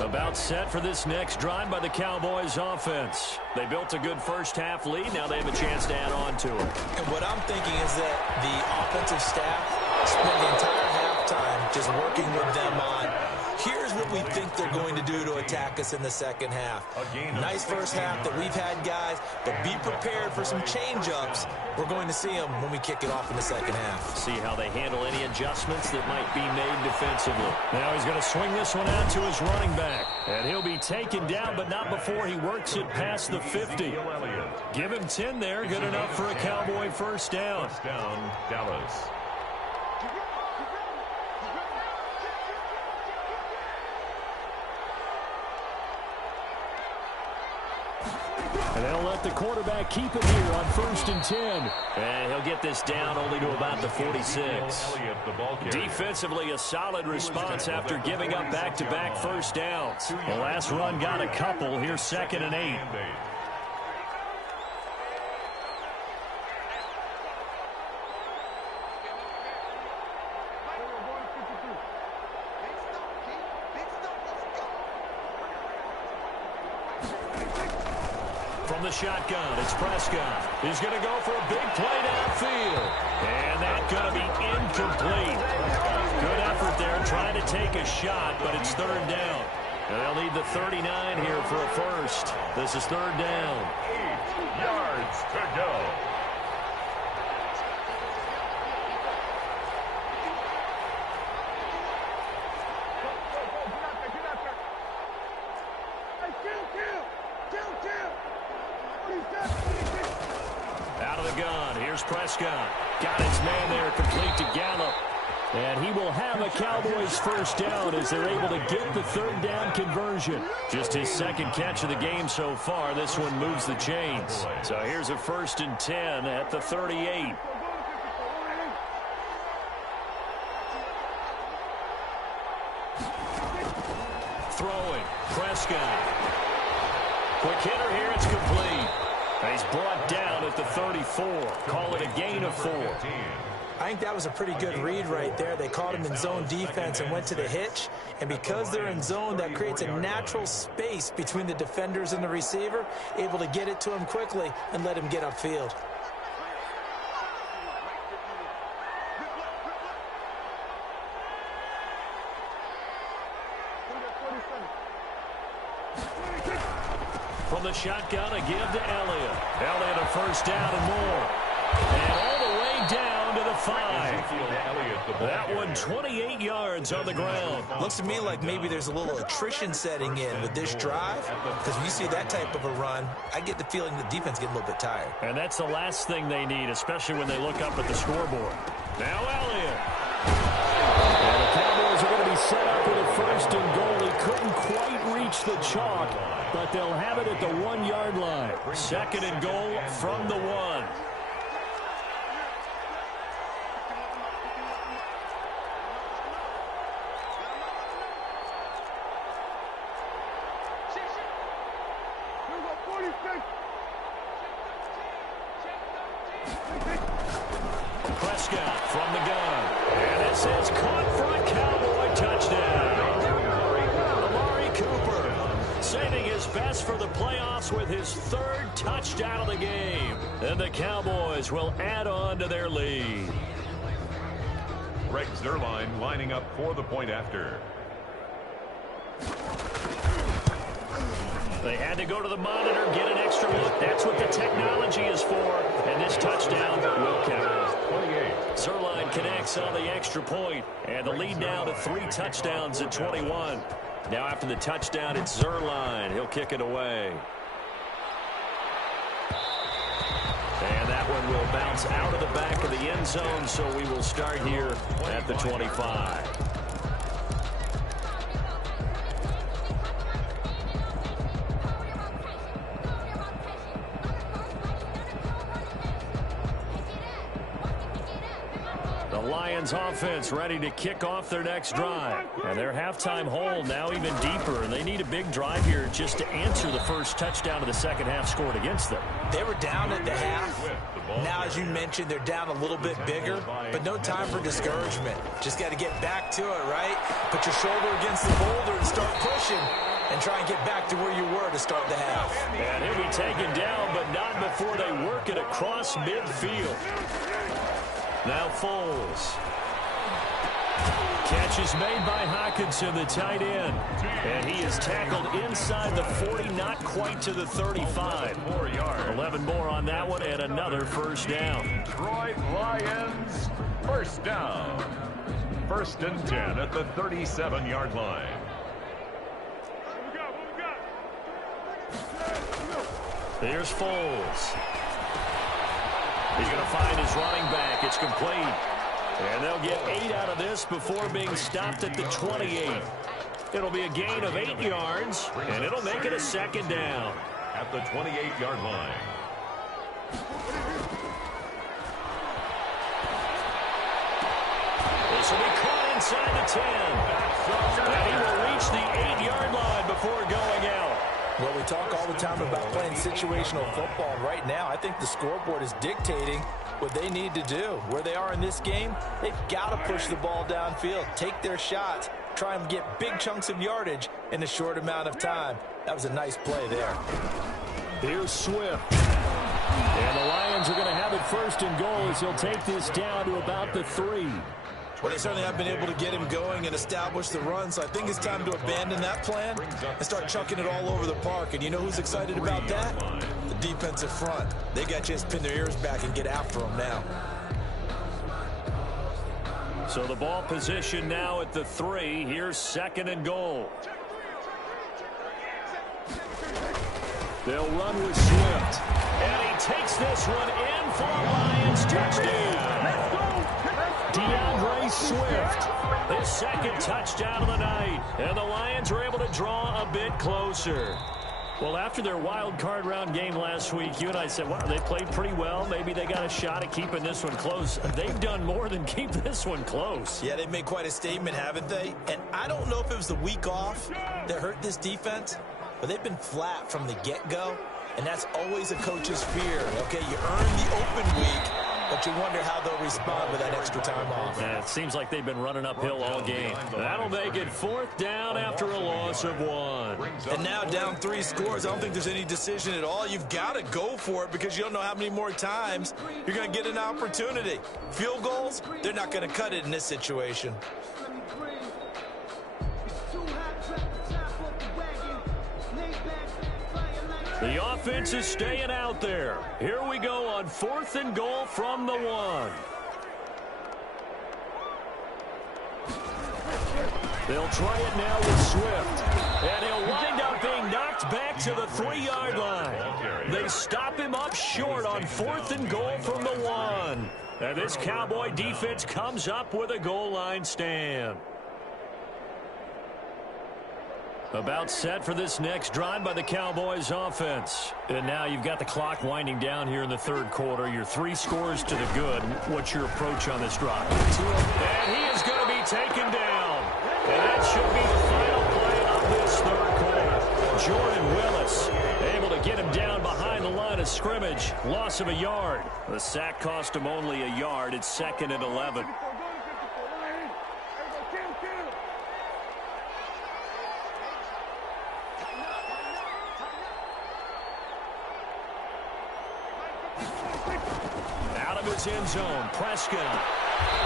About set for this next drive by the Cowboys offense. They built a good first half lead. Now they have a chance to add on to it. And what I'm thinking is that the offensive staff spent the entire halftime just working with them on, here's what we think they're going to do to attack us in the second half. Nice first half that we've had, guys, but be prepared for some change-ups. We're going to see them when we kick it off in the second half. See how they handle any adjustments that might be made defensively. Now he's going to swing this one out to his running back. And he'll be taken down, but not before he works it past the 50. Give him 10 there. Good enough for a Cowboy first down. First down, Dallas. And they'll let the quarterback keep it here on 1st and 10. And he'll get this down only to about the 46. Defensively, a solid response after giving up back-to-back first downs. The last run got a couple. Here's 2nd and 8. From the shotgun, it's Prescott. He's going to go for a big play downfield. And that's going to be incomplete. to take a shot, but it's third down. And they'll need the 39 here for a first. This is third down. 8 yards to go. Out of the gun, here's Prescott. Got his man there, complete to Gallup. And he will have a Cowboys first down as they're able to get the third down conversion. Just his second catch of the game so far. This one moves the chains. So here's a 1st and 10 at the 38. Throwing, Prescott. Quick hitter here, it's complete. He's brought down at the 34. Call it a gain of 4. I think that was a pretty good read right there. They caught him in zone defense and went to the hitch. And because they're in zone, that creates a natural space between the defenders and the receiver, able to get it to him quickly and let him get upfield. From the shotgun, a give to Elliott. Elliott a first down and more. And all the way down to the 5. That one 28 yards on the ground. Looks to me like maybe there's a little attrition setting in with this drive. Because when you see that type of a run, I get the feeling the defense getting a little bit tired. And that's the last thing they need, especially when they look up at the scoreboard. Now Elliott. And the Cowboys are going to be set up with a 1st and goal. He couldn't quite reach the chalk, but they'll have it at the 1-yard line. 2nd and goal from the 1. Prescott from the gun. And this is caught for a Cowboy touchdown. Amari Cooper saving his best for the playoffs with his 3rd touchdown of the game. And the Cowboys will add on to their lead. Greg Zuerlein lining up for the point after. They had to go to the monitor, get an extra look. That's what the technology is for. And this touchdown will count. 28. Zuerlein connects on the extra point. And the lead now to 3 touchdowns at 21. Now after the touchdown, it's Zuerlein. He'll kick it away. And that one will bounce out of the back of the end zone. So we will start here at the 25. Lions offense ready to kick off their next drive. And their halftime hole now even deeper. And they need a big drive here just to answer the first touchdown of the second half scored against them. They were down at the half. Now, as you mentioned, they're down a little bit bigger. But no time for discouragement. Just got to get back to it, right? Put your shoulder against the boulder and start pushing. And try and get back to where you were to start the half. And he'll be taken down, but not before they work it across midfield. Now Foles. Catch is made by Hockenson, the tight end. And he is tackled inside the 40, not quite to the 35. 4 yards. 11 more on that one, and another first down. Detroit Lions, first down. 1st and 10 at the 37-yard line. Here's Foles. He's going to find his running back. It's complete. And they'll get 8 out of this before being stopped at the 28. It'll be a gain of 8 yards, and it'll make it a 2nd down. At the 28-yard line. This will be caught inside the 10. And he will reach the 8-yard line before going out. Well, we talk all the time about playing situational football. Right now, I think the scoreboard is dictating what they need to do. Where they are in this game, they've got to push the ball downfield, take their shots, try and get big chunks of yardage in a short amount of time. That was a nice play there. Here's Swift. And the Lions are going to have it 1st and goal as he'll take this down to about the 3. Well, they certainly have been able to get him going and establish the run, so I think it's time to abandon that plan and start chucking it all over the park. And you know who's excited about that? The defensive front. They got a chance to pin their ears back and get after him now. So the ball position now at the 3. Here's 2nd and goal. They'll run with Swift. And he takes this one in for a Lions touchdown. DeAndre Swift, his 2nd touchdown of the night. And the Lions were able to draw a bit closer. Well, after their wild card round game last week, you and I said, well, they played pretty well. Maybe they got a shot at keeping this one close. They've done more than keep this one close. Yeah, they've made quite a statement, haven't they? And I don't know if it was the week off that hurt this defense, but they've been flat from the get-go, and that's always a coach's fear. Okay, you earn the open week, but you wonder how they'll respond with that extra time off. Yeah, it seems like they've been running uphill all game. That'll make it 4th down after a loss of 1. And now down 3 scores. I don't think there's any decision at all. You've got to go for it because you don't know how many more times you're going to get an opportunity. Field goals, they're not going to cut it in this situation. The offense is staying out there. Here we go on 4th and goal from the 1. They'll try it now with Swift. And he'll wind up being knocked back to the 3-yard line. They stop him up short on 4th and goal from the 1. And this Cowboy defense comes up with a goal line stand. About set for this next drive by the Cowboys offense. And now you've got the clock winding down here in the 3rd quarter. Your 3 scores to the good. What's your approach on this drive? And he is going to be taken down. And that should be the final play of this 3rd quarter. Jordan Willis able to get him down behind the line of scrimmage. Loss of a yard. The sack cost him only a yard. It's 2nd and 11. His end zone, Prescott,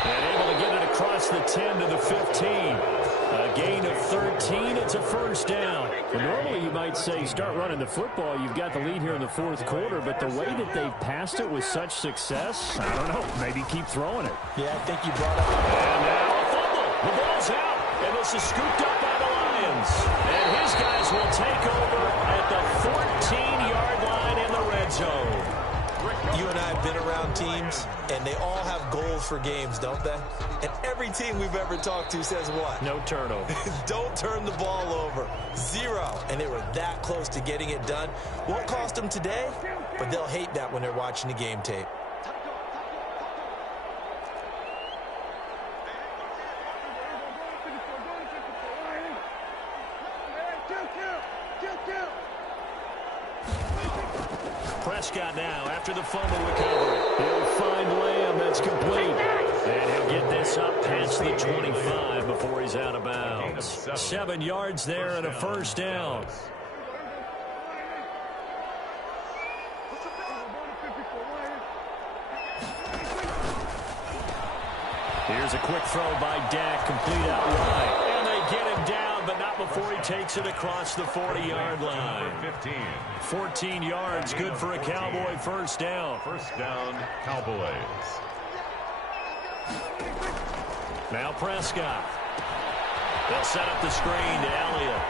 and able to get it across the 10 to the 15. A gain of 13, it's a 1st down. Well, normally you might say start running the football. You've got the lead here in the 4th quarter, but the way that they've passed it with such success, I don't know, maybe keep throwing it. Yeah, I think you brought up. And now a fumble. The ball's out, and this is scooped up by the Lions. And his guys will take over at the 14-yard line in the red zone. You and I have been around teams, and they all have goals for games, don't they? And every team we've ever talked to says what? No turnover. Don't turn the ball over. 0. And they were that close to getting it done. Won't cost them today, but they'll hate that when they're watching the game tape. Prescott now after the fumble recovery. He'll find Lamb. That's complete. And he'll get this up past the 25 before he's out of bounds. 7 yards there and a 1st down. Here's a quick throw by Dak, complete out wide. And they get him down, but not before he takes it across the 40-yard line. 14 yards, good for a Cowboy 1st down. 1st down, Cowboys. Now Prescott. They'll set up the screen to Elliott.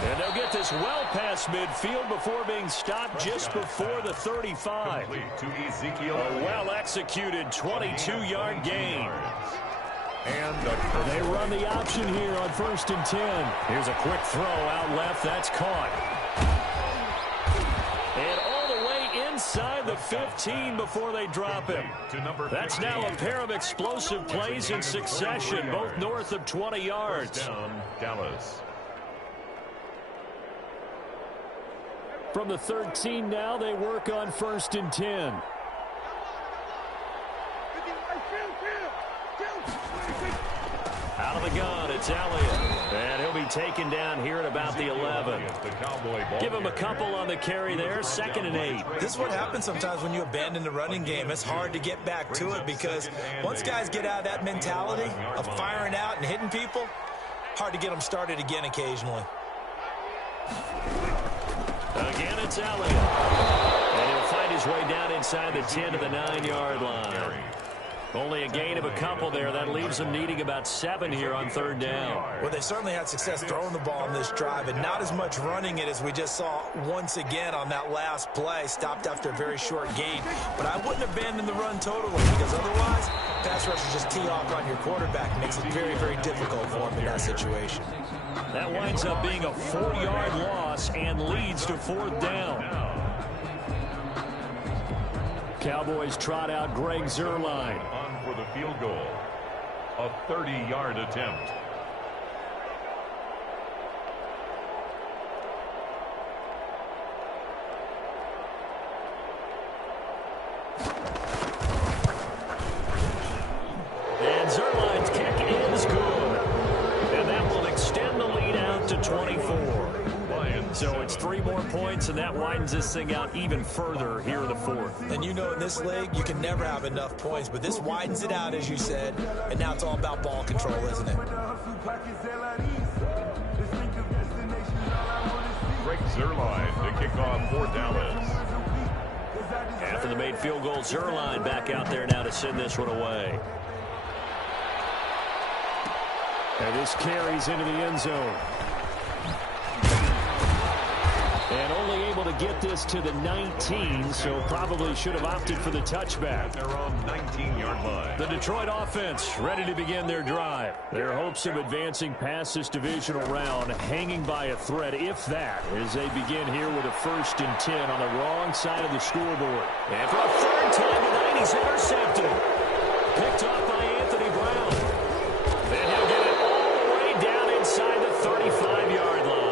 And they'll get this well past midfield before being stopped just before the 35. To Ezekiel. A well-executed 22-yard gain. And they run the option here on 1st and 10. Here's a quick throw out left. That's caught. And all the way inside the 15 before they drop him. That's now a pair of explosive plays in succession, both north of 20 yards. Down, Dallas. From the 13 now, they work on 1st and 10. Out of the gun, it's Elliott. And he'll be taken down here at about the 11. Give him a couple on the carry there, 2nd and 8. This is what happens sometimes when you abandon the running game. It's hard to get back to it because once guys get out of that mentality of firing out and hitting people, hard to get them started again occasionally. Again, it's Elliott. And he'll find his way down inside the 10 to the 9-yard line. Only a gain of a couple there. That leaves them needing about 7 here on 3rd down. Well, they certainly had success throwing the ball on this drive and not as much running it as we just saw once again on that last play. Stopped after a very short gain. But I wouldn't abandon the run totally because otherwise, pass rushers just tee off on your quarterback. Makes it very, very difficult for him in that situation. That winds up being a 4-yard loss and leads to 4th down. Cowboys trot out Greg Zuerlein. On for the field goal. A 30-yard attempt. And Zuerlein's kick is good. And that will extend the lead out to 24. So it's 3 more points, and that widens this thing out even further here in the 4th. And you know in this league, you can never have enough points, but this widens it out, as you said, and now it's all about ball control, isn't it? Greg Zuerlein to kick off for Dallas. After the made field goal, Zuerlein back out there now to send this one away. And this carries into the end zone. And only able to get this to the 19, so probably should have opted for the touchback. They're on 19-yard line. The Detroit offense ready to begin their drive. Their hopes of advancing past this divisional round hanging by a thread, if that, as they begin here with a 1st and 10 on the wrong side of the scoreboard. And for a 3rd time tonight, he's intercepted. Picked off by Anthony Brown. And he'll get it all the way down inside the 35-yard line.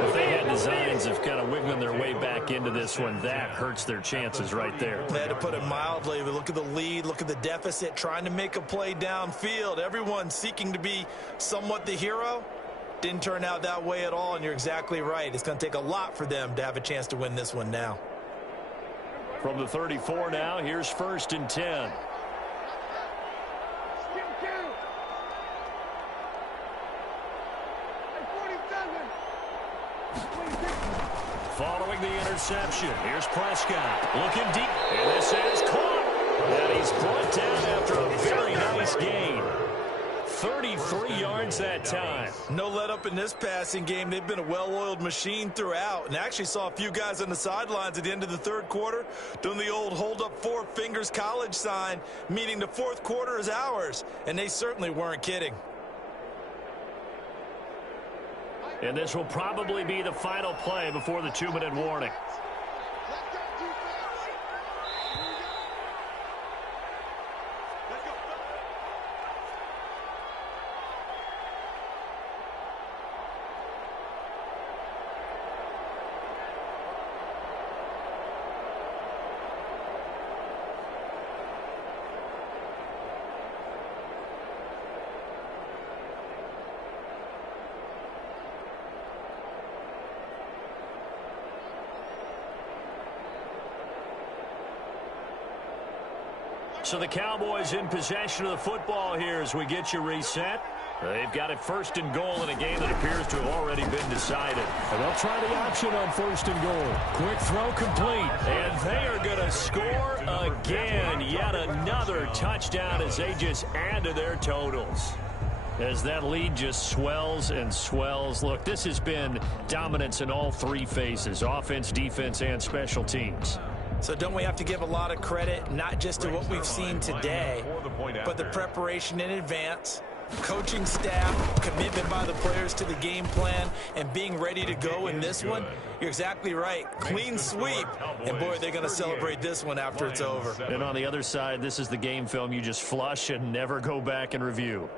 If they had designs of kind of wiggling their way back into this one, that hurts their chances right there. They had to put it mildly. But look at the lead, look at the deficit, trying to make a play downfield. Everyone seeking to be somewhat the hero. Didn't turn out that way at all, and you're exactly right. It's going to take a lot for them to have a chance to win this one now. From the 34 now, here's 1st and 10. Following the interception, here's Prescott looking deep, and this is caught. And he's brought down after a very nice gain. 33 yards that time. No let up in this passing game. They've been a well-oiled machine throughout, and actually saw a few guys on the sidelines at the end of the 3rd quarter doing the old hold up 4 fingers college sign, meaning the 4th quarter is ours, and they certainly weren't kidding. And this will probably be the final play before the 2-minute warning. So the Cowboys in possession of the football here as we get you reset. They've got it 1st and goal in a game that appears to have already been decided. And they'll try the option on 1st and goal. Quick throw complete. And they are going to score again. Yet another touchdown as they just add to their totals. As that lead just swells and swells. Look, this has been dominance in all 3 phases. Offense, defense, and special teams. So don't we have to give a lot of credit, not just to what we've seen today, but the preparation in advance, coaching staff, commitment by the players to the game plan, and being ready to go in this one? You're exactly right. Clean sweep. And, boy, they're going to celebrate this one after it's over. And on the other side, this is the game film you just flush and never go back and review.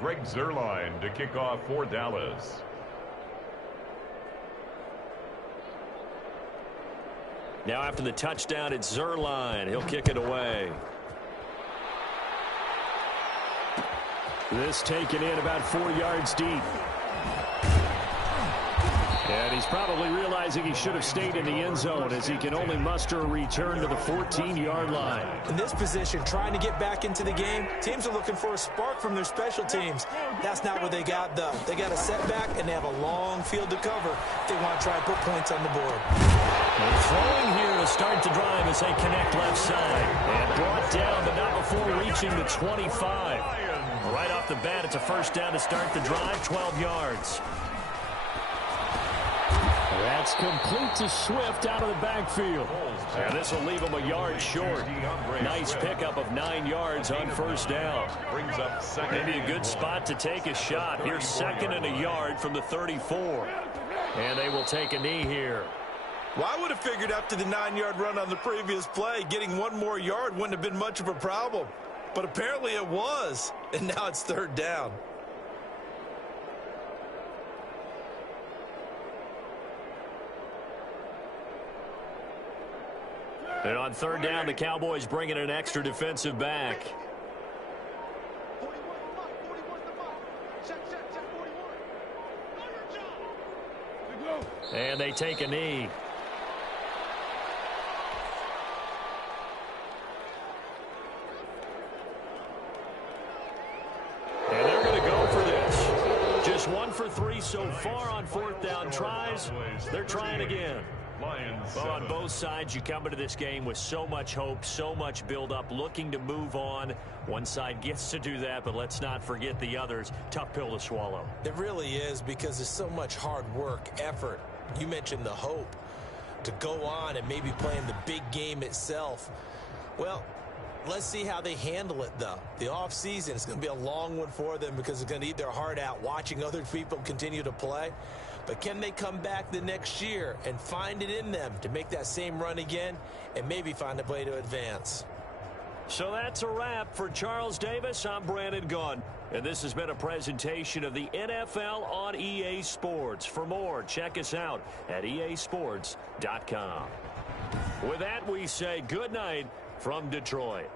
Greg Zuerlein to kick off for Dallas. Now after the touchdown, it's Zuerlein. He'll kick it away. This taken in about 4 yards deep. And he's probably realizing he should have stayed in the end zone as he can only muster a return to the 14-yard line. In this position, trying to get back into the game, teams are looking for a spark from their special teams. That's not what they got, though. They got a setback, and they have a long field to cover if they want to try and put points on the board. And throwing here to start the drive as they connect left side. And brought down, but not before reaching the 25. Right off the bat, it's a first down to start the drive, 12 yards. That's complete to Swift out of the backfield. And this will leave him a yard short. Nice pickup of 9 yards on first down. Brings up second. Maybe a good spot to take a shot. Here's 2nd and a yard from the 34. And they will take a knee here. Well, I would have figured after the 9-yard run on the previous play, getting 1 more yard wouldn't have been much of a problem. But apparently it was. And now it's 3rd down. And on 3rd down, the Cowboys bring in an extra defensive back. 41 the mark. Check 41. And they take a knee. And they're going to go for this. Just 1 for 3 so far on 4th down tries. They're trying again. Well, on both sides, you come into this game with so much hope, so much build-up, looking to move on. One side gets to do that, but let's not forget the others. Tough pill to swallow. It really is, because there's so much hard work, effort. You mentioned the hope to go on and maybe play in the big game itself. Well, let's see how they handle it, though. The offseason is going to be a long one for them because they're going to eat their heart out watching other people continue to play. But can they come back the next year and find it in them to make that same run again and maybe find a way to advance? So that's a wrap for Charles Davis. I'm Brandon Gunn. And this has been a presentation of the NFL on EA Sports. For more, check us out at easports.com. With that, we say good night from Detroit.